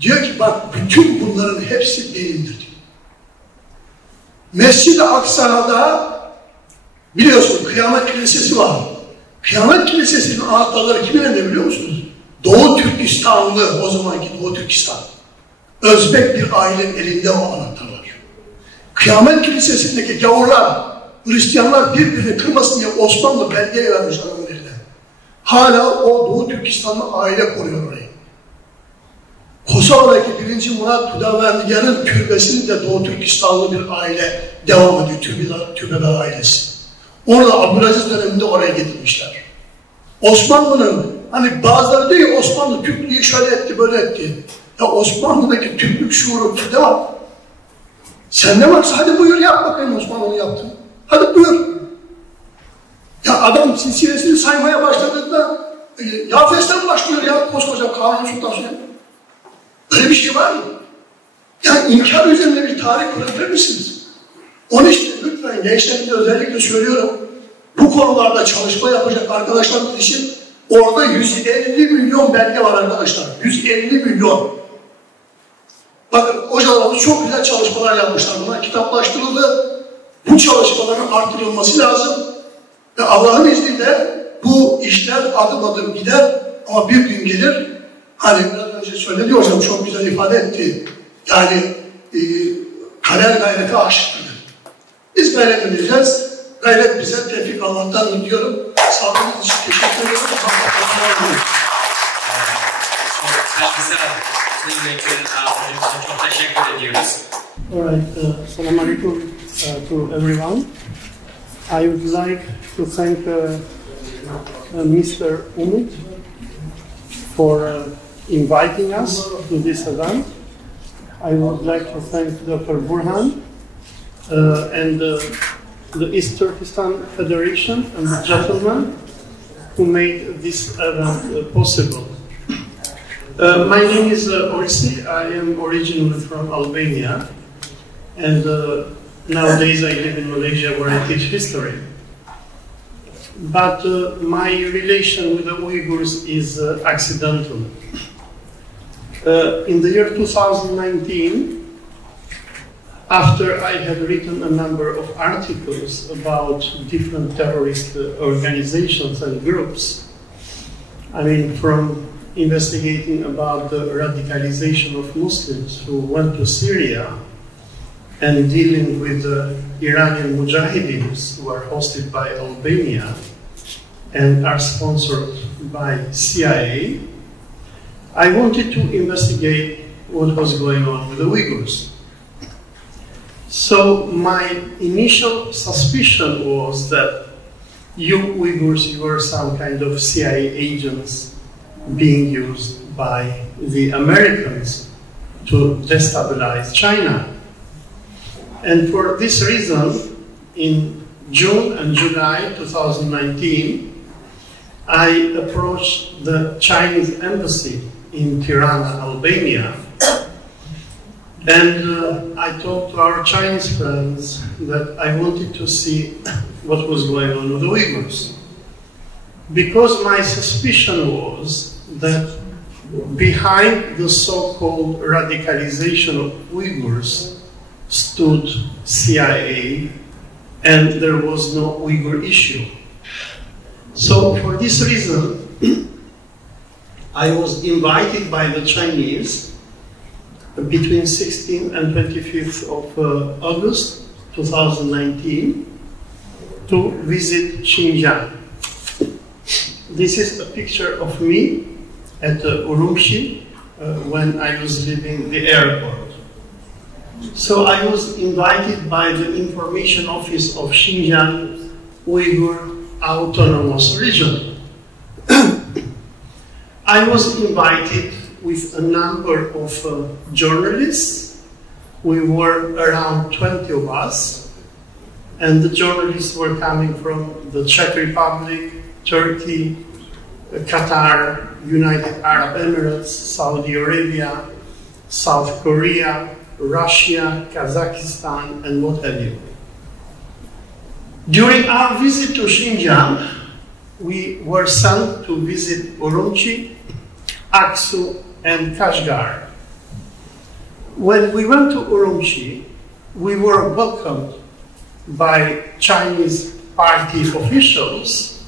Diyor ki bak bütün bunların hepsi benimdir diyor. Mescid-i Aksa'da biliyorsunuz Kıyamet Kilisesi var. Kıyamet Kilisesi'nin anahtarları kimin elinde biliyor musunuz? Doğu Türkistanlı, o zamanki Doğu Türkistan. Özbek bir ailenin elinde o anahtarlar. Kıyamet Kilisesi'ndeki gavurlar, Hristiyanlar birbirini kırmasın diye Osmanlı belgeyi vermiş adamın eline. Hala o Doğu Türkistanlı aile koruyor orayı. Kosova'daki 1. Murat Hüdavendigar'ın türbesini de Doğu Türkistanlı bir aile devam ediyor, Türbeler ailesi. Onu da Abdülaziz döneminde oraya getirmişler. Osmanlı'nın, hani bazıları diyor ya Osmanlı Türklüğü şöyle etti, böyle etti. Ya Osmanlı'daki Türklük şuuru devam. Sen ne varsa hadi buyur yap bakayım Osmanlı'nın yaptığını. Hadi buyur. Ya adam silsilesini saymaya başladığında Yafes'ten başlıyor ya koskoca Kanuni Sultan Süleyman. Böyle bir şey var mı? Yani inkar üzerine bir tarih kurabilir misiniz? Onun için lütfen gençlerimize özellikle söylüyorum. Bu konularda çalışma yapacak arkadaşlarımız için orada 150 milyon belge var arkadaşlar. 150 milyon. Bakın hocalarımız çok güzel çalışmalar yapmışlar. Bunlar kitaplaştırıldı. Bu çalışmaların artırılması lazım. Ve Allah'ın izniyle bu işler adım adım gider ama bir gün gelir. Hani biraz önce söyledi hocam, çok güzel ifade etti. Yani kader gayrete aşıktır. Biz gayret edeceğiz. Gayret bize, tevfik Allah'tan diyorum. Sağlığınız için teşekkür ediyorum. Çok teşekkür ediyoruz. Alright, Assalamu alaikum to everyone. I would like to thank Mr. Umut for inviting us to this event. I would like to thank Dr. Burhan and the East Turkestan Federation and the gentlemen who made this event possible. My name is Orsi. I am originally from Albania, and nowadays I live in Malaysia where I teach history. But my relation with the Uyghurs is accidental. In the year 2019, after I had written a number of articles about different terrorist organizations and groups, I mean, from investigating about the radicalization of Muslims who went to Syria and dealing with the Iranian Mujahideens who are hosted by Albania and are sponsored by CIA, I wanted to investigate what was going on with the Uyghurs. So my initial suspicion was that you Uyghurs, you were some kind of CIA agents being used by the Americans to destabilize China. And for this reason, in June and July 2019, I approached the Chinese embassy in Tirana, Albania, and I talked to our Chinese friends that I wanted to see what was going on with the Uyghurs. Because my suspicion was that behind the so-called radicalization of Uyghurs stood CIA, and there was no Uyghur issue. So for this reason, I was invited by the Chinese between 16th and 25th of August 2019 to visit Xinjiang. This is a picture of me at Urumqi when I was leaving the airport. So I was invited by the Information Office of Xinjiang Uyghur Autonomous Region. I was invited with a number of journalists. We were around 20 of us, and the journalists were coming from the Czech Republic, Turkey, Qatar, United Arab Emirates, Saudi Arabia, South Korea, Russia, Kazakhstan, and what have you. During our visit to Xinjiang, we were sent to visit Urumqi, Aksu, and Kashgar. When we went to Urumqi, we were welcomed by Chinese party officials,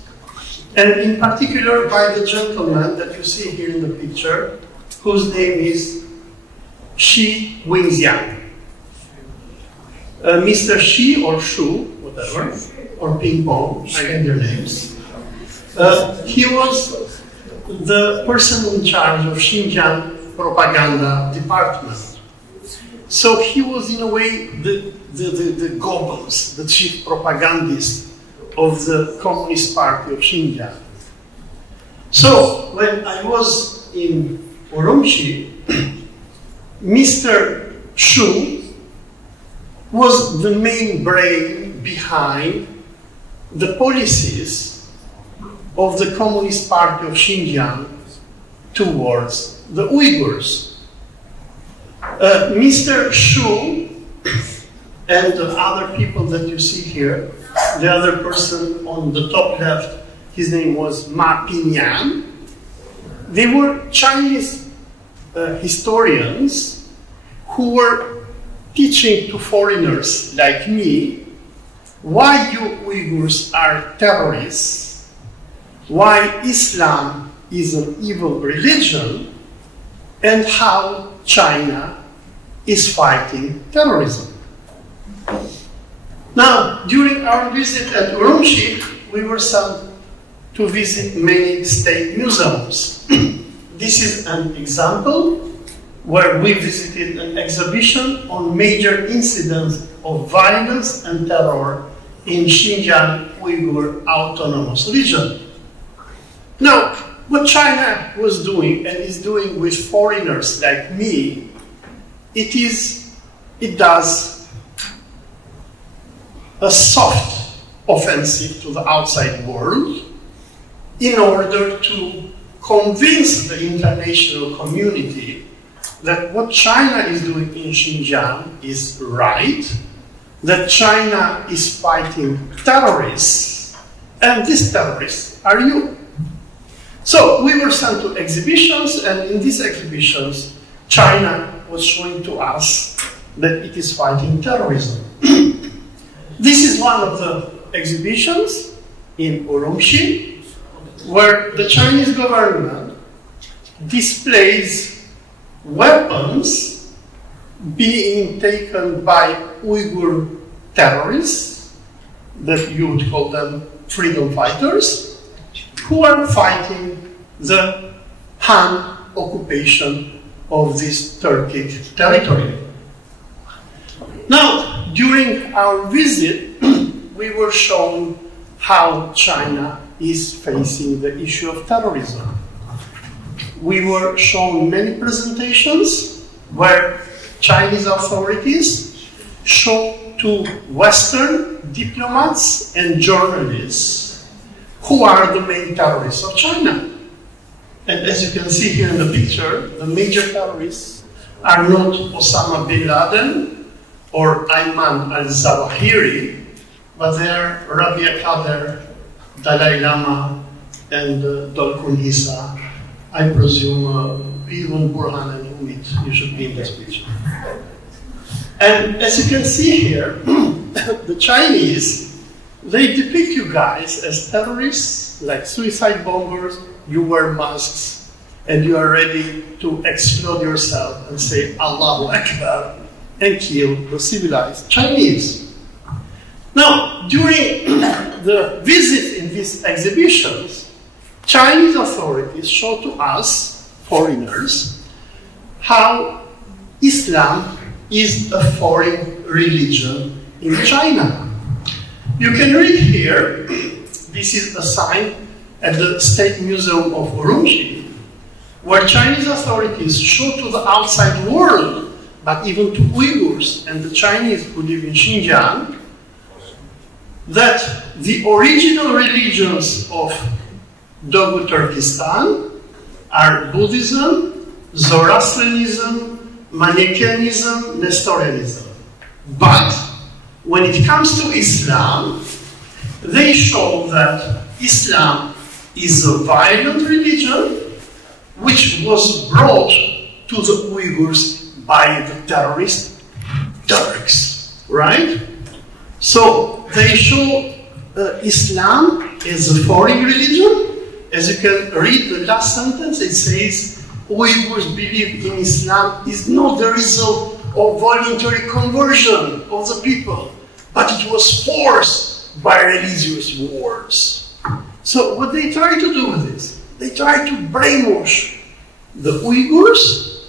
and in particular by the gentleman that you see here in the picture, whose name is Shi Wingxiang. Mr. Shi or Shu, whatever, or Ping Pong, I get their names. He was the person in charge of Xinjiang propaganda department. So he was in a way the Goebbels, the chief propagandist of the Communist Party of Xinjiang. So when I was in Urumqi, Mr. Shu was the main brain behind the policies of the Communist Party of Xinjiang towards the Uyghurs. Mr. Xu and the other people that you see here, the other person on the top left, his name was Ma Pingyang. They were Chinese historians who were teaching to foreigners like me why you Uyghurs are terrorists, why Islam is an evil religion, and how China is fighting terrorism. Now, during our visit at Urumqi, we were sent to visit many state museums. This is an example where we visited an exhibition on major incidents of violence and terror in Xinjiang Uyghur Autonomous Region. Now, what China was doing and is doing with foreigners like me, it does a soft offensive to the outside world in order to convince the international community that what China is doing in Xinjiang is right, that China is fighting terrorists, and these terrorists are you. So we were sent to exhibitions, and in these exhibitions, China was showing to us that it is fighting terrorism. This is one of the exhibitions in Urumqi, where the Chinese government displays weapons being taken by Uyghur terrorists, that you would call them freedom fighters, who are fighting the Han occupation of this Turkic territory. Now, during our visit, we were shown how China is facing the issue of terrorism. We were shown many presentations where Chinese authorities show to Western diplomats and journalists who are the main terrorists of China. And as you can see here in the picture, the major terrorists are not Osama bin Laden or Ayman al-Zawahiri, but they are Rabia Kader, Dalai Lama, and Dolkun Issa. I presume even Burhan and Umid, you should be in this picture. And as you can see here, the Chinese, they depict you guys as terrorists, like suicide bombers. You wear masks, and you are ready to explode yourself and say Allahu Akbar and kill the civilized Chinese. Now, during the visit in these exhibitions, Chinese authorities show to us, foreigners, how Islam is a foreign religion in China. You can read here, this is a sign at the State Museum of Urumqi, where Chinese authorities show to the outside world, but even to Uyghurs and the Chinese who live in Xinjiang, that the original religions of Dogu Turkestan are Buddhism, Zoroastrianism, Manichaeism, Nestorianism. But when it comes to Islam, they show that Islam is a violent religion which was brought to the Uyghurs by the terrorist Turks, right? So they show Islam as a foreign religion. As you can read the last sentence, it says, Uyghurs believe in Islam is not the result of voluntary conversion of the people, but it was forced by religious wars. So what they try to do with this, they try to brainwash the Uyghurs,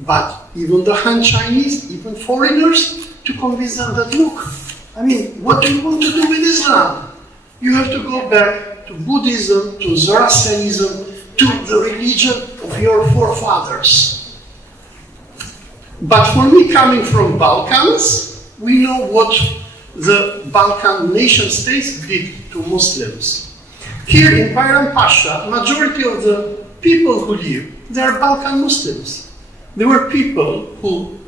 but even the Han Chinese, even foreigners, to convince them that, look, I mean, what do you want to do with Islam? You have to go back to Buddhism, to Zoroastrianism, to the religion of your forefathers. But for me, coming from Balkans, we know what the Balkan nation states did to Muslims. Here in Bayrampaşa, majority of the people who live, they are Balkan Muslims. They were people who,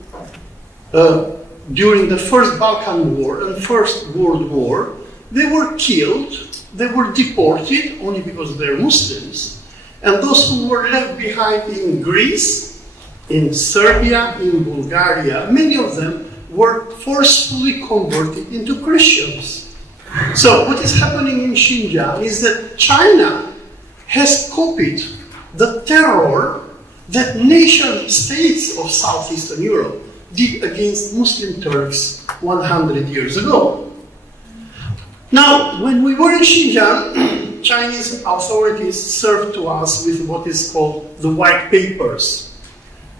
during the First Balkan War and First World War, they were killed, they were deported only because they're Muslims. And those who were left behind in Greece, in Serbia, in Bulgaria, many of them were forcefully converted into Christians. So what is happening in Xinjiang is that China has copied the terror that nation states of Southeastern Europe did against Muslim Turks 100 years ago. Now, when we were in Xinjiang, Chinese authorities served to us with what is called the white papers.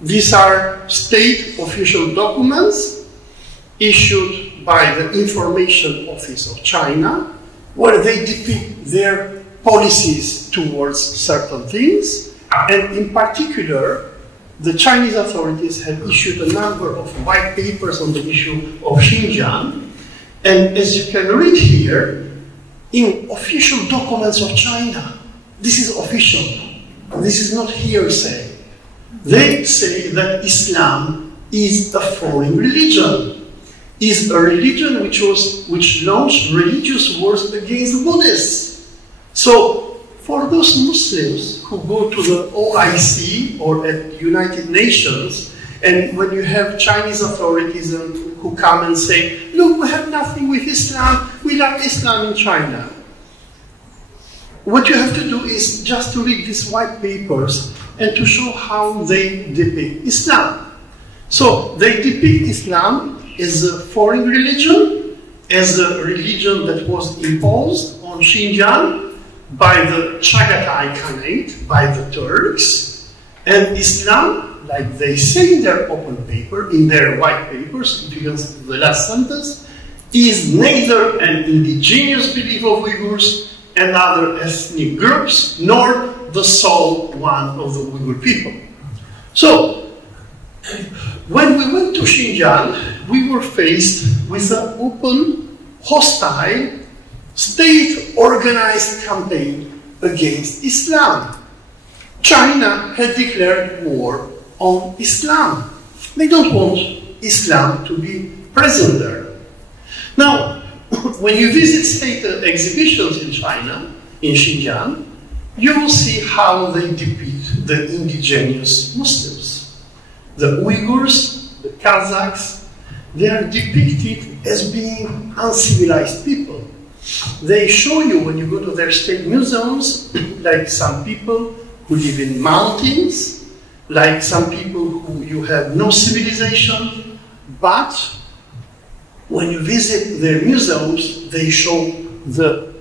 These are state official documents issued by the Information Office of China, where they depict their policies towards certain things. And in particular, the Chinese authorities have issued a number of white papers on the issue of Xinjiang. And as you can read here, in official documents of China, this is official. This is not hearsay. They say that Islam is a foreign religion, is a religion which launched religious wars against Buddhists. So for those Muslims who go to the OIC or at United Nations, and when you have Chinese authorities who come and say, look, we have nothing with Islam, we like Islam in China. What you have to do is just to read these white papers and to show how they depict Islam. So they depict Islam as a foreign religion, as a religion that was imposed on Xinjiang by the Chagatai Khanate, by the Turks, and Islam, like they say in their open paper, in their white papers, because the last sentence, is neither an indigenous belief of Uyghurs and other ethnic groups, nor the sole one of the Uyghur people. So, when we went to Xinjiang, we were faced with an open, hostile, state-organized campaign against Islam. China had declared war on Islam. They don't want Islam to be present there. Now, when you visit state exhibitions in China, in Xinjiang, you will see how they depict the indigenous Muslims. The Uyghurs, the Kazakhs, they are depicted as being uncivilized people. They show you, when you go to their state museums, like some people who live in mountains, like some people who you have no civilization, but when you visit their museums, they show the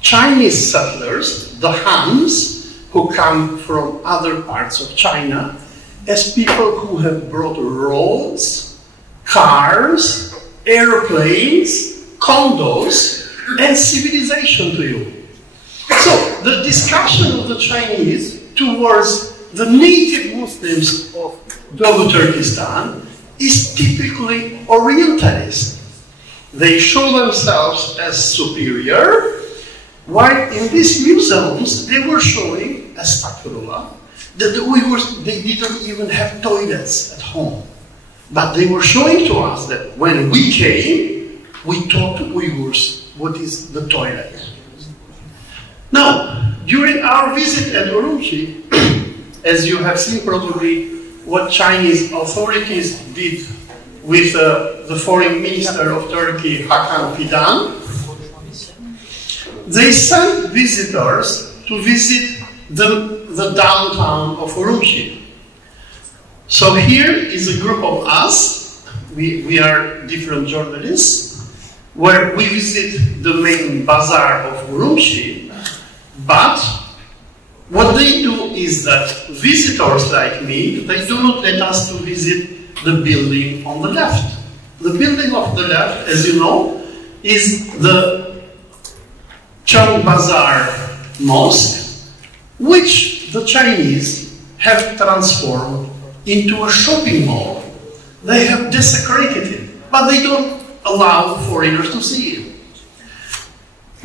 Chinese settlers, the Hans, who come from other parts of China, as people who have brought roads, cars, airplanes, condos, and civilization to you. So the discussion of the Chinese towards the native Muslims of Dogu Turkestan is typically Orientalist. They show themselves as superior, while in these museums they were showing, astaghfirullah, that the Uyghurs, they didn't even have toilets at home. But they were showing to us that when we came, we taught Uyghurs what is the toilet. Now, during our visit at Urumqi, as you have seen probably what Chinese authorities did with the foreign minister of Turkey, Hakan Fidan, they sent visitors to visit the downtown of Urumqi. So here is a group of us, we are different journalists, where we visit the main bazaar of Urumqi, but what they do is that visitors like me, they do not let us to visit the building on the left. The building on the left, as you know, is the Chong Bazaar Mosque, which the Chinese have transformed into a shopping mall. They have desecrated it, but they don't allow foreigners to see it.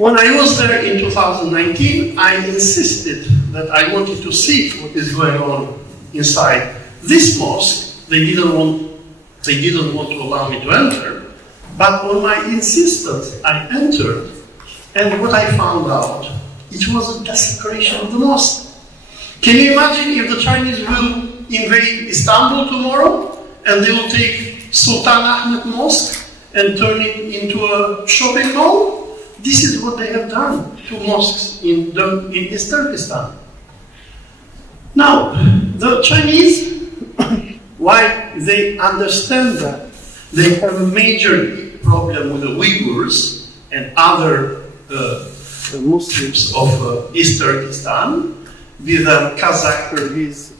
When I was there in 2019, I insisted that I wanted to see what is going on inside this mosque. They didn't want to allow me to enter, but on my insistence, I entered, and what I found out, it was a desecration of the mosque. Can you imagine if the Chinese will invade Istanbul tomorrow, and they will take Sultan Ahmed Mosque and turn it into a shopping mall? This is what they have done to mosques in East Turkestan. Now, the Chinese, while they understand that they have a major problem with the Uyghurs and other Muslims of East Turkestan, with Kazakh, Kyrgyz,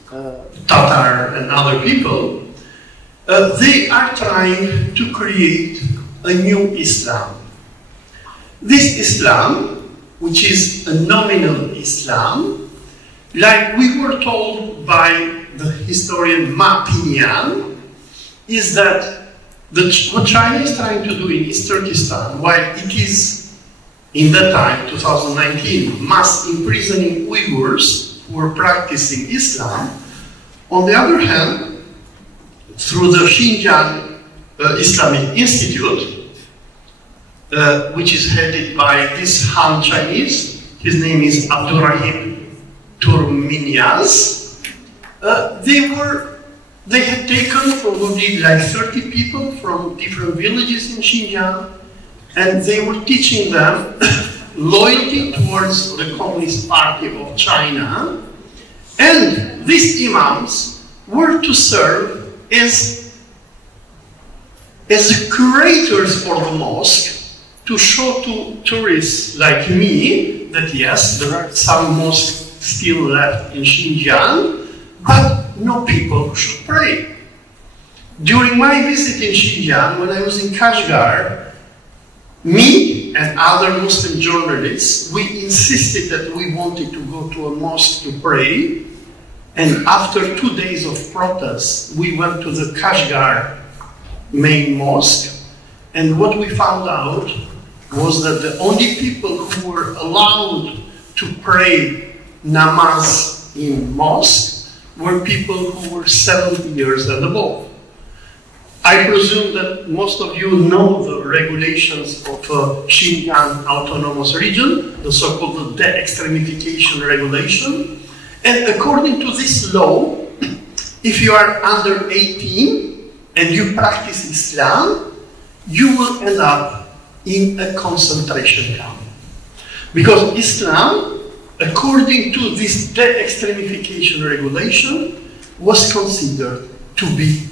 Tatar, and other people, they are trying to create a new Islam. This Islam, which is a nominal Islam, like we were told by the historian Ma Pinyan, is that what China is trying to do in East Turkestan, while it is, in that time, 2019, mass imprisoning Uyghurs who were practicing Islam, on the other hand, through the Xinjiang Islamic Institute, which is headed by this Han Chinese, his name is Abdurrahim Turminyaz. They had taken probably like 30 people from different villages in Xinjiang, and they were teaching them loyalty towards the Communist Party of China, and these imams were to serve as curators for the mosque, to show to tourists like me that yes, there are some mosques still left in Xinjiang, but no people who should pray. During my visit in Xinjiang, when I was in Kashgar, me and other Muslim journalists, we insisted that we wanted to go to a mosque to pray, and after 2 days of protests, we went to the Kashgar main mosque, and what we found out was that the only people who were allowed to pray namaz in mosque were people who were 70 years and above. I presume that most of you know the regulations of Xinjiang Autonomous Region, the so-called de-extremification regulation. And according to this law, if you are under 18 and you practice Islam, you will end up in a concentration camp. Because Islam, according to this de-extremification regulation, was considered to be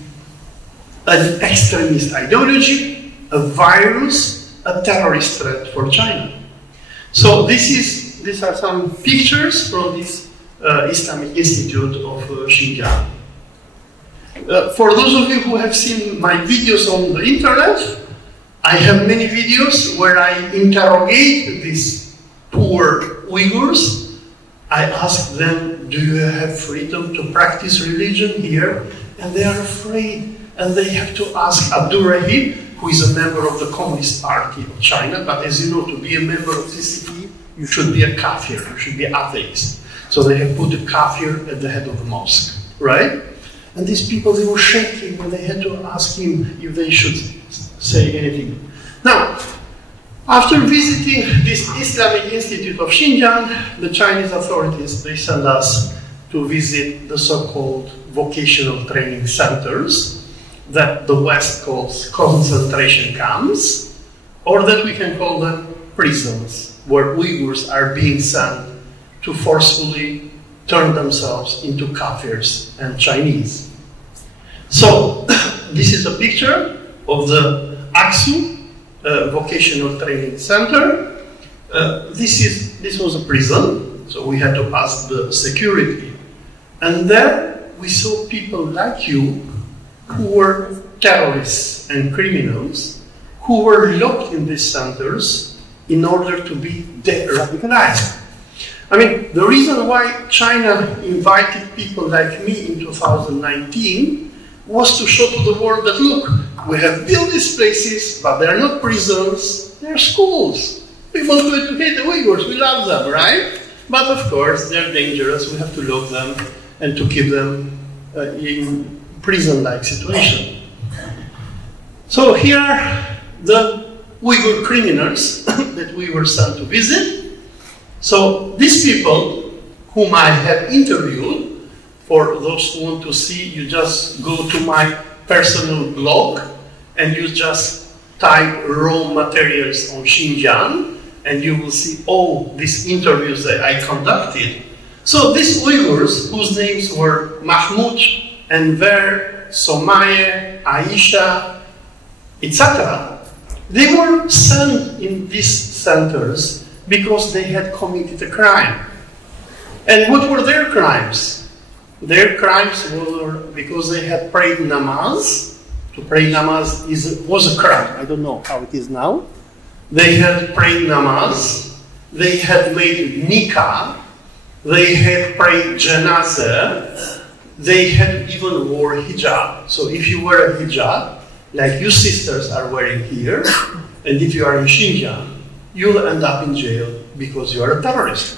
an extremist ideology, a virus, a terrorist threat for China. So these are some pictures from this Islamic Institute of Xinjiang. For those of you who have seen my videos on the internet, I have many videos where I interrogate these poor Uyghurs. I ask them, do you have freedom to practice religion here? And they are afraid, and they have to ask Abdurrahim, who is a member of the Communist Party of China, but as you know, to be a member of CCP, you should be a kafir, you should be atheist. So they have put a kafir at the head of the mosque, right? And these people, they were shaking when they had to ask him if they should say anything. Now, after visiting this Islamic Institute of Xinjiang, the Chinese authorities, they sent us to visit the so-called vocational training centers that the West calls concentration camps, or that we can call them prisons, where Uyghurs are being sent to forcefully turn themselves into Kafirs and Chinese. So, this is a picture of the Aksu Vocational Training Center. This was a prison, so we had to pass the security. And there we saw people like you who were terrorists and criminals who were locked in these centers in order to be de-radicalized. I mean, the reason why China invited people like me in 2019 was to show to the world that, look, we have built these places, but they're not prisons, they're schools. We want to educate the Uyghurs, we love them, right? But of course, they're dangerous, we have to lock them and to keep them in prison-like situation. So here are the Uyghur criminals that we were sent to visit. So these people whom I have interviewed, for those who want to see, you just go to my personal blog and you just type raw materials on Xinjiang and you will see all these interviews that I conducted. So these Uyghurs, whose names were Mahmoud, Enver, Somaye, Aisha, etc., they were sent in these centers because they had committed a crime. And what were their crimes? Their crimes were because they had prayed namaz. To pray namaz was a crime. I don't know how it is now. They had prayed namaz. They had made nikah. They had prayed janazah. They had even wore hijab. So if you wear a hijab, like you sisters are wearing here, and if you are in Xinjiang, you'll end up in jail because you are a terrorist.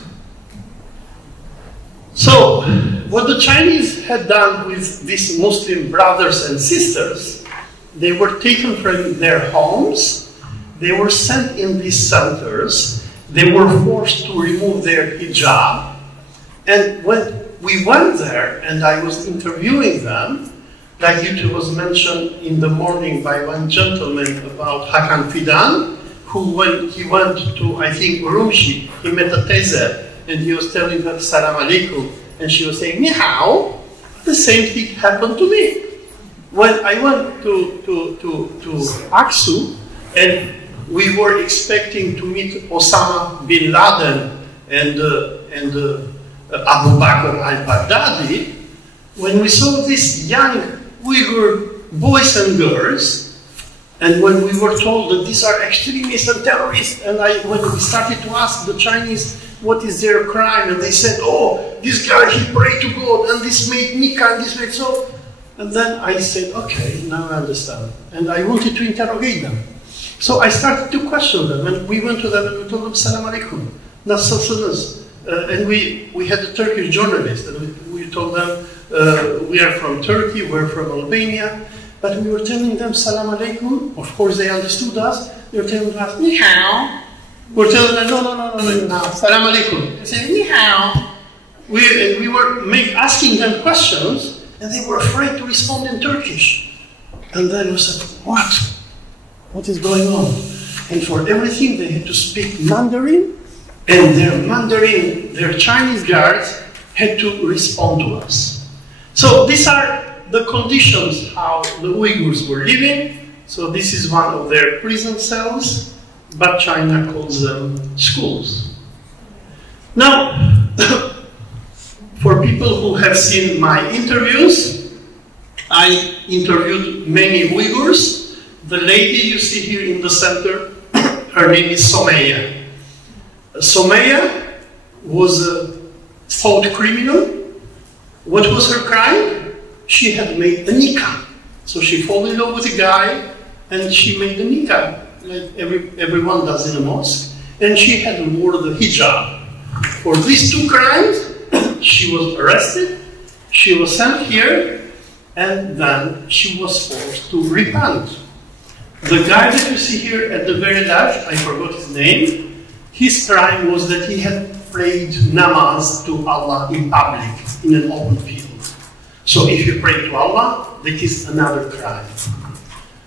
So, what the Chinese had done with these Muslim brothers and sisters, they were taken from their homes, they were sent in these centers, they were forced to remove their hijab, and when we went there and I was interviewing them, like it was mentioned in the morning by one gentleman about Hakan Fidan, who when he went to, I think, Urumqi, he met a taser, and he was telling her, Salam alaikum, and she was saying, Ni hao. The same thing happened to me. When I went to Aksu, and we were expecting to meet Osama bin Laden and Abu Bakr al-Baghdadi, when we saw these young Uyghur boys and girls, and when we were told that these are extremists and terrorists, and when we started to ask the Chinese what is their crime, and they said, oh, this guy, he prayed to God, and this made nikah, and this made so. And then I said, okay, now I understand. And I wanted to interrogate them. So I started to question them, and we went to them and we told them, Salam alaikum, nasılsınız? And we had a Turkish journalist, and we told them, we are from Turkey, we're from Albania, but we were telling them Salam alaikum. Of course they understood us. They were telling us Ni hao. We were telling them no, Salam alaikum. They said Ni hao. We were asking them questions, and they were afraid to respond in Turkish. And then we said, what is going on? And for everything they had to speak Mandarin, and their Chinese guards had to respond to us. So these are the conditions how the Uyghurs were living. So this is one of their prison cells, but China calls them schools. Now, for people who have seen my interviews, I interviewed many Uyghurs. The lady you see here in the center, her name is Somaye. Somaye was a thought criminal. What was her crime? She had made a nikah. So she fell in love with a guy and she made a nikah, like everyone does in a mosque. And she had wore the hijab. For these two crimes, she was arrested, she was sent here, and then she was forced to repent. The guy that you see here at the very left, I forgot his name, his crime was that he had prayed namaz to Allah in public, in an open field. So if you pray to Allah, that is another crime.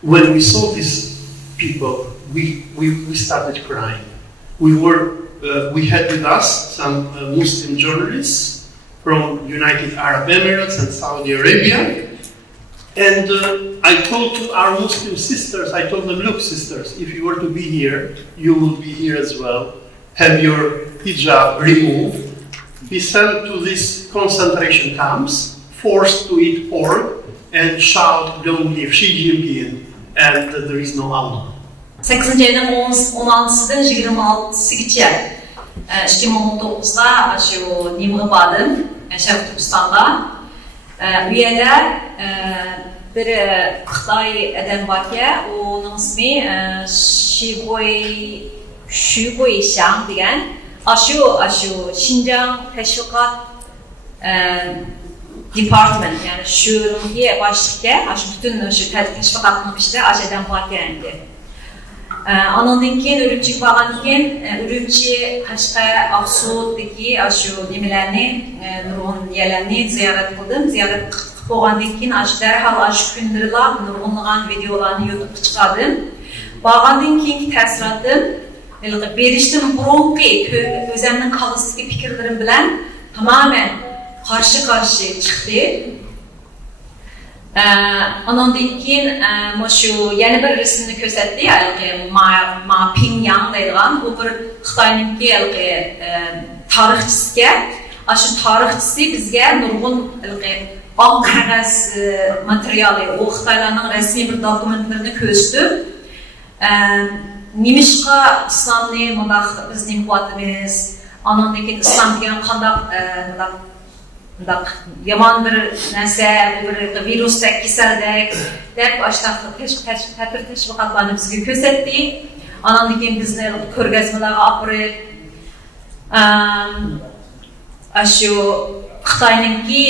When we saw these people, we started crying. We had with us some Muslim journalists from United Arab Emirates and Saudi Arabia. And I told to our Muslim sisters, I told them, look sisters, if you were to be here, you will be here as well. Have your hijab removed, be sent to these concentration camps, forced to eat pork, and shout, don't leave Xi Jinping, and there is no Allah. 8 ayının 16-дан 26-гіче ішкі Момутоғызға ашу немғы бадым, Шарқ Түркістанда. Үйәді бір Қытай әдәм бар ке, оның ісmi Шигой Şu boyuşan diyen aşu Şinjan Teşvikat Department yani şurunki başlıkta aşu bütün şu teşvikatın işte aşeden bakırendi. Anından keyin Ürümçi bağlan keyin Ürümçi Kaşqay Aqsu'daki aşu nimelerni nurg'un yerlarni ziyorat qildim. Ziyorat bo'lgandan keyin aşu darhol aşu kundirlab nurg'unlagan videolarni YouTube'ga chiqardim. Bağlandan keyingi ta'siratim berishdim burunqi o'zimning qalbidagi fikrlarim bilan tamamen qarshi chiqdi. Ondan keyin shu yana bir rasmni ko'rsatdi, Ma Pingyang deydigan bu bir Xitoyningki tarixchisiga, shu tarixchisi bizga nurg'un oq qog'oz materiali, u Xitoylarning rasmiy bir dokumentlarini ko'rsatdi. Nimishqa islomni mundaq biz nim qilyapmiz, ondan keyin islom degan qanday mundaq yomon bir narsa, bir virusdek, kasaldek deb ashtaqa tashviqotlarni bizga ko'rsatdi. Ondan keyin bizni ko'rgazmalarga olib borib, shu Xitoyningki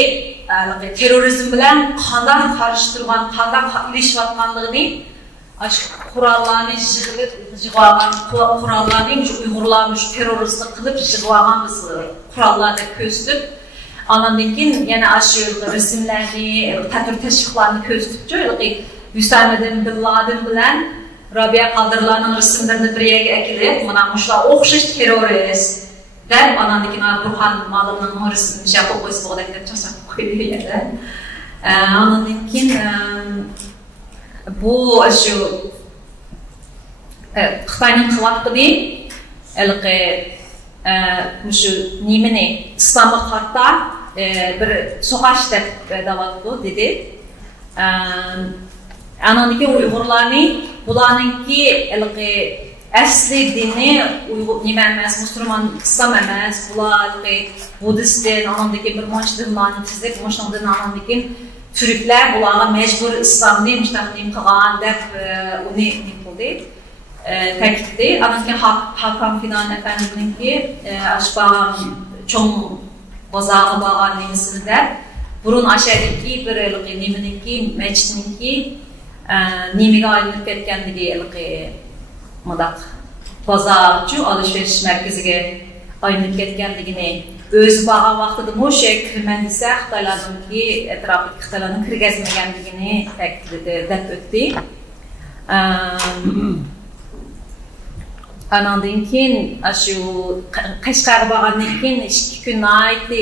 terrorizm bilan qanday qarshi turgan, qanday ilishayotganligini qurollarni yig'ilgan qurollarning Uyg'urlarni terroristlik qilib yig'ilgan biz qurollarni ko'rsatib, ondan keyin yana shu rasmlarni, tashviqlarni ko'rsatib, Hüsaynidin bin Laden bilan Rabia Qadirlarning rasmlarini bir yerga akilib, mana shular o'xshash terrorist deb, ondan keyin Burxon Ma'lumning rasmini chaqib qo'yib deb chasab qo'ydi yerda. Ondan keyin bu shu Xitoyning qilyotgani shu nimani islomga qarta bir so'qash deb davatdi dedi. Anandaki Uyg'urlarni bularningki asli dini Uyg'ur nima emas, musulmon islom emas, bular Budistdan anandaki bir dinlarni tizib, mushundan anandaki Türkler bularga mecbur İslamni mustahkim qilgan deb uni nima qildi? Ta'kidladi. Anandaki Hakan Fidan efendimninki ashbag'an cho'ng bozorga borgan nimasida burun aşağıdaki bir nimaniki meclisninki nimaga aylanib ketganligi mundaq bozorchi alışveriş merkeziga aylanib ketganligini o'zi borgan vaqtida o'sha kirman desa Xitoylarninki etrofidagi Xitoylarning kirgazmaganligini ta'kidladi deb o'tdi. Anandan keyin shu Qashqarga borgandan keyin 2 kun aytdi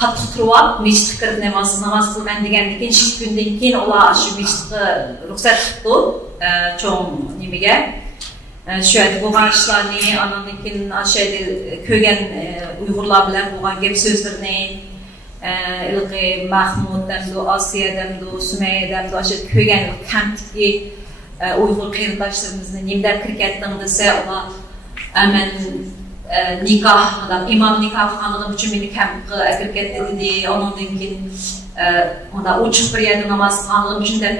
qattiq turib mechitga kirib namoz qilgan degandan keyin 2 kundan keyin ular shu mechitga ruxsat qildi cho'ng nimaga shu yerda bo'lgan ishlarni, anandan keyin shu yerda ko'rgan Uyg'urlar bilan bo'lgan gap so'zlarni Mahmuddan, Osiyadan, Sumayyadan shu ko'rgan kampdagi Uyg'ur qarindoshlarimizni nimdan kirkatding desa, ular aman nikoh, imom nikoh qilganim uchun meni kampga kirib ketdi dedi. Ondan keyin uchiq bir yerda namoz qilganim uchun deb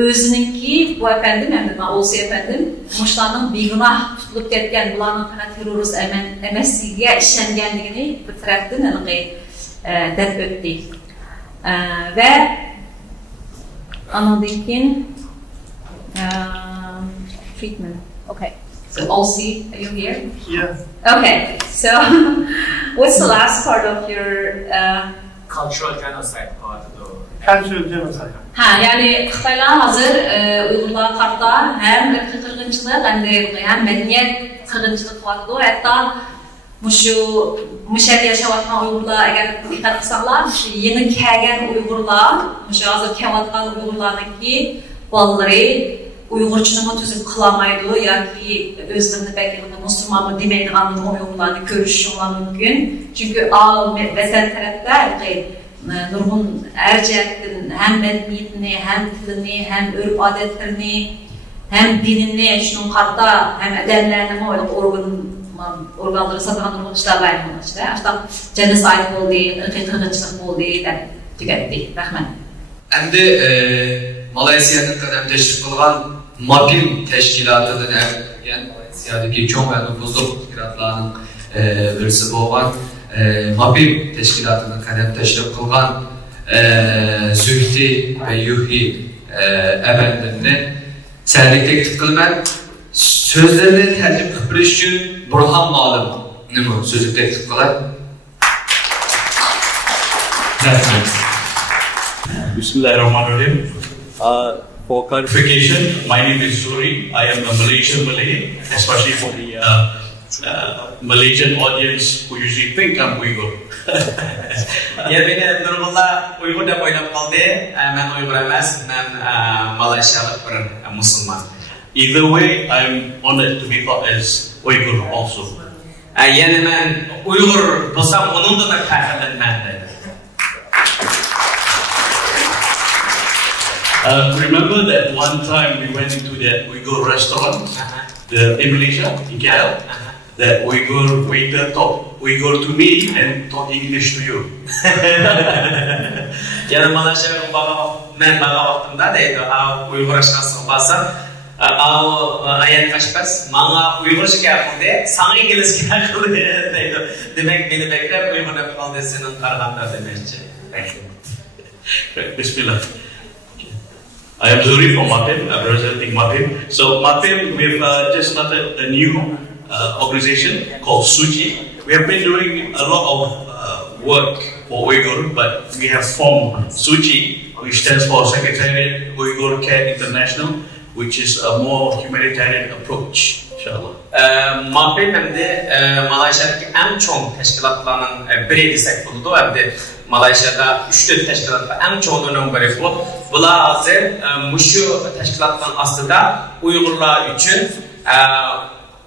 o'zininki bu efendim, endi Olsi efendim, mushlarning begunoh tutilib ketgan, bularning faqat terrorist emasligiga ishonganligini bir tarafdan deb o'tdi. Va ondan keyin treatment. Okay. So Olsi, are you here? Yeah. Okay. So what's the last part of your cultural genocide part of the cultural genocide? Yani Xitoylar hozir Uyg'urlar qarta ham qirg'inchilik ham madaniyat qirg'inchilik qilyapti. Hatto mushu yashayotgan Uyg'urlar agar diqqat qilsanglar, shu yeni kelgan Uyg'urlar, shu hozir kelayotgan Uyg'urlarningki bolalari Uyg'urchani tuzib qilolmaydi yoki o'zlarini belki musulmonmi demaydigan Uyg'urlarni ko'rishingiz mumkin. Chunki vatan tarafda nurg'un har jihatdan ham madaniyatini, ham tilini, ham urf-odatlarini, ham dinini shuni qarta, ham odamlarni organlari sotgan nurg'un ishlar bor bo'lmoqda. Hatta genocide bo'ldi, qirg'inchilik bo'ldi deb tugatdi. Rahmat. Endi Malayziyaning qadam teşvik qilgan MAPIM teşkilatıdır. Yani Malazya'daki çok nüfuzlu teşkilatlarının birisi olan MAPIM teşkilatının kanatlaşılıp kılgan Zühdi ve Yuhi efendimni sərlikdə qılman sözlerini tərcüm qıpırış üçün Burhan Malım nümü sözlükdə qıpılar. Bismillahirrahmanirrahim. For clarification, my name is Zuri. I am a Malaysian Malay, especially for the Malaysian audience who usually think I'm Uyghur. Ya beni Nurullah Uyghur deb o'ylab qoldi. Men Uyghur emas, men Malaysiyalık bir Müslüman. Either way, I'm honored to be thought as Uyghur also. Yani men Uyghur bo'lsam, onun da faxrlanman dedi. Remember that one time we went into that Uyghur restaurant in Malaysia, in KL? That Uyghur waiter taught Uyghur to me and taught English to you. Yani Malaysiyaga men baga vaqtimda deydi, Uyghur aşkasına barsam, ayet kaçmaz, bana Uygurca yapıldı, sana İngilizce yapıldı deydi. Demek beni beklep Uyghur yapıldı senin karganda demekçi. Bismillah. I am Zuri from MAPIM, representing MAPIM. So MAPIM, we've just started a new organization called SUCI. We have been doing a lot of work for Uyghur, but we have formed SUCI, which stands for Secretariat Uyghur Care International, which is a more humanitarian approach, inshallah. MAPIM hem de Malasya'daki en çok teşkilatlarının biri desek buldu. Hem de Malasya'da 3-4 teşkilatlar en çoğunun biri bu. Bunlar hazır, şu teşkilatların aslında Uygurlar için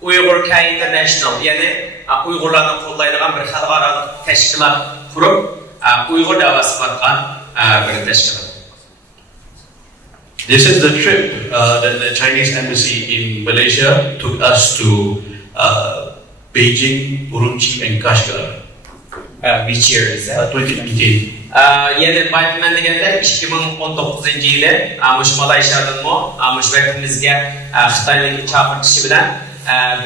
Uyghur Care International, yani Uygurlardan kollaydıgan bir halkara teşkilat kurup Uyghur davası batkan bir teşkilat. This is the trip that the Chinese embassy in Malaysia took us to Beijing, Urumqi and Kashgar. Which year is that? 2019. Yani Baytman degende 2019 yılı Malaysiyadan mı, vaktimizge Xitay'daki çağırtışı bilen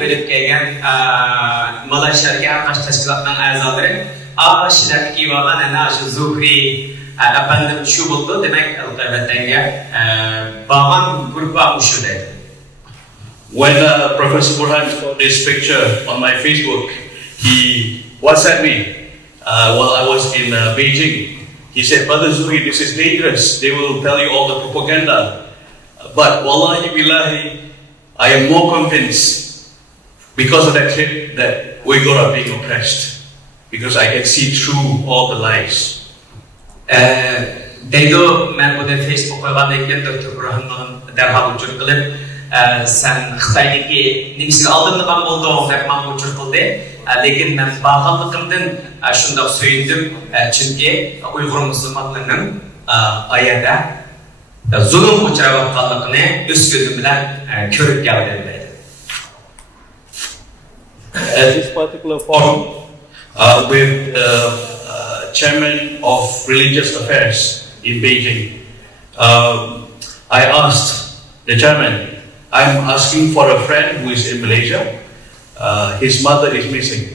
bilip gelgen Malasya'daki arkadaş teşkilatının azaları Şiler'deki olan Enerji Zuhri efendim şu buldu demek elbette bağman grubu muşu dedi. When Professor Burhan saw this picture on my Facebook, he WhatsApped me while I was in Beijing. He said, Brother Zuri, this is dangerous. They will tell you all the propaganda. But wallahi billahi, I am more convinced because of that trip that Uyghur are being oppressed. Because I can see through all the lies. Deydo, men bu da Facebook koyğandayken Dr. Burhan'ın derhal uçur kılıp sen Xitay'daki nimisiga aldırlıqan bolduğum dep man uçur kıldı. Lekin men bağlılıqımdan şunda söyledim. Çünkü Uyghur Müslümanlarının ayada zulüm uçurayotganligini öz gözüm bilen körüp geldim dedi. At this particular forum, with the chairman of religious affairs in Beijing, I asked the chairman, I'm asking for a friend who is in Malaysia. His mother is missing.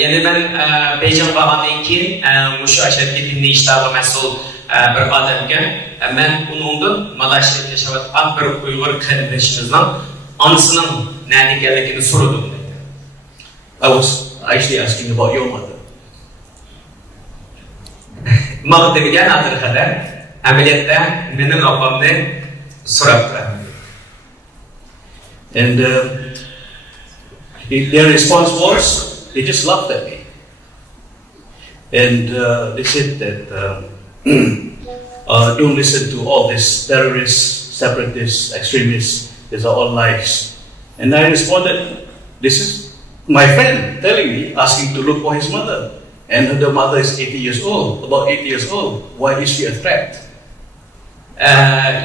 Yani ben Beijing bağlandığı ki muşu aşağıdaki dinleyişlerle mesul bir adamken ben onunla Malasya'da yaşayan bir Uyghur kardeşimizden anısının nerede geldiğini sordum. I was actually asking about your mother. Mağdurgen adır kadar ameliyatta benim ablamdan soraptı. And their response was, they just laughed at me. And they said that don't listen to all these terrorists, separatists, extremists, these are all lies. And I responded, this is my friend telling me, asking to look for his mother. And the mother is 80 years old, about 80 years old. Why is she a threat?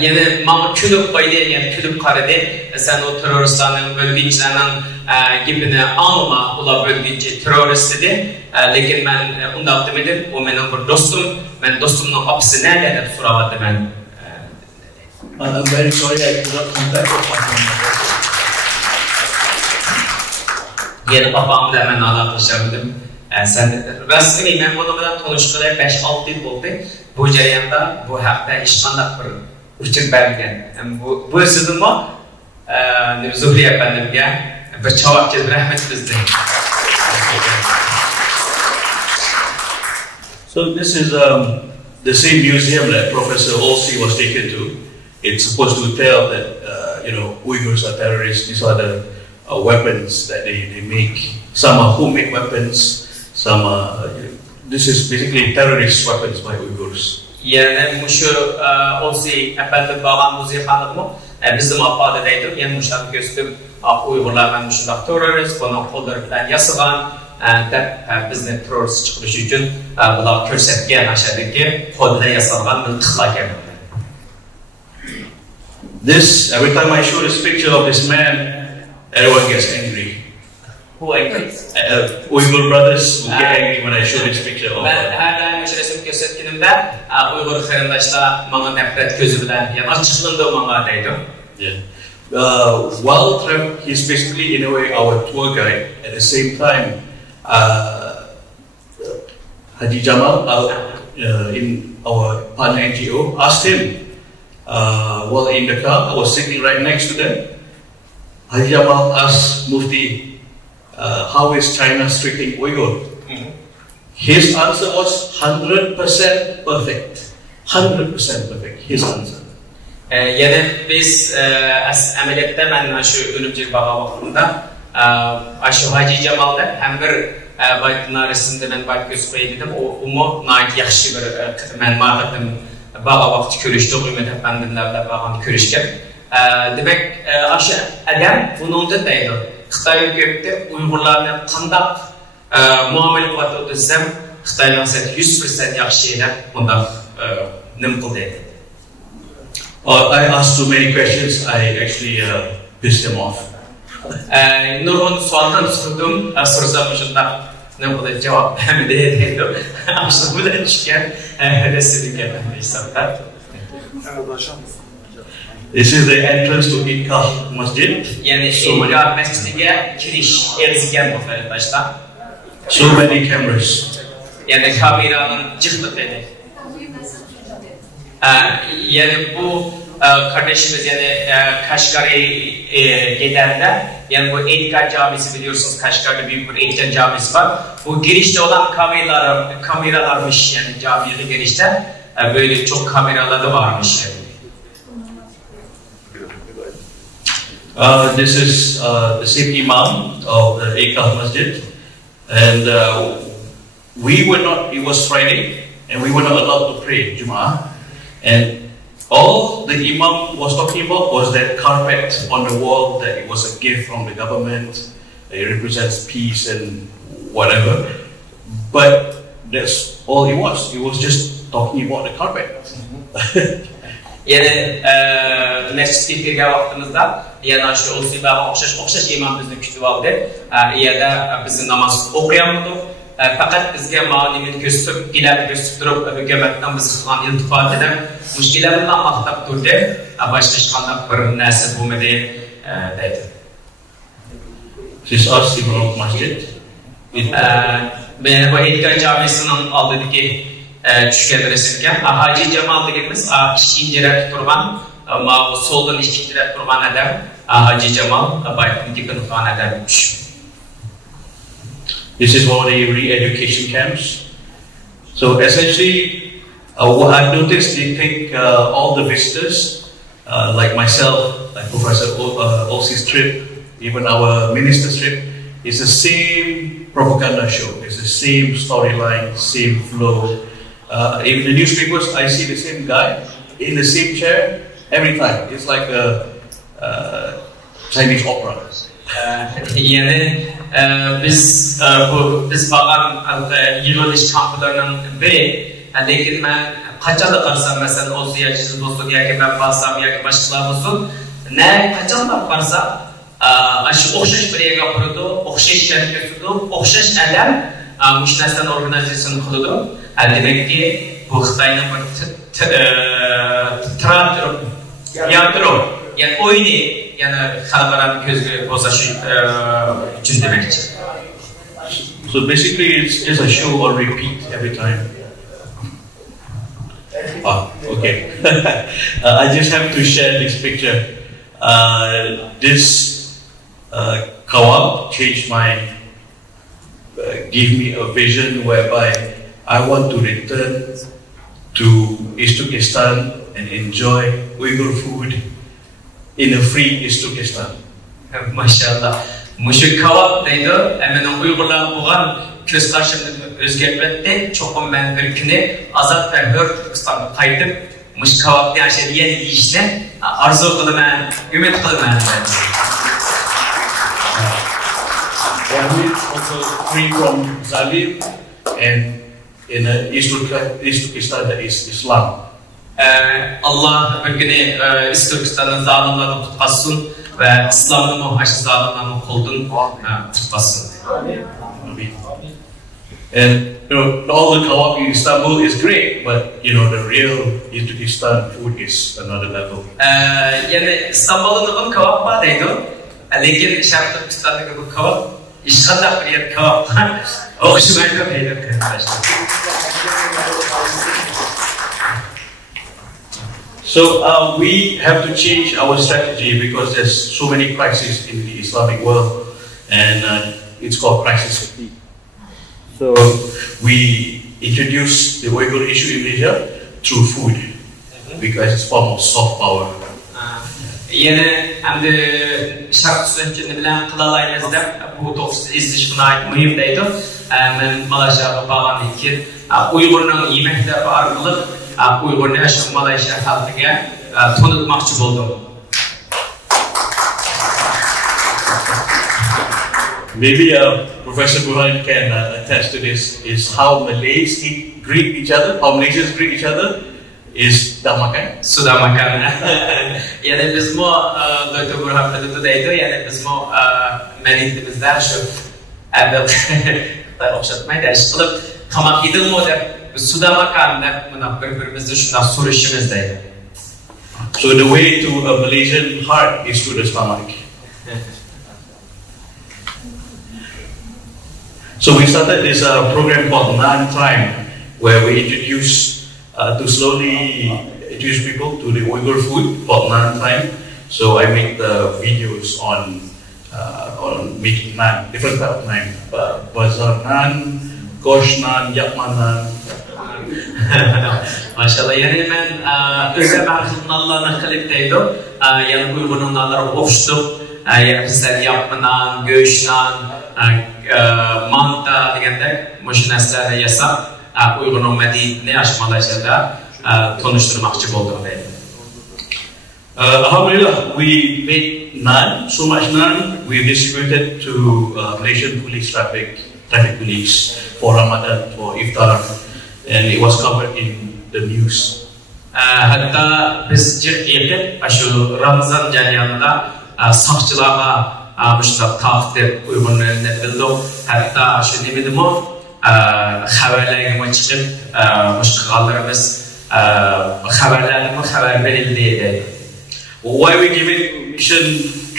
Yani mama külüp koydu, yani külüp karadı. Sen o teröristlerin, bölgecilerin gibini alma ula bölgeci terörist dedi. Lekin ben onda demedim, o benim bir dostum. Ben dostumdan kapısı nerede hep soramadı ben. I'm very sorry I could not contact you. Yeni babamla hemen anlatışabildim. Sen rasmi ben bununla tanıştığı 5-6 yıl oldu. Bu jarayonda bu haqda hech qanday bir uçur berilgan. Bu sizin mi? Zuhriye efendimga bir javob kelib rahmat bizga. So this is the same museum that Professor Olsey was taken to. It's supposed to tell that Uyghurs are terrorists. These are the weapons that they make. Some are homemade weapons. Some are. This is basically terrorist weapons by Uyghurs. Yani şu Olsey efendim bağlan müziği mı? Bizim apade deydim. Yani müşahit gösterip Uygurlar ben şunda terörist, bunu kolları bilen yasılan da bizden terörist çıkmış için bular körsetken aşağıdaki kolları yasılan mıntıkla geldi. This, every time I show this picture of this man, everyone gets angry. Who angry? Uyghur brothers will get angry when I show this picture of ben her daim şu resim gösterdiğimde Uygur kardeşler bana nefret gözü bilen yani açıklığında bana deydi. Yeah. While he's basically in a way our tour guide. At the same time, Haji Jamal in our partner NGO asked him while in the car. I was sitting right next to them. Haji Jamal asked Mufti, how is China treating Uyghur? His answer was 100% perfect. 100% perfect. His answer. Yani biz ameliyatta ben şu ölümcül bağa bakımında şu Hacı Cemal'da hem bir baytın arasında ben bayt göz koyaydım. O umu nait yaxşı bir ben mağazadım bağa vakti körüştü. Ümmet efendimlerle bağını körüşken. Demek şu adam bunun da deydi. Xitay hükümeti Uygurlarla kandak muamele kılatı desem Xitay'dan 100% yaxşı eder. Bunda nem kıldı. I asked too many questions. I actually pissed him off. Nurhan soğandan sordum. Sorsam şunda ne kadar cevap hem de dedim. Aslında bu da çıkan resim gelmedi hesapta. This is the entrance to Iqah Masjid. Yani Iqah Masjid'e giriş erzigen bu arkadaşlar. So many cameras. Yani kameranın çıktığı yani bu kardeşimiz yani Kaşgar'a giderler. Yani bu Eydgan Camisi biliyorsunuz Kaşgar'da büyük bir Eydgan Camisi var. Bu girişte olan kameralarmış yani camiye girişte böyle çok kameraları varmış yani. This is the same imam of the Iqah Masjid, and we were not. It was Friday, and we were not allowed to pray Jum'ah. And all the imam was talking about was that carpet on the wall, that it was a gift from the government, it represents peace and whatever. But that's all it was. It was just talking about the carpet. Yani mescidga vaqtimizda yana shu o'ziga o'xshash imom bizni kutib oldi. Yana biz namoz o'qiyapmiz. Fakat bizga ma'lumot ko'rsatib, gilab ko'rsatib turib, hukumatdan biz qilgan iltifotidan mushkullarni maqtab turdi. Boshqa hech qanday bir narsa bo'lmadi deydi. This is Simon Masjid. Ben bu Eydgan Camisi'nin aldığındaki tushgan resimga Haji Jamal deganimiz ikkinchi rad turgan, soldan ikkinchi rad turgan adam Haji Jamal baytniki qilgan adam. This is one of the re-education camps. So essentially, what I've noticed, they take all the visitors, like myself, like Professor Olsey's trip, even our minister's trip, it's the same propaganda show. It's the same storyline, same flow. In the newspapers, I see the same guy in the same chair every time. It's like a Chinese opera. Yani biz bağlan yığılış kamplarının biri. Lekin ben kaçanda qarsam mesela o ziyarətçisiz olsun, yoki ben bassam, yoki başqalar olsun, ne kaçanda qarsam, şu o'xshash bir yerga qurdi, o'xshash shartga o'xshash adam mush narsani organizatsiyasini qildi. Demakki bu Xitoyning bir teatr Yandırım. Yani oyunu, yani halkaran gözü bozaşı için demek için. So basically it's just a show or repeat every time. Okay. I just have to share this picture. This co-op changed give me a vision whereby I want to return to Uzbekistan and enjoy Uyghur food in a free Uzbekistan. Maşallah. Muşu kavap deydi. Hemen Uygurlar buğan köz karşımda özgertmekte çokum ben bir günü azat ve hür Türkistan'a kaydıp muş kavap diye şey yeni yiyişine arzu kıldım ben, ümit kıldım ben. We also free from Zalim and in Uzbekistan that is Islam. Allah bir günü Türkistan'ın zalimlerini kutlasın ve İslam'ın muhaşi zalimlerini koldun kutlasın. And all the co-op in Istanbul is great, but the real Uzbekistan food is another level. Yani İstanbul'un kebap var deydi. Lekin Şarkı Türkistan'daki bu kebap işgalda bir yer kebaplar. Okşumayla deydi arkadaşlar. So we have to change our strategy because there's so many crises in the Islamic world, and it's called crisis fatigue. So we introduce the Uyghur issue in Asia through food because it's a form of soft power. Yani hem de şarkı sözcüğünü bilen kılalayımızda bu toksuz izlişkine ait mühimdeydi. Ben Malaysia'ya bağlandı ki Uygur'un yemekleri arkalık Uygur'un yaşam Malaysia halkıga tanıtmakçı buldum. Maybe Professor Burhan can attest to this, is how Malays greet each other, how Malaysians greet each other is dah makan. Sudah makan. Yani biz mu Dr. Burhan Fedudaydı, yani biz mu meritimizden şu evvel okşatmayı da iş kılıp tamak yedil mu da sudah makan da birbirimizi şundan soruşumuzdaydı. So the way to a Malaysian heart is through the stomach. So we started this program called Nan Time, where we introduce to slowly introduce people to the Uyghur food called Nan Time. So I make the videos on making naan, different type of naan, bazar naan, gosh naan, yapman naan. Maşallah, yani ben özel bahçenin Allah'ın kılıktaydım. Yani Uygur'un nanları ofştuk. Yani bizler yapman naan, göş naan, manta degende müşneslerle yasap Uygur'un medeniyetini aşmalayacağında tanıştırmakçı buldum deyim. Alhamdulillah, we made naan, so much naan, we distributed to Malaysian police traffic police for Ramadan, for iftar, and it was covered in the news. Hatta biz Türkiye'de şu Ramazan jarayonida saqchilarga müştak taqdir Uygurlarını bildim. Hatta şu ne bildim o haberlerime çıkıp müştaklarımız haberlerime haber verildi dedi. Why we give it mission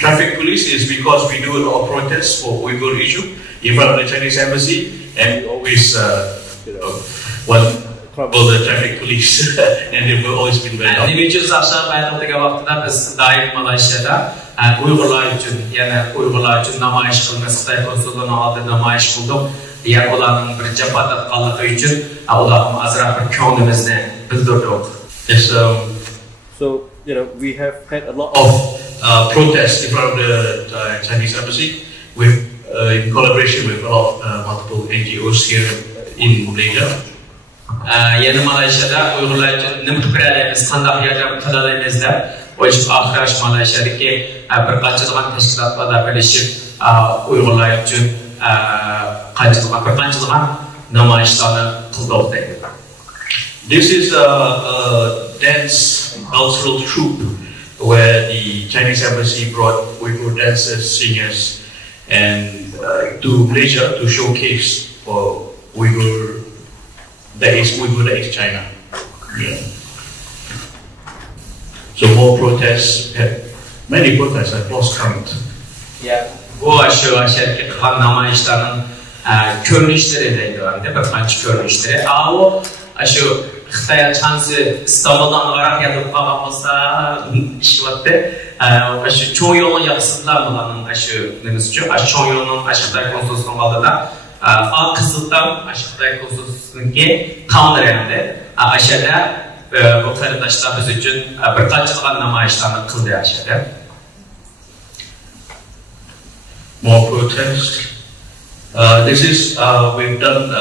traffic police is because we do a lot of protests for Uyghur issue in front of the Chinese embassy, and we always want trouble the traffic police, and they've always been very helpful. 2000 aşağı bayramdaki vaxtda biz daim Malaysia'da Uygurlar için, yani Uygurlar için namayiş kılması, Xitay konsolluğunun aldığı namayiş bulduk. Diğer olanın bir cephat atqanlığı için olanın azraq bir könlümüzü bildirdik. Yes, so we have had a lot of protests in front of the Chinese embassy with in collaboration with a lot of multiple NGOs here in Malaysia. Yani Malaysia'da Uygurlar için ne mutlularımız, qandaq yardım qılalayımızda o için ahiraş Malaysia'daki bir qançılığın teşkilatlarda birleşip Uygurlar için bir qançılığın namayişlarını qıldıq deydi. This is a dance cultural troupe where the Chinese embassy brought Uyghur dancers, singers, and to Malaysia to showcase for Uyghur that is China. Yeah. So more protests, many protests have lost count. Yeah. Bu aşağıdaki kılan namayışların körünüşleri deydi var, değil mi? Birkaç körünüşleri. O aşağı Xitay çansı İstanbul'dan Irak yadıp kalmasa iş vakti. Aşağı çoğu yolun yapısınlar bulanın aşağı nemizci. Aşağı çoğu yolun aşağıdaki konsolosluğun aldığında Ak Kızıl'dan aşağıdaki konsolosluğun ki kanlı reyinde. Aşağıda bu kardeşler biz için birkaç kılan namayışlarını kıldı aşağıda. More protests. This is we've done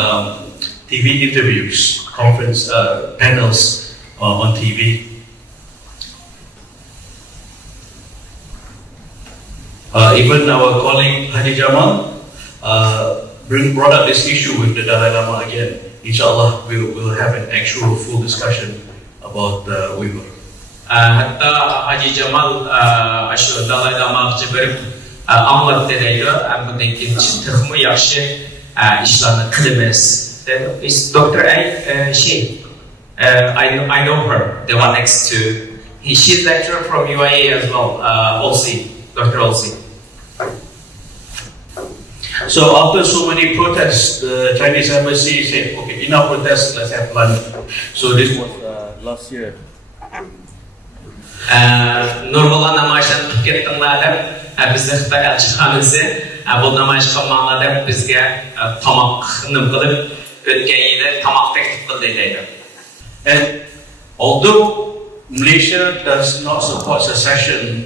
TV interviews, conference panels on TV. Even our colleague Haji Jamal brought up this issue with the Dalai Lama again. Inshallah, we'll have an actual full discussion about Uyghur. Hatta Haji Jamal aşağı Dalai Lama verip anlattı deydi. Bundan keyin texmi yaxshi ishlarni qilamiz. Is Dr. A I know her, the one next to. She's lecturer from UAE as well. Olsi, Dr. Olsi. So after so many protests, the Chinese embassy said, "Okay, enough protests. Let's have lunch." So this was last year. Nurgul'la namayışlarını tükettiğinlerle bizde Xitay elçixanası bu namayış qilmanlarda bizga tamoqni qilib o'tgan yili tamoq taklif qildi deydi. And although Malaysia does not support secession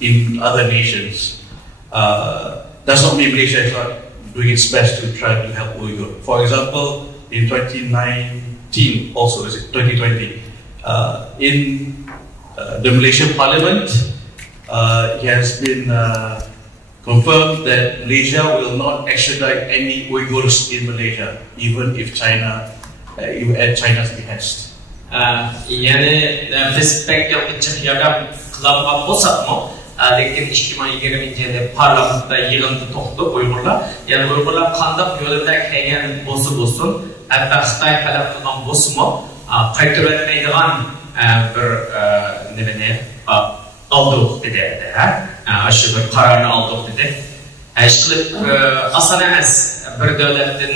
in other nations, does not mean Malaysia is not doing its best to try to help Uyghur. For example, in 2019, also is it 2020, in the Malaysian Parliament, it has been confirmed that Malaysia will not extradite any Uyghurs in Malaysia, even if China, at China's behest. Yani biz pek yalnızca yardım kılamam olsak mı? Lekin 2020'de parlamentda yığındı toxtu Uyg'urlar. Yani Uyg'urlar qandaq yo'lda kelgan bo'lsin, hatto Xitoy talab qilgan bo'lsa-mu, qaytarib o'tmaydigan bir nimani aldık dedi. Aşı bir kararını aldık dedi. Işqilib asan emas bir davlatdan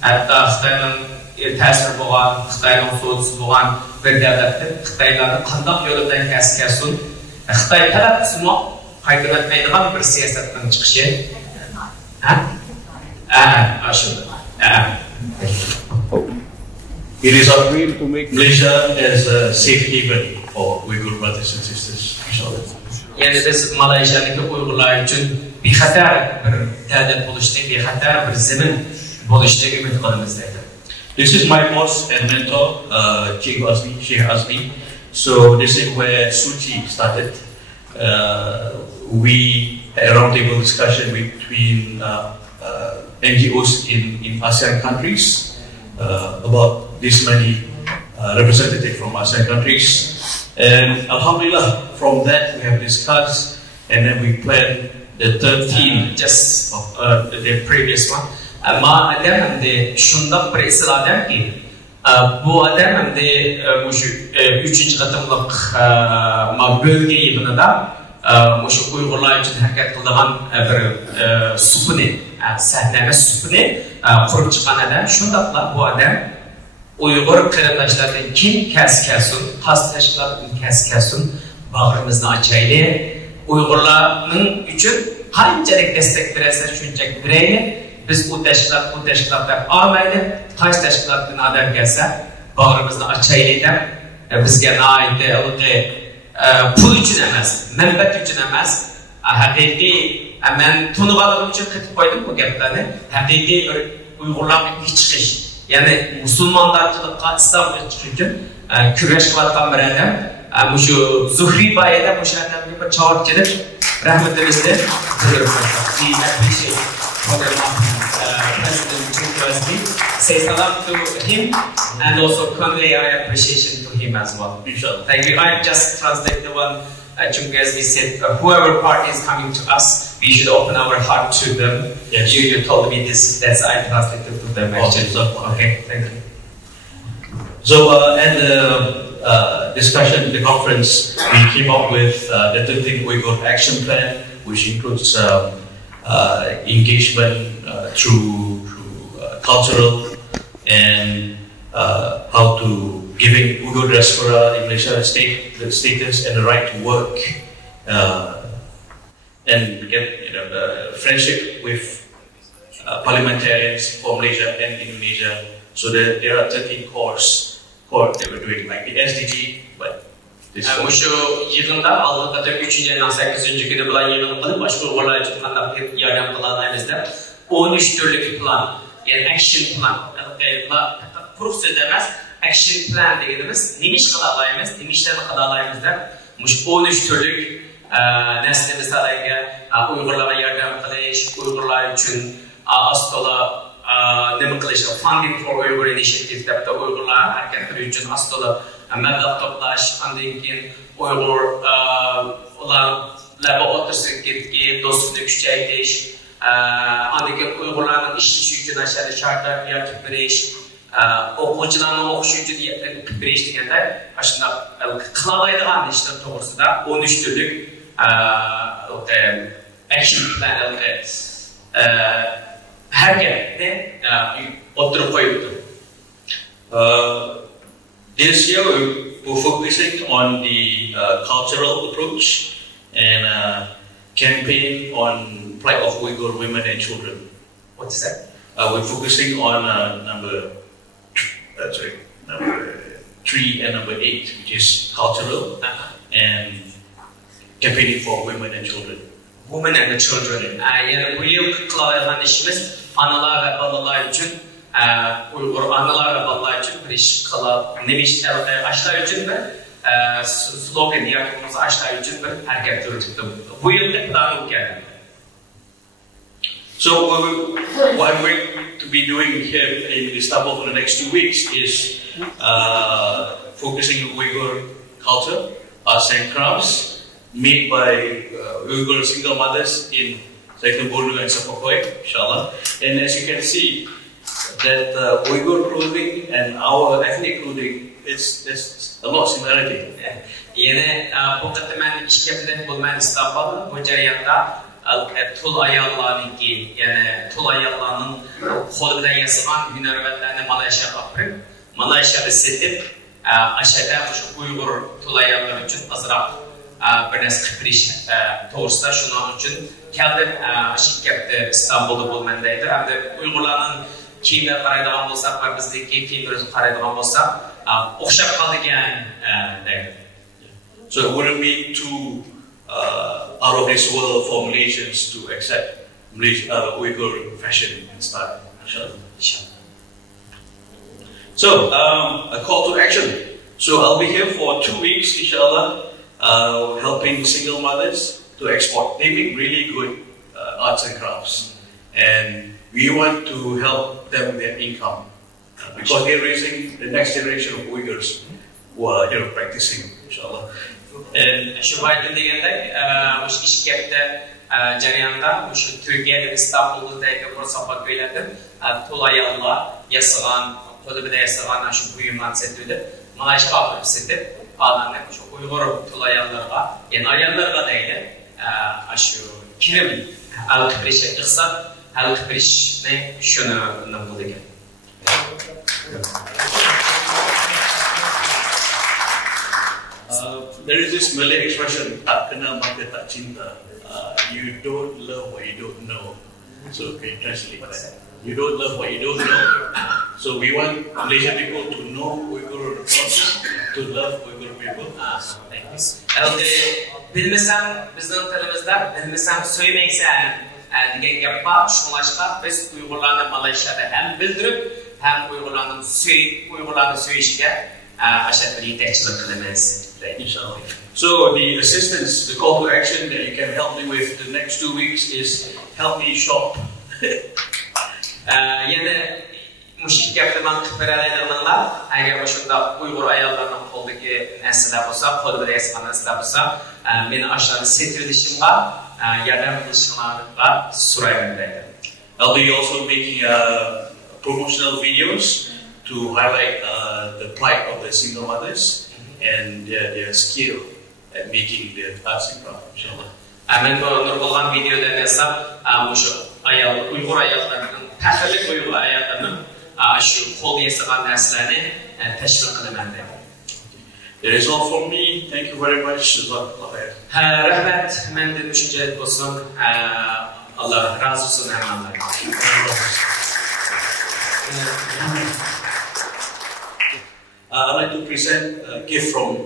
hatto Xitoyning ta'siri bo'lgan, Xitoyning so'zisi bo'lgan bir davlatdan Xitoylarni qandaq yo'ldan kelsin, Xitoy talab qilsa qaytarib o'tmaydigan bir siyosatdan chiqishi. It is our dream to make Malaysia as a safe haven for Uyghur brothers and sisters. Inshallah. Yani biz Malaysia'daki Uygurlar için bir xatar bir davlat bo'lishni, bir xatar bir zemin bo'lishni umid qilamiz deydi. This is my boss and mentor, Sheikh Azmi. So this is where Suchi started. We had a roundtable discussion between NGOs in ASEAN countries about this many representatives from ASEAN countries. And Alhamdulillah, from that we have discussed and then we planned the third team. Just the previous one. Ama adam hem de şundan bir esir adam ki bu adam hem de üçüncü katımlık bölge yılında şu Uygurlar için hareket kıldığan bir supuni, sahneme supuni kurup çıkan adam. Şundakla bu adam Uygur kırındaşlardan kim kes-kesun, has teşkilatın kes-kesun bağrımızı açaylı. Uygurların için hangiçelik destek verirse şunçak bireyli. Biz bu teşkilatlar almaylı, taş teşkilatın adam gelse bağrımızı açaylı da bizge naide pul için emez, menbet için emez. Hakiki, ben tunuğalığım için kıtıp koydum bu geplerini. Hakiki Uygurlar bir çıkış. Yani Müslümanlarcılıkta İslam'da çıkışın küreş kılatkan bir adam. Şu Zuhri Baye'de bu şahane bir çağır gelip rahmetimizle buyurup we appreciate President Chungkazmi. Say salam to him and also convey our appreciation to him as well. Inshallah. Thank you. I just translate the one Chungkazmi said, whoever party is coming to us, we should open our heart to them. Yes. You told me this, that's I translated to them actually. Okay, okay, thank you. So, and discussion, the conference, we came up with the 13th Uyghur Action Plan, which includes engagement through cultural and how to giving Uyghur diaspora in Malaysia the status and the right to work and get friendship with parliamentarians from Malaysia and Indonesia. So that there are 13 cores they were doing, like the SDG, but Muşu yığında Almanya'da 3. ayının 8. günü bulan yığını kılıp başka Uygurlar için bir yardım kılanlarımızda 13 türlü plan, yani action plan, kurup söz demez, action plan dediğimiz neymiş kılalayımız, neymişlerini kılalayımızda 13 türlü neslimiz tarayınca Uygurlara yardım kılış, Uygurlar için astola nemi kılış, funding for Uyghur initiative depte Uygurlar hareketleri için astola meblag toplaş, andaki Uygur olanlarla otursun ki dostluğunu küçültüş, andaki Uygurların işçi için aşağıda şartlar yaratıp veriş, okucuların okuşu için veriş diyende aslında kılalaydıgan işte doğrusu da 13 türlük action plan hareketini oturup koyuyordu. This year we're focusing on the cultural approach and campaign on plight of Uyghur women and children. What is that? We're focusing on number 3 and number 8, which is cultural and campaigning for women and children. Women and the children. Yani bu yıl kılayan işimiz analar ve balalar için, Uygur analar ve balalar için bir iş nemiş aşlar için ve slogan yakınımız aşlar için bir hareket yürüttük. Bu yıl da planı geldi. So what I'm going to be doing here in Istanbul for the next 2 weeks is focusing on Uyghur culture, arts and crafts, made by Uyghur single mothers in Zeytinburnu and Sapakoy, inshallah. And as you can see, that Uyghur clothing and our ethnic clothing, there's a lot of similarity. Yine bu kıtmen işkepten bulman İstanbul bu jarayanda tul ayallarının ki yani tul ayallarının kolu bilen yazılan hünerverlerini Malaysia kapırıp Malaysia'da setip aşağıda bu Uyghur tul ayalları için azraq bir nesli kıpırış doğrusu şunun için keldim şirkette İstanbul'da bulmandaydı. Hem de Uygurların kiyimler qaraydigan bolsak ve bizdeki kiyimlerimizni qaraydigan bolsak o'xshab qoladigan deydi. So it wouldn't be too out of this world for Malaysians to accept Uyghur fashion and style. So a call to action. So I'll be here for 2 weeks, inshallah, helping single mothers to export. They make really good arts and crafts, and we want to help them with their income because they're raising the next generation of Uyghurs who are practicing, inshallah. And şu baydım degende, şu işkepte jarayanda, şu Türkiye'de İstanbul'daki Bursa köylerden Tulayallar yasılan, kodabida yasılan şu buyumlar setüyle Malaysia kapıp setip, alanlar şu Uygur Tulayallarga, yani ayallarga değil, şu kirim al-kıbrişe kısa, al-kıbriş ne şunu buldu ki. There is this Malay expression, tak kenal maka tak cinta. You don't love what you don't know. So okay, translate that. You don't love what you don't know. So we want Malaysian people to know Uyghur culture, to love Uyghur people. Bilmesem bizning tilimizda bilmesem söylemeksen degan gap bor. Shunlashqa biz Uyg'urlarni Malayziyada ham bildirib, ham Uyg'urlarni söýüşiga ashaddiy yetakchilik qilamiz. Inshallah. So the assistance, the call to action that you can help me with the next 2 weeks is help me shop. Yani müşrik yaptırman kıpıralaylarınlar, eğer başında Uygur ayarlarının koldaki nesiller olsa, kodu bile yasaman nesiller olsa, beni aşağıda setirlişim var, yardım kılışımlarla surayımdaydı. I'll be also making promotional videos to highlight the plight of the single mothers and their skill at making their arts and crafts, inshallah. Ben bu nurgulgan videoda yazsam, Uyghur ayollarının, tahirlik Uyghur ayollarının şu kol yasagan derslerini teşvik kılaman. That is all from me. Thank you very much. Rahmet, menden düşünce olsun. Allah razı olsun hemen. I'd like to present a gift from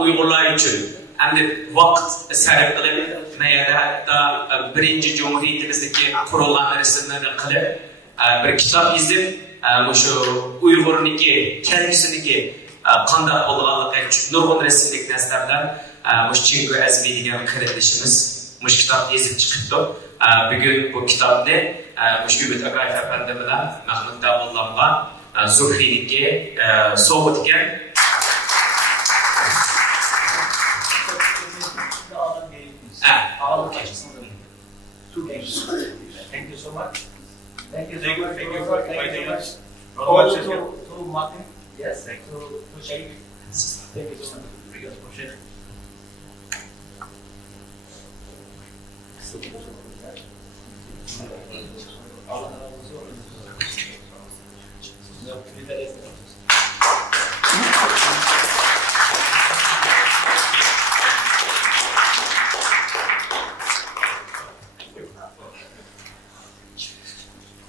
Uygurlar için hem de vakt sarf kılıp veya hatta birinci Cumhuriyetimizdeki kurulan resimleri kılıp bir kitap yazıp şu Uygur'unki kendisindeki kandak olganlığı nurgun resimdeki neslerden Çingü Azmi degan kardeşimiz kitap yazıp çıktı. Bugün bu kitapta Ümit Agay Efendi bilen Mahmud Davullan'la Zuhri'ninki soğuk iken Thank you so much. Thank you for inviting us. To Martin. Yes, to Shaykh. Thank you so much for sharing.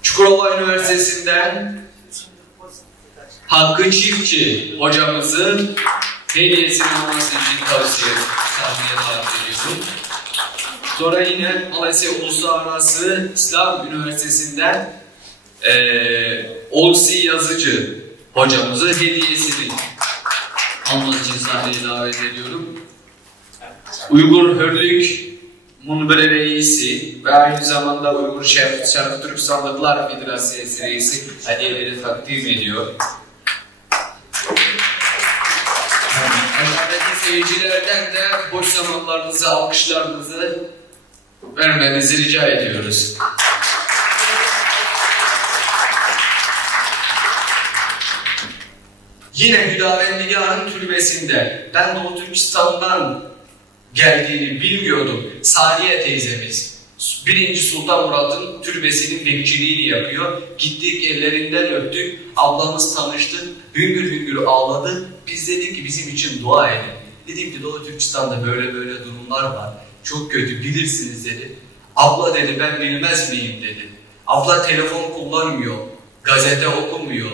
Çukurova Üniversitesi'nden Hakkı Çiftçi hocamızın hediyesini alması için sahneye davet ediyorum. Sonra yine Malaysia Uluslararası İslam Üniversitesi'nden Olsi Yazıcı hocamızı hediyesini alması için sahneye davet ediyorum. Uygur Hürlük Munbere Reisi ve aynı zamanda Uygur Şerif Türk Sandıklar Federasyonu Reisi hediyeleri takdim ediyor. Aşağıdaki seyircilerden de boş zamanlarınızı, alkışlarınızı vermenizi rica ediyoruz. Yine Hüdavendigah'ın türbesinde, ben Doğu Türkistan'dan geldiğini bilmiyordum. Saniye teyzemiz, 1. Sultan Murat'ın türbesinin bekçiliğini yapıyor. Gittik, ellerinden öptük, ablamız tanıştı, hüngür hüngür ağladı. Biz dedik ki bizim için dua edin. Dedim ki Doğu Türkistan'da böyle böyle durumlar var. Çok kötü, bilirsiniz dedi. Abla dedi, ben bilmez miyim dedi. Abla telefon kullanmıyor, gazete okumuyor.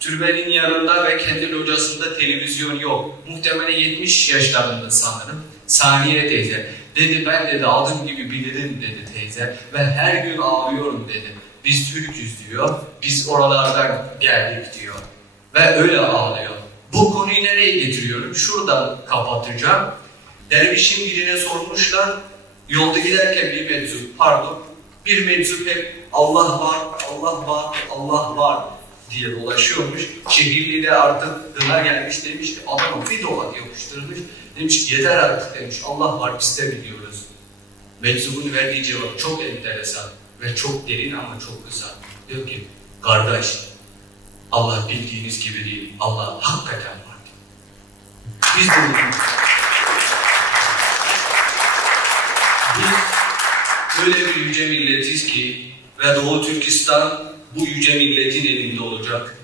Türbenin yanında ve kendi locasında televizyon yok. Muhtemelen 70 yaşlarında sanırım. Saniye teyze. Dedi ben dedi adım gibi bilirim dedi teyze. Ve her gün ağlıyorum dedi. Biz Türk'üz diyor. Biz oralardan geldik diyor. Ve öyle ağlıyor. Bu konuyu nereye getiriyorum? Şuradan kapatacağım. Dervişin birine sormuşlar. Yolda giderken bir meczup hep Allah var, Allah var, Allah var diye dolaşıyormuş. Şehirli de artık gına gelmiş, demiş ki adamı bir tokat yapıştırmış. Demiş ki yeter artık demiş, Allah var biz de biliyoruz. Meczubun verdiği cevap çok enteresan ve çok derin ama çok kısa. Diyor ki kardeş, Allah bildiğiniz gibi değil, Allah hakikaten var. Biz öyle bir yüce milletiz ki ve Doğu Türkistan bu yüce milletin elinde olacak.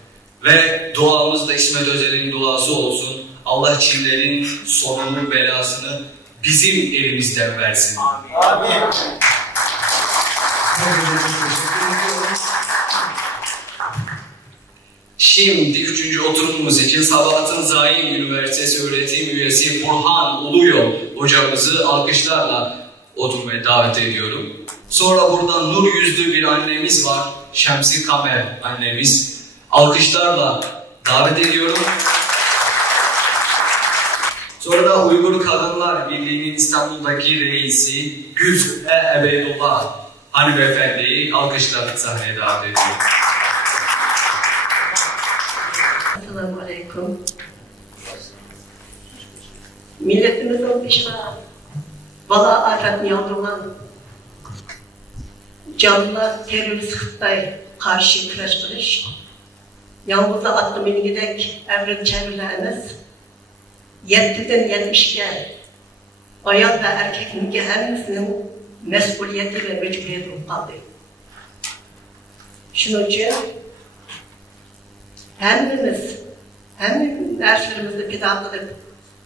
Ve duamız da İsmet Özel'in duası olsun. Allah Çinlerin sonunu, belasını bizim elimizden versin. Amin. Şimdi 3. oturumumuz için Sabahattin Zaim Üniversitesi öğretim üyesi Burhan Uluyol hocamızı alkışlarla oturmaya davet ediyorum. Sonra burada nur yüzlü bir annemiz var. Şemsi Kamer annemiz. Alkışlarla davet ediyorum. Sonra da Uygur Kadınlar Birliği'nin İstanbul'daki reisi Gülsü'e Ebeydullah hanımefendiyi alkışlarla sahneye davet ediyorum. Esselamu Aleyküm. Milletimizin başına bala afetini yağdırılan canlılar terörist Xitay karşı kuraş kılış. yalnızda atlı gidek evren çevrilerimiz 7'den 70'e ayol ve erkeklik hemmisinin mesuliyeti ve mecburiyeti olup kaldı. Şunun için hemimiz derslerimizde pedagogladık.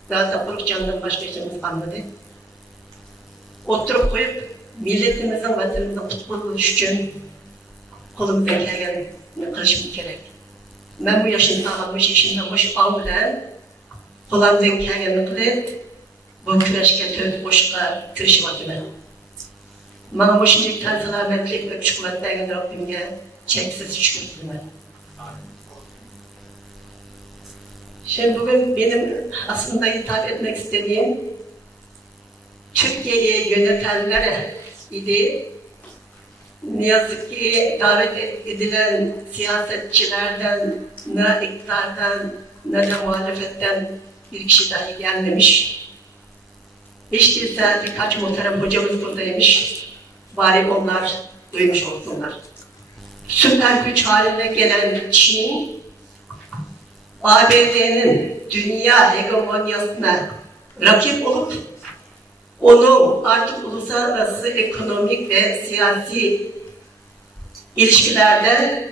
Zaten Buruk Can'dan başka işimiz kalmadı. Oturup koyup milletimizin vatanımızın tutulmuş için kolumuzdan geleni kırışmak gerek. Ben bu yaşını almış, işimden hoş ağırlar, kolumdan geleni kılıp bu küreşke tövbe boşluğa tırışmadım ben. Bana hoşunca tan selametlik ve küçük kuvvetlerine Rabbim'e çeksiz şükür kılmak. Şimdi bugün benim aslında hitap etmek istediğim Türkiye'yi yönetenlere idi. Ne yazık ki davet edilen siyasetçilerden, ne iktidardan, ne de muhalefetten bir kişi dahi gelmemiş. Hiç değilse birkaç muhterem hocamız buradaymış. Bari onlar duymuş olsunlar. Süper güç haline gelen Çin, ABD'nin dünya hegemonyasına rakip olup onu artık uluslararası ekonomik ve siyasi ilişkilerde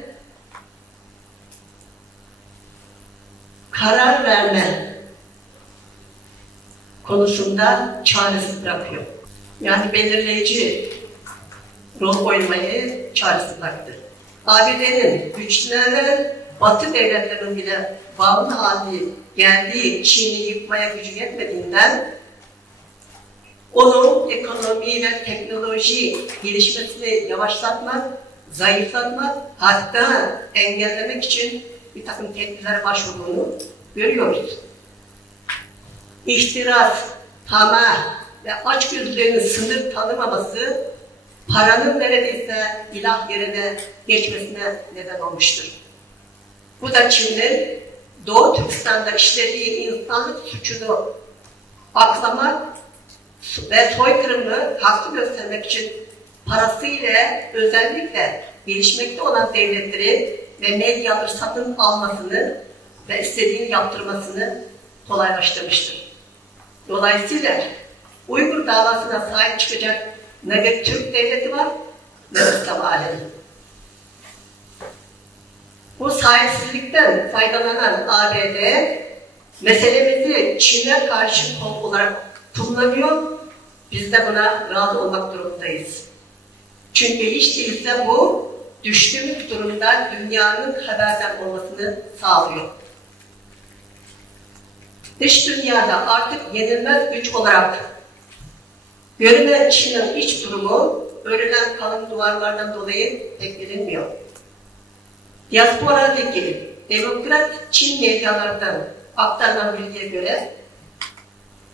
karar verme konusunda çaresiz bırakıyor. Yani belirleyici rol oynamayı çaresiz bıraktı. ABD'nin güçlenen Batı devletlerinin bile bağımlı hali geldiği Çin'i yıkmaya gücü yetmediğinden onun ekonomi ve teknoloji gelişmesini yavaşlatmak, zayıflatmak, hatta engellemek için bir takım tedbirlere başvurduğunu görüyoruz. İhtiras, tamah ve açgözlülüğün sınır tanımaması paranın neredeyse ilah yerine geçmesine neden olmuştur. Bu da Çin'in Doğu Türkistan'da işlediği insanlık suçunu aklamak ve soykırımı haklı göstermek için parasıyla özellikle gelişmekte olan devletleri ve medyaları satın almasını ve istediğini yaptırmasını kolaylaştırmıştır. Dolayısıyla Uygur davasına sahip çıkacak ne bir Türk devleti var ne de İslam alemi. Bu sahipsizlikten faydalanan ABD meselemizi Çin'e karşı kol olarak kullanıyor. Biz de buna razı olmak durumundayız. Çünkü hiç değilse bu düştüğümüz durumdan dünyanın haberdar olmasını sağlıyor. Dış dünyada artık yenilmez güç olarak görünen Çin'in iç durumu örülen kalın duvarlardan dolayı pek bilinmiyor. Diasporadaki demokrat Çin medyalarından aktarılan bilgiye göre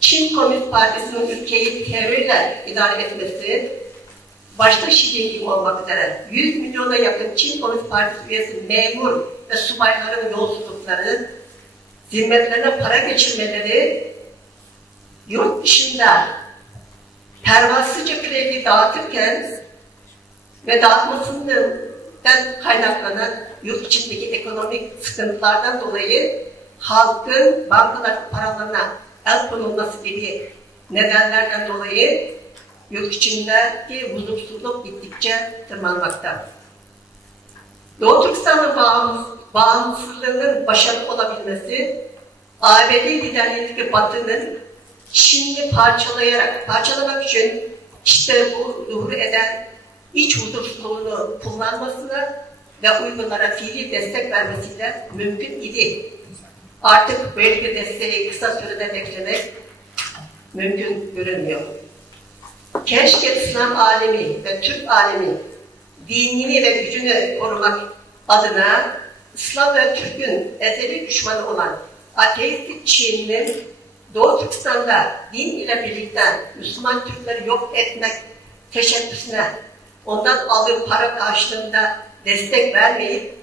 Çin Komünist Partisi'nin ülkeyi terörle idare etmesi, başta Xi Jinping olmak üzere 100 milyona yakın Çin Komünist Partisi üyesi memur ve subayların yolsuzlukları, zimmetlerine para geçirmeleri, yurt dışında pervasızca kredi dağıtırken ve dağıtmasından kaynaklanan yurt içindeki ekonomik sıkıntılardan dolayı halkın bankalar paralarına el konulması gibi nedenlerden dolayı yurt içindeki huzursuzluk gittikçe tırmanmakta. Doğu Türkistan'ın bağımsızlığının başarılı olabilmesi, ABD liderliğindeki Batı'nın Çin'i parçalamak için işte bu zuhur eden iç huzursuzluğunu kullanmasına ve Uygurlara fiili destek vermesiyle mümkün idi. Artık böyle bir desteği kısa sürede beklemek mümkün görünmüyor. Keşke İslam alemi ve Türk alemi dinini ve gücünü korumak adına İslam ve Türk'ün ezeli düşmanı olan ateistik Çin'in Doğu Türkistan'da din ile birlikte Müslüman Türkleri yok etmek teşebbüsüne ondan aldığı para karşılığında destek vermeyip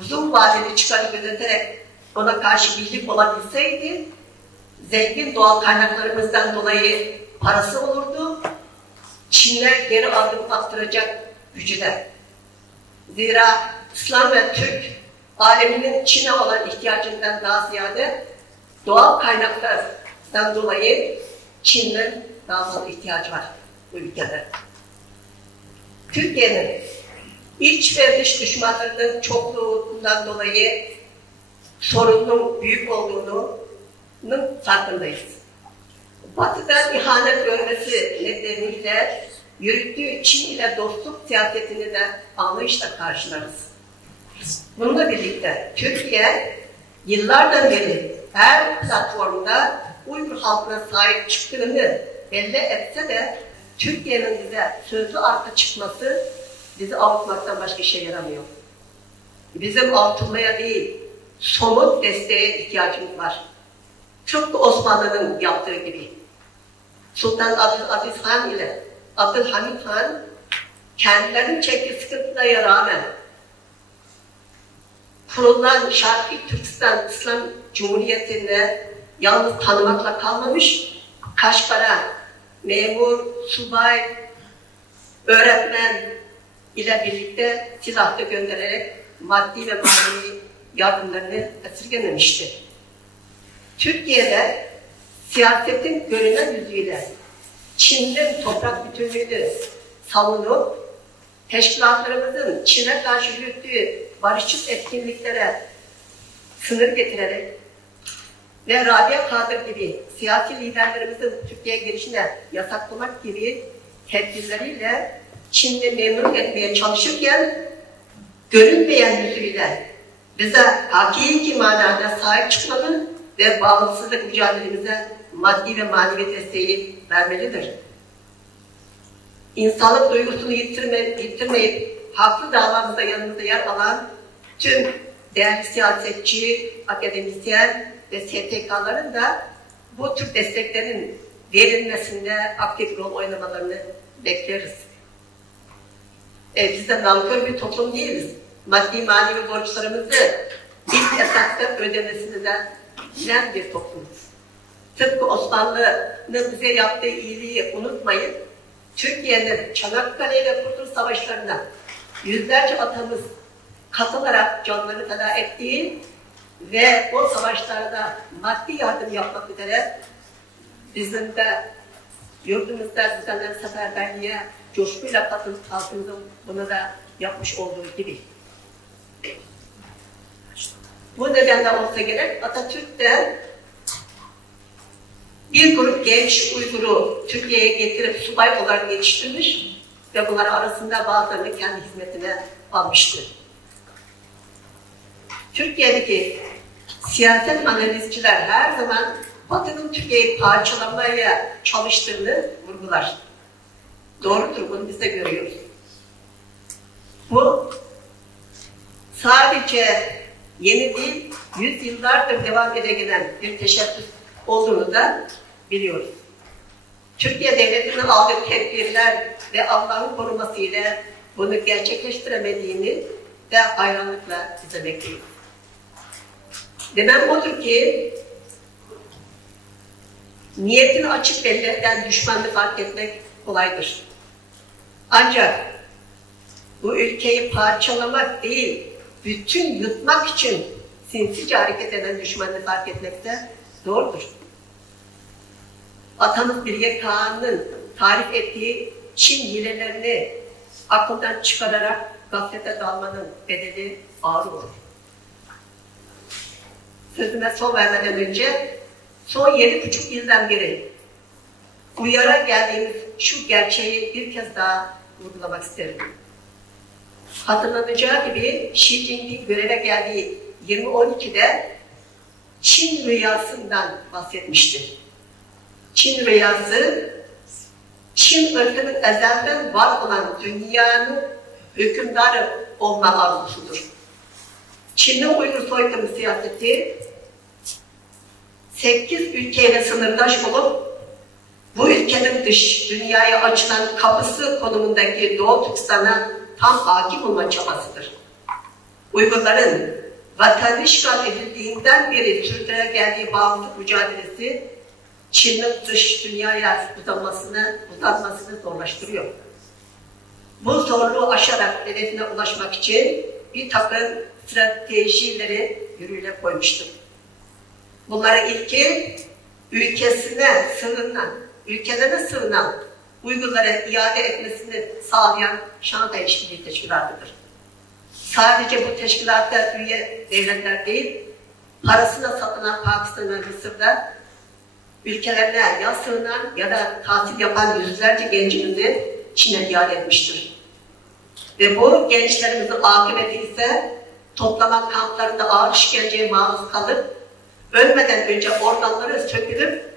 uzun vadeli çıkarı gözeterek ona karşı birlik olabilseydi zengin doğal kaynaklarımızdan dolayı parası olurdu. Çinler geri adım attıracak gücü de. Zira İslam ve Türk aleminin Çin'e olan ihtiyacından daha ziyade doğal kaynaklardan dolayı Çin'den daha fazla ihtiyacı var bu ülkede. Türkiye'nin iç ve dış düşmanlarının çokluğundan dolayı sorunun büyük olduğunun farkındayız. Batı'dan ihanet görmesi nedeniyle yürüttüğü Çin ile dostluk siyasetini de anlayışla karşılarız. Bununla birlikte Türkiye yıllardan beri her platformda Uygur halkına sahip çıktığını belli etse de Türkiye'nin bize sözlü arka çıkması bizi avutmaktan başka şey yaramıyor. Bizim avutulmaya değil, somut desteğe ihtiyacımız var. Tıpkı Osmanlı'nın yaptığı gibi. Sultan Abdülaziz Han ile Abdülhamit Han kendilerinin çektiği sıkıntılara rağmen kurulan Şarkı Türkistan İslam Cumhuriyeti'nde yalnız tanımakla kalmamış, kaç para, memur, subay, öğretmen ile birlikte silah da göndererek maddi ve manevi yardımlarını esirgememişti. Türkiye'de siyasetin görünen yüzüyle Çin'in toprak bütünlüğünü savunup teşkilatlarımızın Çin'e karşı yürüttüğü barışçıl etkinliklere sınır getirerek ve Rabia Kadir gibi siyasi liderlerimizin Türkiye'ye girişine yasaklamak gibi tedbirleriyle Çin'i memnun etmeye çalışırken görünmeyen yüzüyle bize hakiki manada sahip çıkmalı ve bağımsızlık mücadelemize maddi ve manevi desteği vermelidir. İnsanlık duygusunu yitirmeyip haklı davamızda yanımızda yer alan tüm değerli siyasetçi, akademisyen ve STK'ların da bu tür desteklerin verilmesinde aktif rol oynamalarını bekleriz. Biz de nankör bir toplum değiliz. Maddi manevi borçlarımızı ilk esasla ödemesini de bilen bir toplumuz. Tıpkı Osmanlı'nın bize yaptığı iyiliği unutmayın. Türkiye'nin Çanakkale ile Kurtuluş Savaşları'na yüzlerce atamız katılarak canlarını feda ettiği ve o savaşlarda maddi yardım yapmak üzere bizim de yurdumuzda düzenlenen seferberliğe coşkuyla katılıp halkımızın bunu da yapmış olduğu gibi. Bu nedenle olsa gerek Atatürk'ten bir grup genç Uygur'u Türkiye'ye getirip subay olarak yetiştirmiş ve bunlar arasında bazılarını kendi hizmetine almıştı. Türkiye'deki siyaset analizciler her zaman Batı'nın Türkiye'yi parçalamaya çalıştığını vurgular. Doğrudur, bunu biz de görüyoruz. Bu sadece yeni değil, yüzyıllardır devam gelen bir teşebbüs olduğunu da biliyoruz. Türkiye Devleti'nin aldığı tedbirler ve Allah'ın koruması ile bunu gerçekleştiremediğini de hayranlıkla izlemekteyiz. Demem odur ki, niyetini açık belli eden düşmanı fark etmek kolaydır. Ancak bu ülkeyi parçalamak değil, bütün yutmak için sinsice hareket eden düşmanı fark etmek de doğrudur. Atamız Bilge Kağan'ın tarif ettiği Çin hilelerini aklından çıkararak gaflete dalmanın bedeli ağır olur. Sözüme son vermeden önce son 7,5 yıldan beri uyara geldiğimiz şu gerçeği bir kez daha vurgulamak isterim. Hatırlanacağı gibi Xi Jinping göreve geldiği 2012'de Çin rüyasından bahsetmiştir. Çin rüyası, Çin ırkının ezelden var olan dünyanın hükümdarı olma arzusudur. Çin'in Uygur soykırım siyaseti 8 ülkeyle sınırdaş olup bu ülkenin dış dünyaya açılan kapısı konumundaki Doğu Türkistan'a tam hakim olma çabasıdır. Uygurların vatanı işgal edildiğinden beri Türklere geldiği bağımlılık mücadelesi Çin'in dış dünyaya uzanmasını zorlaştırıyor. Bu zorluğu aşarak hedefine ulaşmak için bir takım stratejileri yürürlüğe koymuştur. Bunların ilki ülkelerine sığınan Uygurlara iade etmesini sağlayan Şanghay İşbirliği Teşkilatı'dır. Sadece bu teşkilatta üye devletler değil, parasına satılan Pakistan ve Mısır'da ülkelerine ya sığınan ya da tatil yapan yüzlerce gencimizi Çin'e iade etmiştir. Ve bu gençlerimizin akıbeti ise toplama kamplarında ağır işkenceye maruz kalıp ölmeden önce organları sökülüp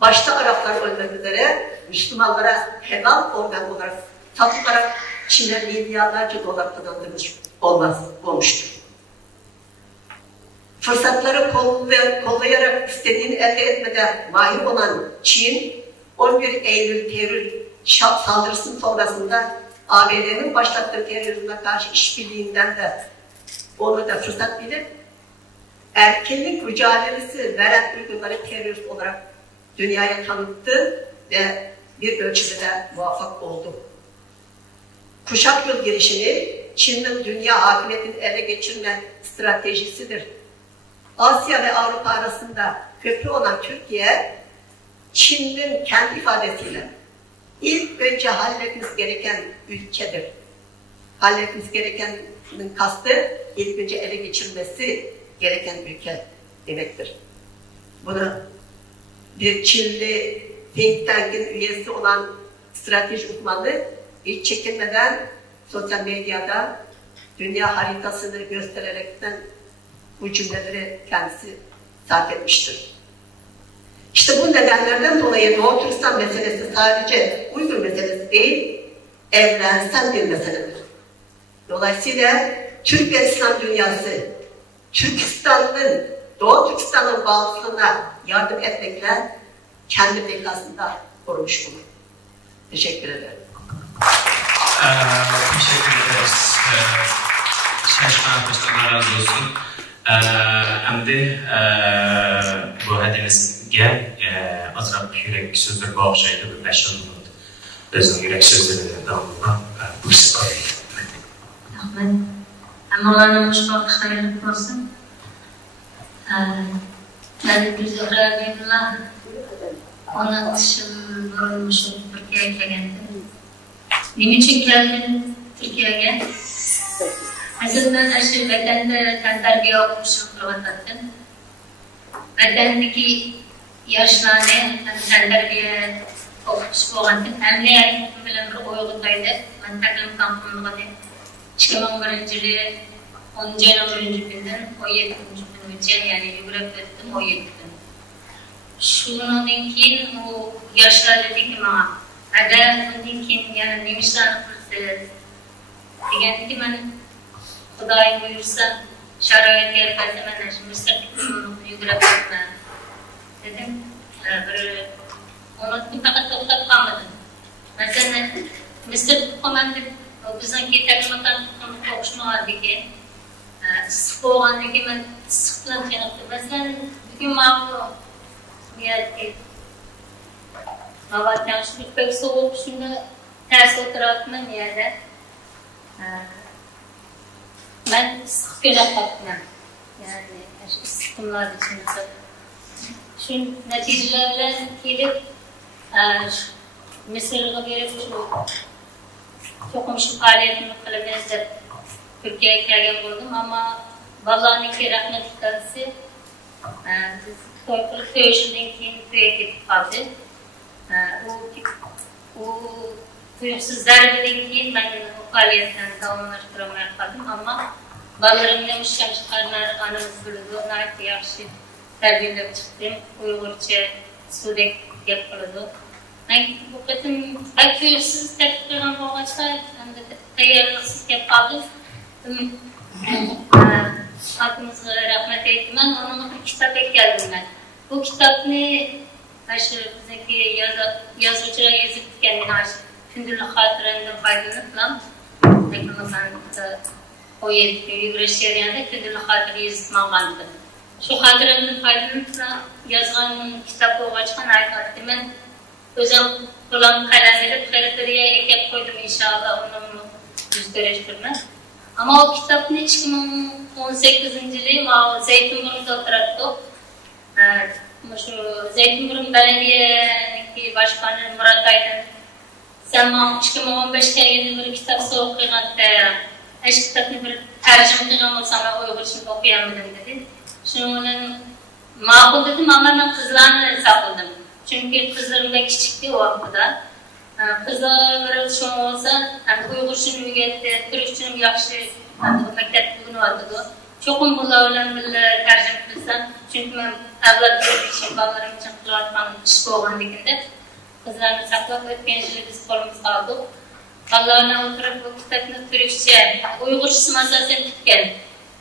başta Araplar ölmek üzere Müslümanlara helal organ olarak satılarak Çin'e milyarlarca dolar kazandırmış olmuştur. Fırsatları kollayarak istediğini elde etmede mahir olan Çin, 11 Eylül terör saldırısının sonrasında ABD'nin başlattığı terörizme karşı işbirliğinden de onu da fırsat bilip erkenlik mücadelesi veren Uygurları terörist olarak dünyaya tanıttı ve bir ölçüde de muvaffak oldu. Kuşak yol girişimi Çin'in dünya hakimiyetini ele geçirme stratejisidir. Asya ve Avrupa arasında köprü olan Türkiye, Çin'in kendi ifadesiyle ilk önce halletmemiz gereken ülkedir. Halletmemiz gerekenin kastı ilk önce ele geçirmesi gereken ülke demektir. Bunu bir Çinli think tank'in üyesi olan strateji uzmanı hiç çekinmeden sosyal medyada dünya haritasını göstererekten bu cümleleri kendisi sarf etmiştir. İşte bu nedenlerden dolayı Doğu Türkistan meselesi sadece Uygur meselesi değil, evrensel bir meseledir. Dolayısıyla Türk ve İslam dünyası, Doğu Türkistan'ın bağımsızlığına yardım etmekle kendi bekasında korumuş olur. Teşekkür ederim. Teşekkür ederiz. Şaşkın arkadaşlar razı olsun. Endi bu hediyemizge azraq yürek sözler bağışlaydı bir 5 yıl oldu. Özün yürek sözleri devamında buyursun. Rahmet. Amalarına hoş bakış hayırlı olsun. Ben bir zöhre Beydullah 16 yıl bulunmuş Türkiye'ye geldim. Niçin geldin Türkiye'ye? Aslında aşı vatanda terbiye okumuşum Kırvatattım. Vatandaki yaşlarını terbiye okumuş boğandım. Hem de yayınlıkım bilen bir oyğundaydı. Ben takım kampımlığı 2011 yılı 10. ayın 1. günden 17. günüce yani yugurab ettim 17 gün. Şundan keyin o yaşlar dedi ki bana, "Ada bundan keyin yani nemişlarni qilsiz?" Degandiki men Xudoy buyursa sharoit yaratsa mana shu mustaqillikni yugurab ketman dedim. Onu faqat to'xtab qolmadim. Masalan, Mr. Qo'mandik bizanki taklimatdan o'qishmaganligi issiq bo'lganligi men issiq bilan qiynaldim. Masalan, bugun ma'lum niyatki Mavatdan shu pek sovuq shunda ters o'tirayapman yerda. Ben issiq ko'rayapman. Yani issiq kunlar ichida. Shu natijalar bilan kelib Misrga berib çoxum shu faoliyatni qilamiz deb Turkiyaga kelgan bo'ldim, ammo bolalarniki rahmat qilsa biz to'y shundan keyin to'yga ketib qoldi. U tuyuqsiz zarbadan keyin men bu faoliyatni davomlashtirolmay qoldim, ammo bolalarimni mushkam chiqarlar anamiz biladi, yaxshi tarbiyalab chiqdim, Uyg'urcha sudek gap qiladi. Ben bu kadın tuyuqsiz taklif qilgan bo'lg'achqa tayyorliksiz kelib qoldim. Xalqimizga rahmat aytaman. Onun bir kitap keldim ben. Bu kitapni shu bizniki yozuvchilar yozib ketgan Kündürlü xotiradan foydalanib yugurish jarayonida Kündürlü xotira yozib shu xotiramdan foydalanib yozgan kitob bo'lg'achqa aytdim men o'zim qo'lim qalam berib xaritariya ekib qo'ydim inshaalloh uni yuz ko'rishtirman. Ama o kitapni 2018-yılı Zeytinburnu'da oturattık. Şu Zeytinburnu Belediye'deki Başkanı Murat Aydın sen bana 2015'te geldiğinde bir kitap okuyan eş kitabını bir tercüme kılgan olsam Uygur için okuyamadım dedi. Şunun makul dedim ama ben kızlarını sakladım. Çünkü kızlarım da küçüktü o vakıda. Kızlar biraz şu olsa Uygur için üyetti, Türk için yakşı mektep bugün vardı. Çokum bunlarla tercüme kılsam. Çünkü ben evlatlarım için, babalarım için kızlardan iş boğan dikinde. Kızlarını saklap ötkençili biz kolumuz aldık. Allah'ına oturup bu kitabını Türkçe, Uygurçası masasını tutken.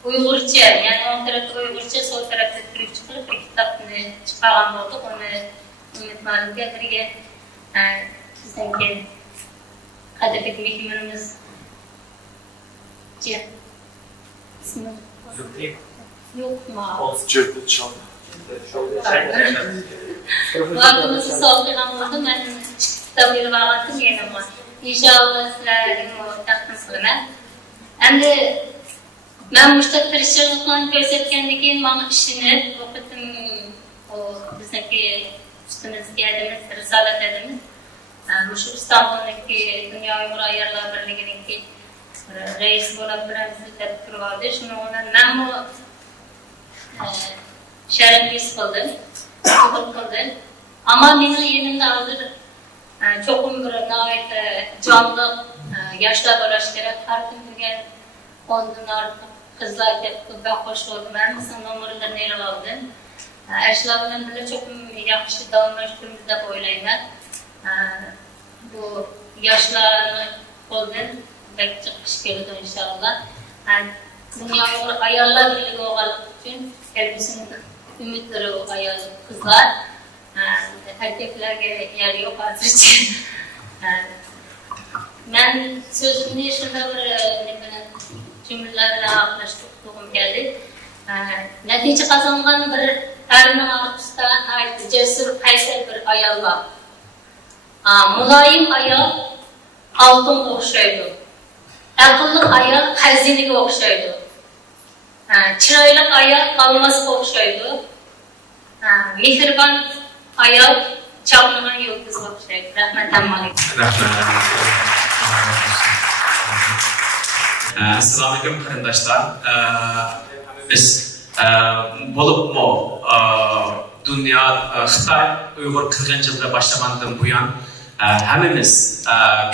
Uygurça, yani on tarafta Uygurça, sol tarafta Türkçe kılıp bir kitabını çıkaran olduk. Onu Ümit Malım'da birge sizinki Kadıköy Mekimimiz İsmi yok mu? Vaktimizi soğukluğuna vurdum. Ben kitabıyla bağlantım yenim var. İnşallah sizlerle takdim kılmam. Hem de ben müştak tırışçılıklarını gösterkendeki bana işini okudum. O bizdeki üstümüzdeki edemiz, Risalet edemiz. Şu İstanbul'daki Dünya Uygur Ayarlar Birliği'ndeki reis olabilirimizde tepkir vardı. Şimdi ben bu şerefliyiz kıldım, kabul kıldım. Ama benim yerimde hazır çok bir nahit canlı yaşlar uğraştırarak her gün bugün ondan kızlar tepki hoş oldum. Ben mesela numaralarını ele aldım. Eşlerden bile çok yakışı dağılmıştığımızda böyleyler. Bu yaşlarını oldum. Belki çıkış geldi inşallah. Dünya Ayarlar Birliği olmak için hepsinin ümitleri o ayarlı kızlar. Erkeklerge yer yok artık. Ben sözümün yaşında bir cümlelerle aklaştık geldi. Netice kazanılan bir erinin arkasında cesur Kayseri bir ayal var. Mulayim ayal altın okşaydı. Akıllı ayal hazineye okşaydı. Çıraylık ayal alması okşaydı. Mihriban ayal çaplığa yıldız okşaydı. Rahmetten malik. Assalamu alaikum qarindoshlar. Biz bolup mu dünya Xitoy Uyg'ur 40 yilga boshlagandan buyon hammamiz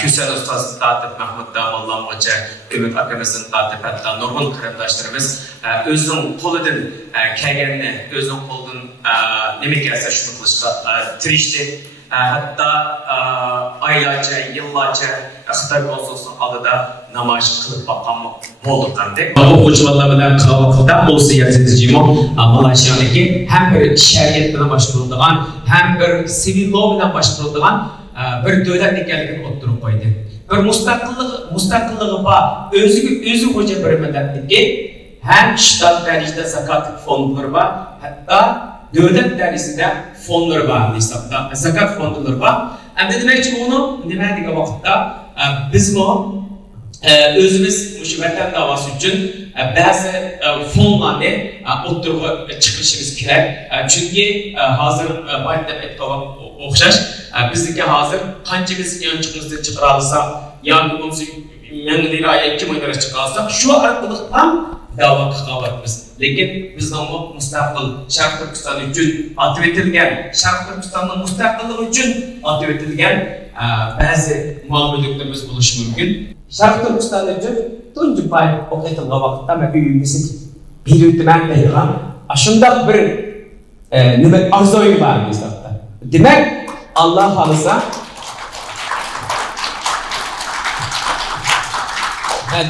Kusal ustozini tatib, Mahmud Davullovicha, Ümit akamizni tatib, hatto nurg'un qarindoshlarimiz o'zining qo'lidan kelganini, o'zining qo'lidan nima kelsa shuni qilishga tirishdi. Hatta aylarca, yıllarca Xitoy konsolosluğunun alıda namoyish qilib boqqan bo'ldi. O'quvchilar bilan vaqtda bo'lsa yazitijimo Malayziyadagi ham bir shariat bilan boshqariladigan, ham bir sivil law bilan boshqariladigan bir davlat ekanligini o'ttirib qo'ydi. Bir mustaqilligi bor, o'zi xo'ja bir millatniki ham shtat darajasida zakat fondlari bor, hatto davlat darajasida fondlar var hesapta, zakat fondları var. Ama demek ki bunu nima degan vaqtda biz bu özümüz şu vatan davası için bazı fonlarni o'ttirib chiqishimiz kerak. Çünkü hazır baytda aytgan o'xshash bizniki hazır qanchamiz yanchiqimizni chiqara olsak, yoki bo'lmasa 1000 lira, 2000 lira chiqara olsak, shu orqali ham da'vo qilyapmiz. Lekin bizning mustaqil Sharq Turkiston uchun atib etilgan, Sharq Turkistonning mustaqilligi uchun atib etilgan ba'zi ma'lumotlarimiz bo'lishi mumkin. Sharq Turkiston uchun tunji pay o'qitilgan vaqtda men uyimizni beribman deyman. Shunday bir nima orzuim bor bizda. Demak, Alloh xolisa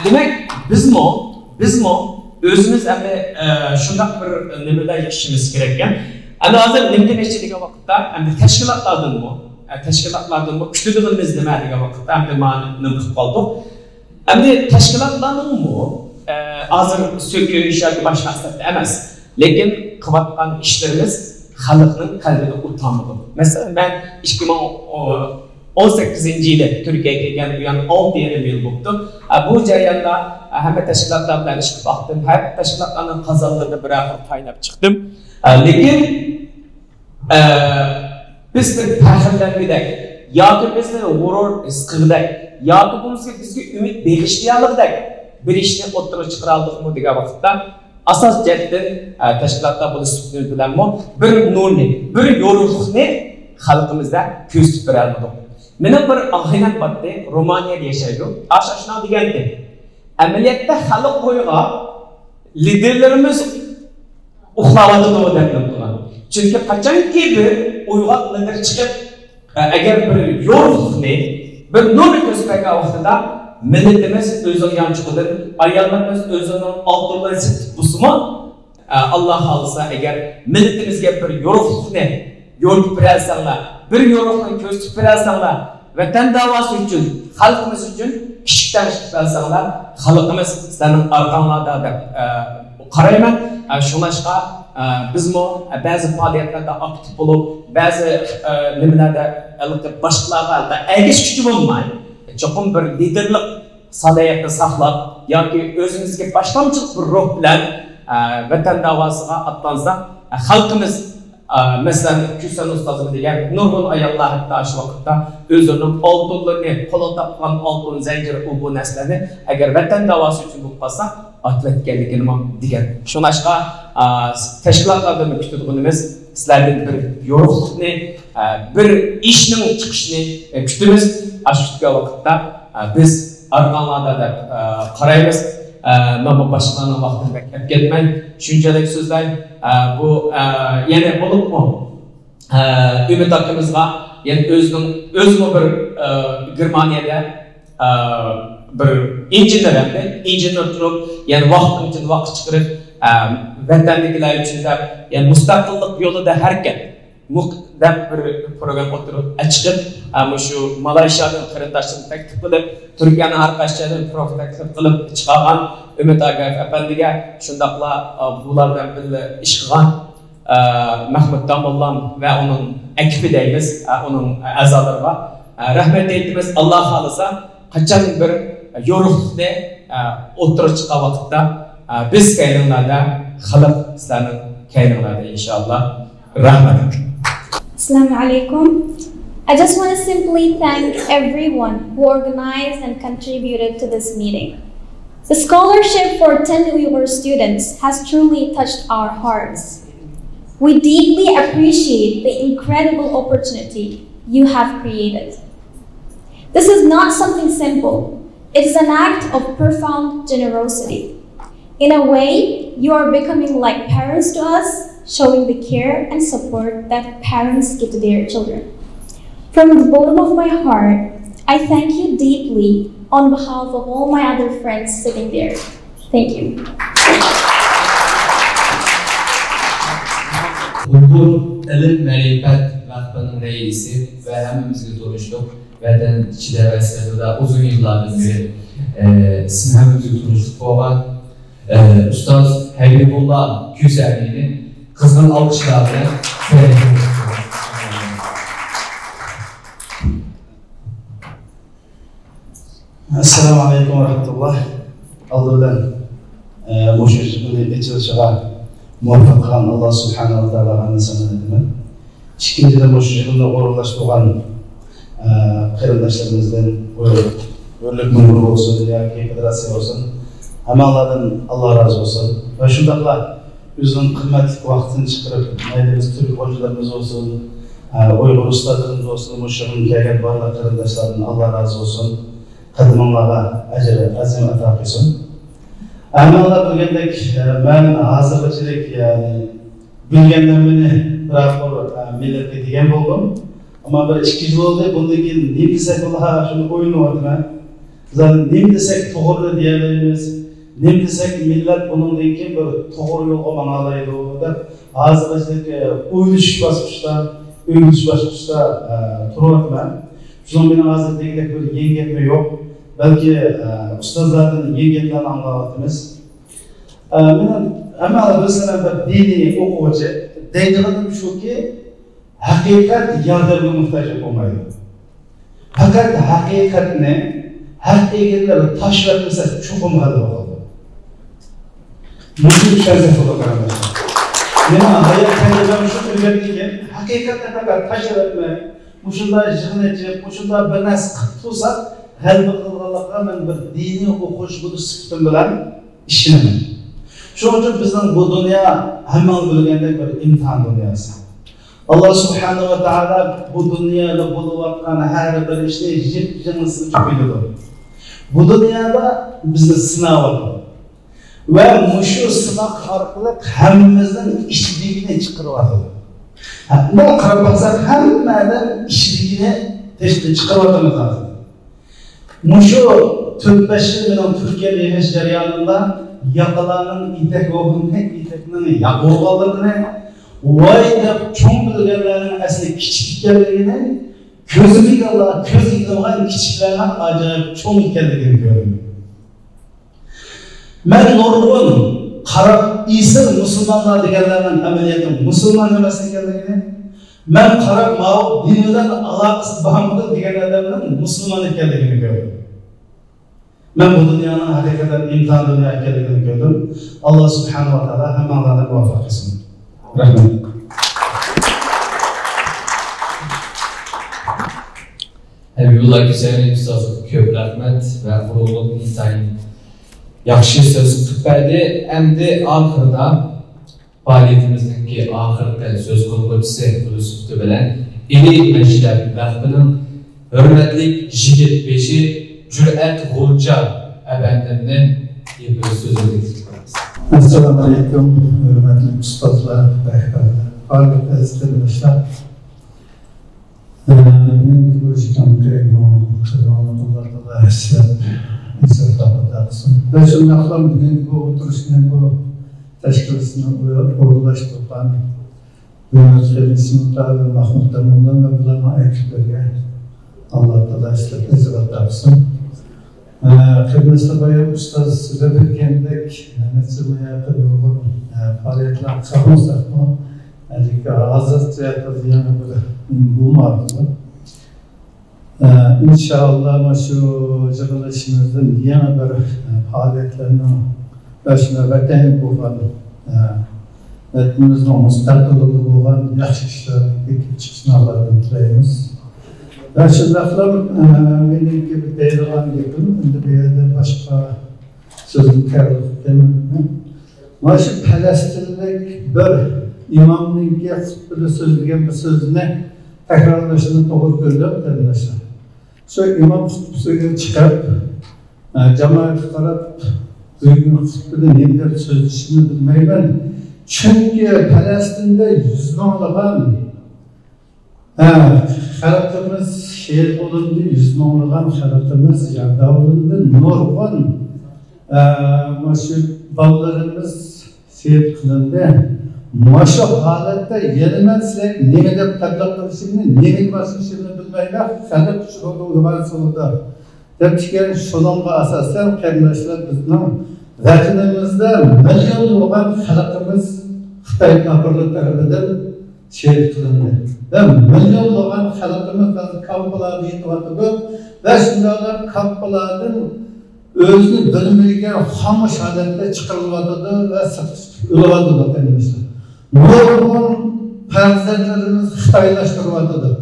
demak bizmo özümüz endi shunday bir nimada yashashimiz kerak ekan. Endi hozir nimada degan vaqtda endi tashkilotlardan kuchliligimiz nima degan vaqtda endi ma'lum qilib qoldik. Endi tashkilotlarning hozir söküş yoki boshqa asarda emas, lekin qilayotgan ishlarimiz xalqning qalbida o'tamiq. Masalan, men 2018-yili Turkiyaga kelgan 6 yil bo'ldi. Bu jarayonda hamma tashkilotlar bilan ish qilib baqdim. Har tashkilotlarning qazonlarini bir-bir qaynab chiqdim. Lekin biz bir faxrlanmadik yoki bizni g'urur his qildik yoki bizga umid berishlayoldik bir ishni o'ttirib chiqara oldikmi degan vaqtda asos jihatdan tashkilotlar bo'lishib bilanmi bir nurni, bir yorug'likni xalqimizda ko'rsatib bera olmadik. Mening bir ohinat bordi, Romaniyada yashaydi. Ashashna deganda amaliyotda xalq bo'yiga liderlarimiz uxlayotdi deb turgan. Chunki qachonki bir uyg'oq lider chiqib agar bir yorug'likni, bir nurni ko'rsatgan vaqtida millatimiz o'zining yanchiqidan, ayollarimiz o'zining oldinlari setib bo'lsa, Alloh xolisa agar millatimizga bir yorug'likni yo'lib berasanglar, bir yorug'likni ko'rsatib berasanglar, vatan davosi uchun, xalqimiz uchun kichikdan chiqsanglar, xalqimiz sizlarning orqanglarda deb qarayman. Shunashqa bizmo ba'zi faoliyatlarda aktiv bo'lib, ba'zi nimalarda boshqalarga ergash kuchi bo'lmay, cho'qim bir liderlik salohiyatini saqlab yoki o'zimizga boshqamchilik bir ruh bilan vatan davosiga atlansak, xalqimiz masalan Kusan ustozim degan nurg'un ayollar hatto shu vaqtda o'zining oltinlarini qo'lga taqgan oltin zanjir bu narsalarni agar vatan davosi uchun bo'lib qolsa atlatganligini degan. Shunashqa tashkilotlardan kutadiganimiz sizlardan bir yorug'likni, bir ishning chiqishini kutamiz. Shu vaqtda biz orqanglarda deb qaraymiz. Mana boshqalarning vaqtini bekab ketmang. Shunchalik so'zlar bu yana bo'libmi? Umid akamizga yana o'zini bir Germaniyada bir injener turib, yani vaqt uchun vaqt chiqarib, vatandagilar uchun deb, yani mustaqillik yo'lida harakat deb bir program o'tirib, chiqib, shu Malayziyadan qarindoshlarni taklif qilib, Turkiyaning arkadaşlardan taklif qilib chiqargan Umid Agayev afandiga, shundaqla bular bilan birga ish qilgan Mahmud Damollam va uning ekibi deymiz, uning a'zolariga rahmat aytamiz. Alloh xolisa qachon bir yorug'likni o'tirib chiqqan vaqtda biz kayninglarda, xalq sizlarning kayninglarda inshaalloh. Rahmat. Assalamu alaikum. I just want to simply thank everyone who organized and contributed to this meeting. The scholarship for 10 Uyghur students has truly touched our hearts. We deeply appreciate the incredible opportunity you have created. This is not something simple. It is an act of profound generosity. In a way, you are becoming like parents to us, showing the care and support that parents give to their children. From the bottom of my heart, I thank you deeply on behalf of all my other friends sitting there. Thank you. Uyghur ilim mərifət vakfının reisi və həmimizlə duruşduq. Vətən içində və sırada uzun yıllardan beri sizin həmimizlə duruşduq olan Ustaz Habibullah Küsəli'nin kızgın alkışlarla seyredilmiştir. Assalamu alaikum wa rahmatullah. Aldıdan Moşuşluğunu açılışıga muvaffaq qilgan Allah subhanahu wa ta'ala'ga sana ediman. İkinci de Moşuşluğunu orunlaş bo'lgan qarindoshlarımızdan o'rlik memur olsun, yoki federatsiya olsun, hammalardan Allah razı olsun. Va shundaqla o'zining qimmatli vaqtini chiqarib, mayli biz turk qo'shiqlarimiz olsun, Uyg'ur ustalarimiz olsun, Moşuşluğun kelgan barliq qarindoshlardan Allah razı olsun. Qadimlarga ajr azim ato qilsin. Amallar bilgandek, men hozirgachilik, ya'ni bilgandan meni biroq millatga degan bo'ldim. Ammo bir 2 yil bo'ldi, bundan keyin nima desak bo'lar, shuni o'ylayapman. Bizlar nima desak to'g'ri deyamiz, nima desak millat bundan keyin bir to'g'ri yo'lga manalaydi deb hozirgachilik o'ylash bosqichda turyapman. Şunun benim hazırlıkta bir yengetme yok. Belki ustazlardan yengetlerini anlattınız. Ama mesela bir dini okuvacı deydiğim şu ki hakikat yardımına muhtaç olmaydı. Fakat hakikatini hak egenleri taş vermese çok umurlu oldu. Muşul şerzef olur arkadaşlar. Yani hayat kendine şu özelliği hakikaten kadar taş etme, muşulda jığın edip, muşulda bir nas tutsak, her bir kılgalıkla ben bir dini okuş bunu sıktım bilen işini. Şu için bizden bu dünya hemen bilgende bir imtihan dünyası. Allah subhanahu wa ta'ala bu dünyada buluvatkan her bir işte jip-jınısını çıkıyordu. Bu dünyada bizni sınav ve muşu sınav arkalı hemmimizden işliğini çıkarıyordu. Bu karabaksak hemmeden işliğini çıkarıyordu lazım. Muşu 4-5 milyon Türkiye'de yaşayan jarayonunda yakalanın itek oğlunun itekinin yakulgalığını vay deb çoğun bilgenlerin aslında kiçikliklerini gözümü Allah göz yıkılgan kiçiklerine acayip çoğun ikenligini görüyorum. Ben nurgun qarab İsir Müslümanlar degenlerinin ameliyatın Müslüman emas ekenligini, ben qarab mağub dininden alakasız bağımlı degenlerinin Müslüman ekenligini görüyorum. Ben bu dünyanın hakikaten imtihan dünya ekenligini gördüm. Allah subhanahu wa ta'ala hemenlerine muvaffak etsin. Rahmet. We would like to say köp rahmet ve kuruluk insan yaxşı söz tüpedi. Endi ahırda faaliyetimizdeki ahırda söz konuşucusu Yusuf bilen ili Meclisler Rahmet'in hürmetlik jigit beşi Cüret Hoca efendimden bir söz edeceğiz. Esselamu Aleyküm, hürmetli ustazlar, rehberler, harika istemişler. Ben bu işten kıymanlıklarında da hesap edersin. Ve şimdi aklım bugün bu oturuşun bu teşkilatını uğurlaştıran Yunus Sınıflar ve Mahmut Demir'den ve bunların ekipleri Allah'ta da hesap edersin. Kıbrıs'ta bayağı ustaz size bir kendek nesilmeye yakın faaliyetler kalmışsak mı? Hazır tiyatrosu yani bulmadı. İnşallah şu jığılışımızın yeni bir faaliyetlerini başına vətən boğan, vətənimizin müstəqilliği boğan yaxşı işlerin geçişini Allah'tan dileyimiz. Ve şimdi benim gibi deyilgan gibi, şimdi bir yerde başka sözün kârlık demedim. Ama şu Palestinlik bir imamın ki böyle sözlügen bir sözüne tekrarlaşını doğru gördüm denilmişler. Şu imam kutbusuyla çıkıp, cemaat karab, duygun kutbuyla neler sözlüşünü bilmeyben. Çünkü Palestin'de yüzmağlıgan hayatımız şehir olundu, yüzmağlıgan hayatımız yanda olundu, nurgun ballarımız seyir kılındı. Maşa halette yenilmezsek neye de taklaklarışını, neye basışını bilmeyler, kendi kuşluğunda uygan sonunda. Demişken şununla asasen kardeşler bizden vatanımızda milyon olan halkımız Xitay kapırlıklarından şehir kılındı. Ve milyon olan halkımız kampılarını yıkıvatıdı ve şunlardan kampılarının özünü bilmeyken hamış halette çıkarılmadıdı ve ılıvadıdı kardeşler. Nurgun farzlarımız Xitaylaştırmadıdır.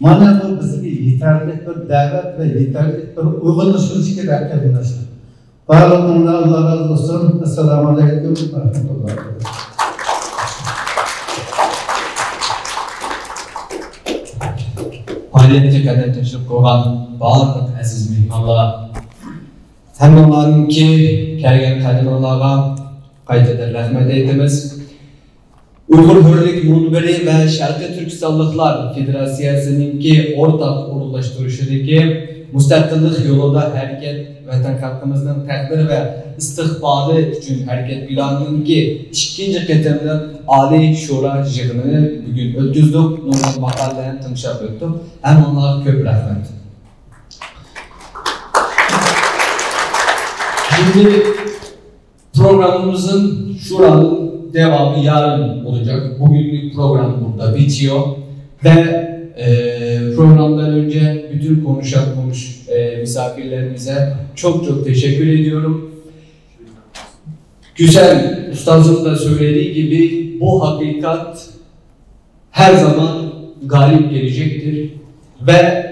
Mana bu bizga yeterli bir davet ve yeterli bir uygulanışı gerek arkadaşlar. Bağlamında Allah razı olsun. Esselamu Aleyküm ve Rahmetullah. Faaliyetçi kadar teşvik olan bağlılık aziz mehmanlar. Hammalarınki kelgen kadınlarga qaytadan rahmet eytimiz. Uyghur Hürlik Munbiri ve Şarkı Türkistanlıklar Federasyası'nınki ortak uğurlaştırışıdaki müstakillik yolunda hareket vatan halkımızın takdir ve istikbali için hareket planınınki ikinci ketimden Ali Şura jığını bugün ötküzdük. Normal makalelerini tınşap öttük. Hem onlara köp rahmet. Şimdi programımızın şuranın devamı yarın olacak. Bugünlük program burada bitiyor. Ve programdan önce bütün konuşan misafirlerimize çok teşekkür ediyorum. güzel ustazın da söylediği gibi bu hakikat her zaman galip gelecektir ve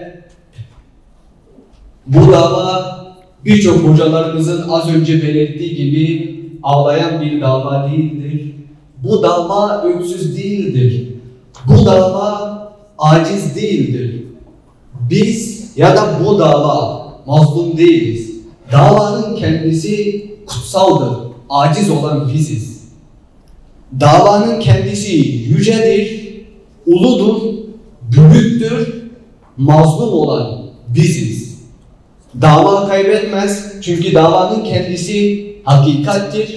bu dava birçok hocalarımızın az önce belirttiği gibi ağlayan bir dava değildir. Bu dava öksüz değildir. Bu dava aciz değildir. Biz ya da bu dava mazlum değiliz. Davanın kendisi kutsaldır. Aciz olan biziz. Davanın kendisi yücedir, uludur, büyüktür, mazlum olan biziz. Dava kaybetmez çünkü davanın kendisi hakikattir.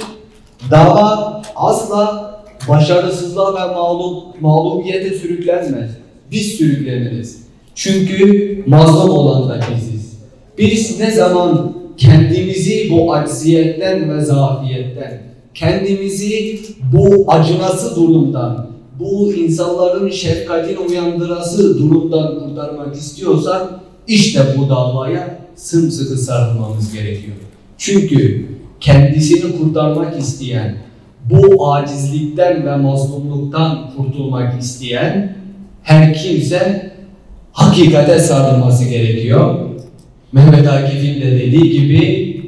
Dava asla başarısızlığa ve mağlubiyete sürüklenmez. Biz sürükleniriz. Çünkü mazlum olan da biziz. Biz ne zaman kendimizi bu acziyetten ve zafiyetten, kendimizi bu acınası durumdan, bu insanların şefkatini uyandırası durumdan kurtarmak istiyorsak, işte bu davaya sımsıkı sarılmamız gerekiyor. Çünkü kendisini kurtarmak isteyen, bu acizlikten ve mazlumluktan kurtulmak isteyen her kimse hakikate sarılması gerekiyor. Mehmet Akif'in de dediği gibi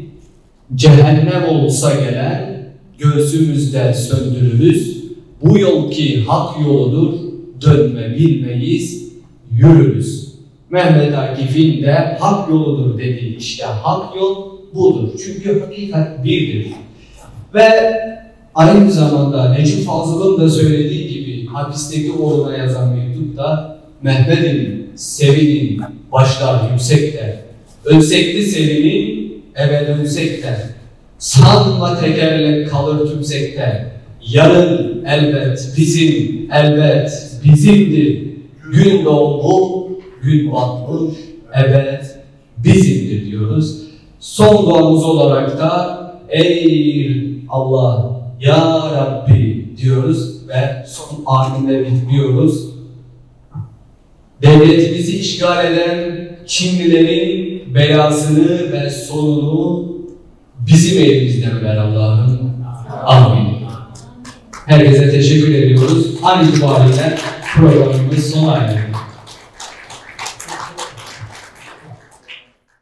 cehennem olsa gelen göğsümüzde söndürürüz. Bu yol ki hak yoludur, dönme bilmeyiz, yürürüz. Mehmet Akif'in de hak yoludur dediği işte hak yol budur. Çünkü hakikat birdir. Ve aynı zamanda Necip Fazıl'ın da söylediği gibi hapisteki oğluna yazan mektupta Mehmet'im sevinin başlar yüksekte, ölsekli sevinin eve dönsek sanma tekerlek kalır tümsekte, yarın elbet bizim, elbet bizimdir, gün doğdu, gün batmış, evet bizimdir diyoruz. Son duamız olarak da ey Allah, ya Rabbi diyoruz ve son aminde bitiriyoruz. Devletimizi işgal eden Çinlilerin belasını ve sonunu bizim elimizden ver Allah'ım. Amin. Herkese teşekkür ediyoruz. An itibariyle programımız sona erdi.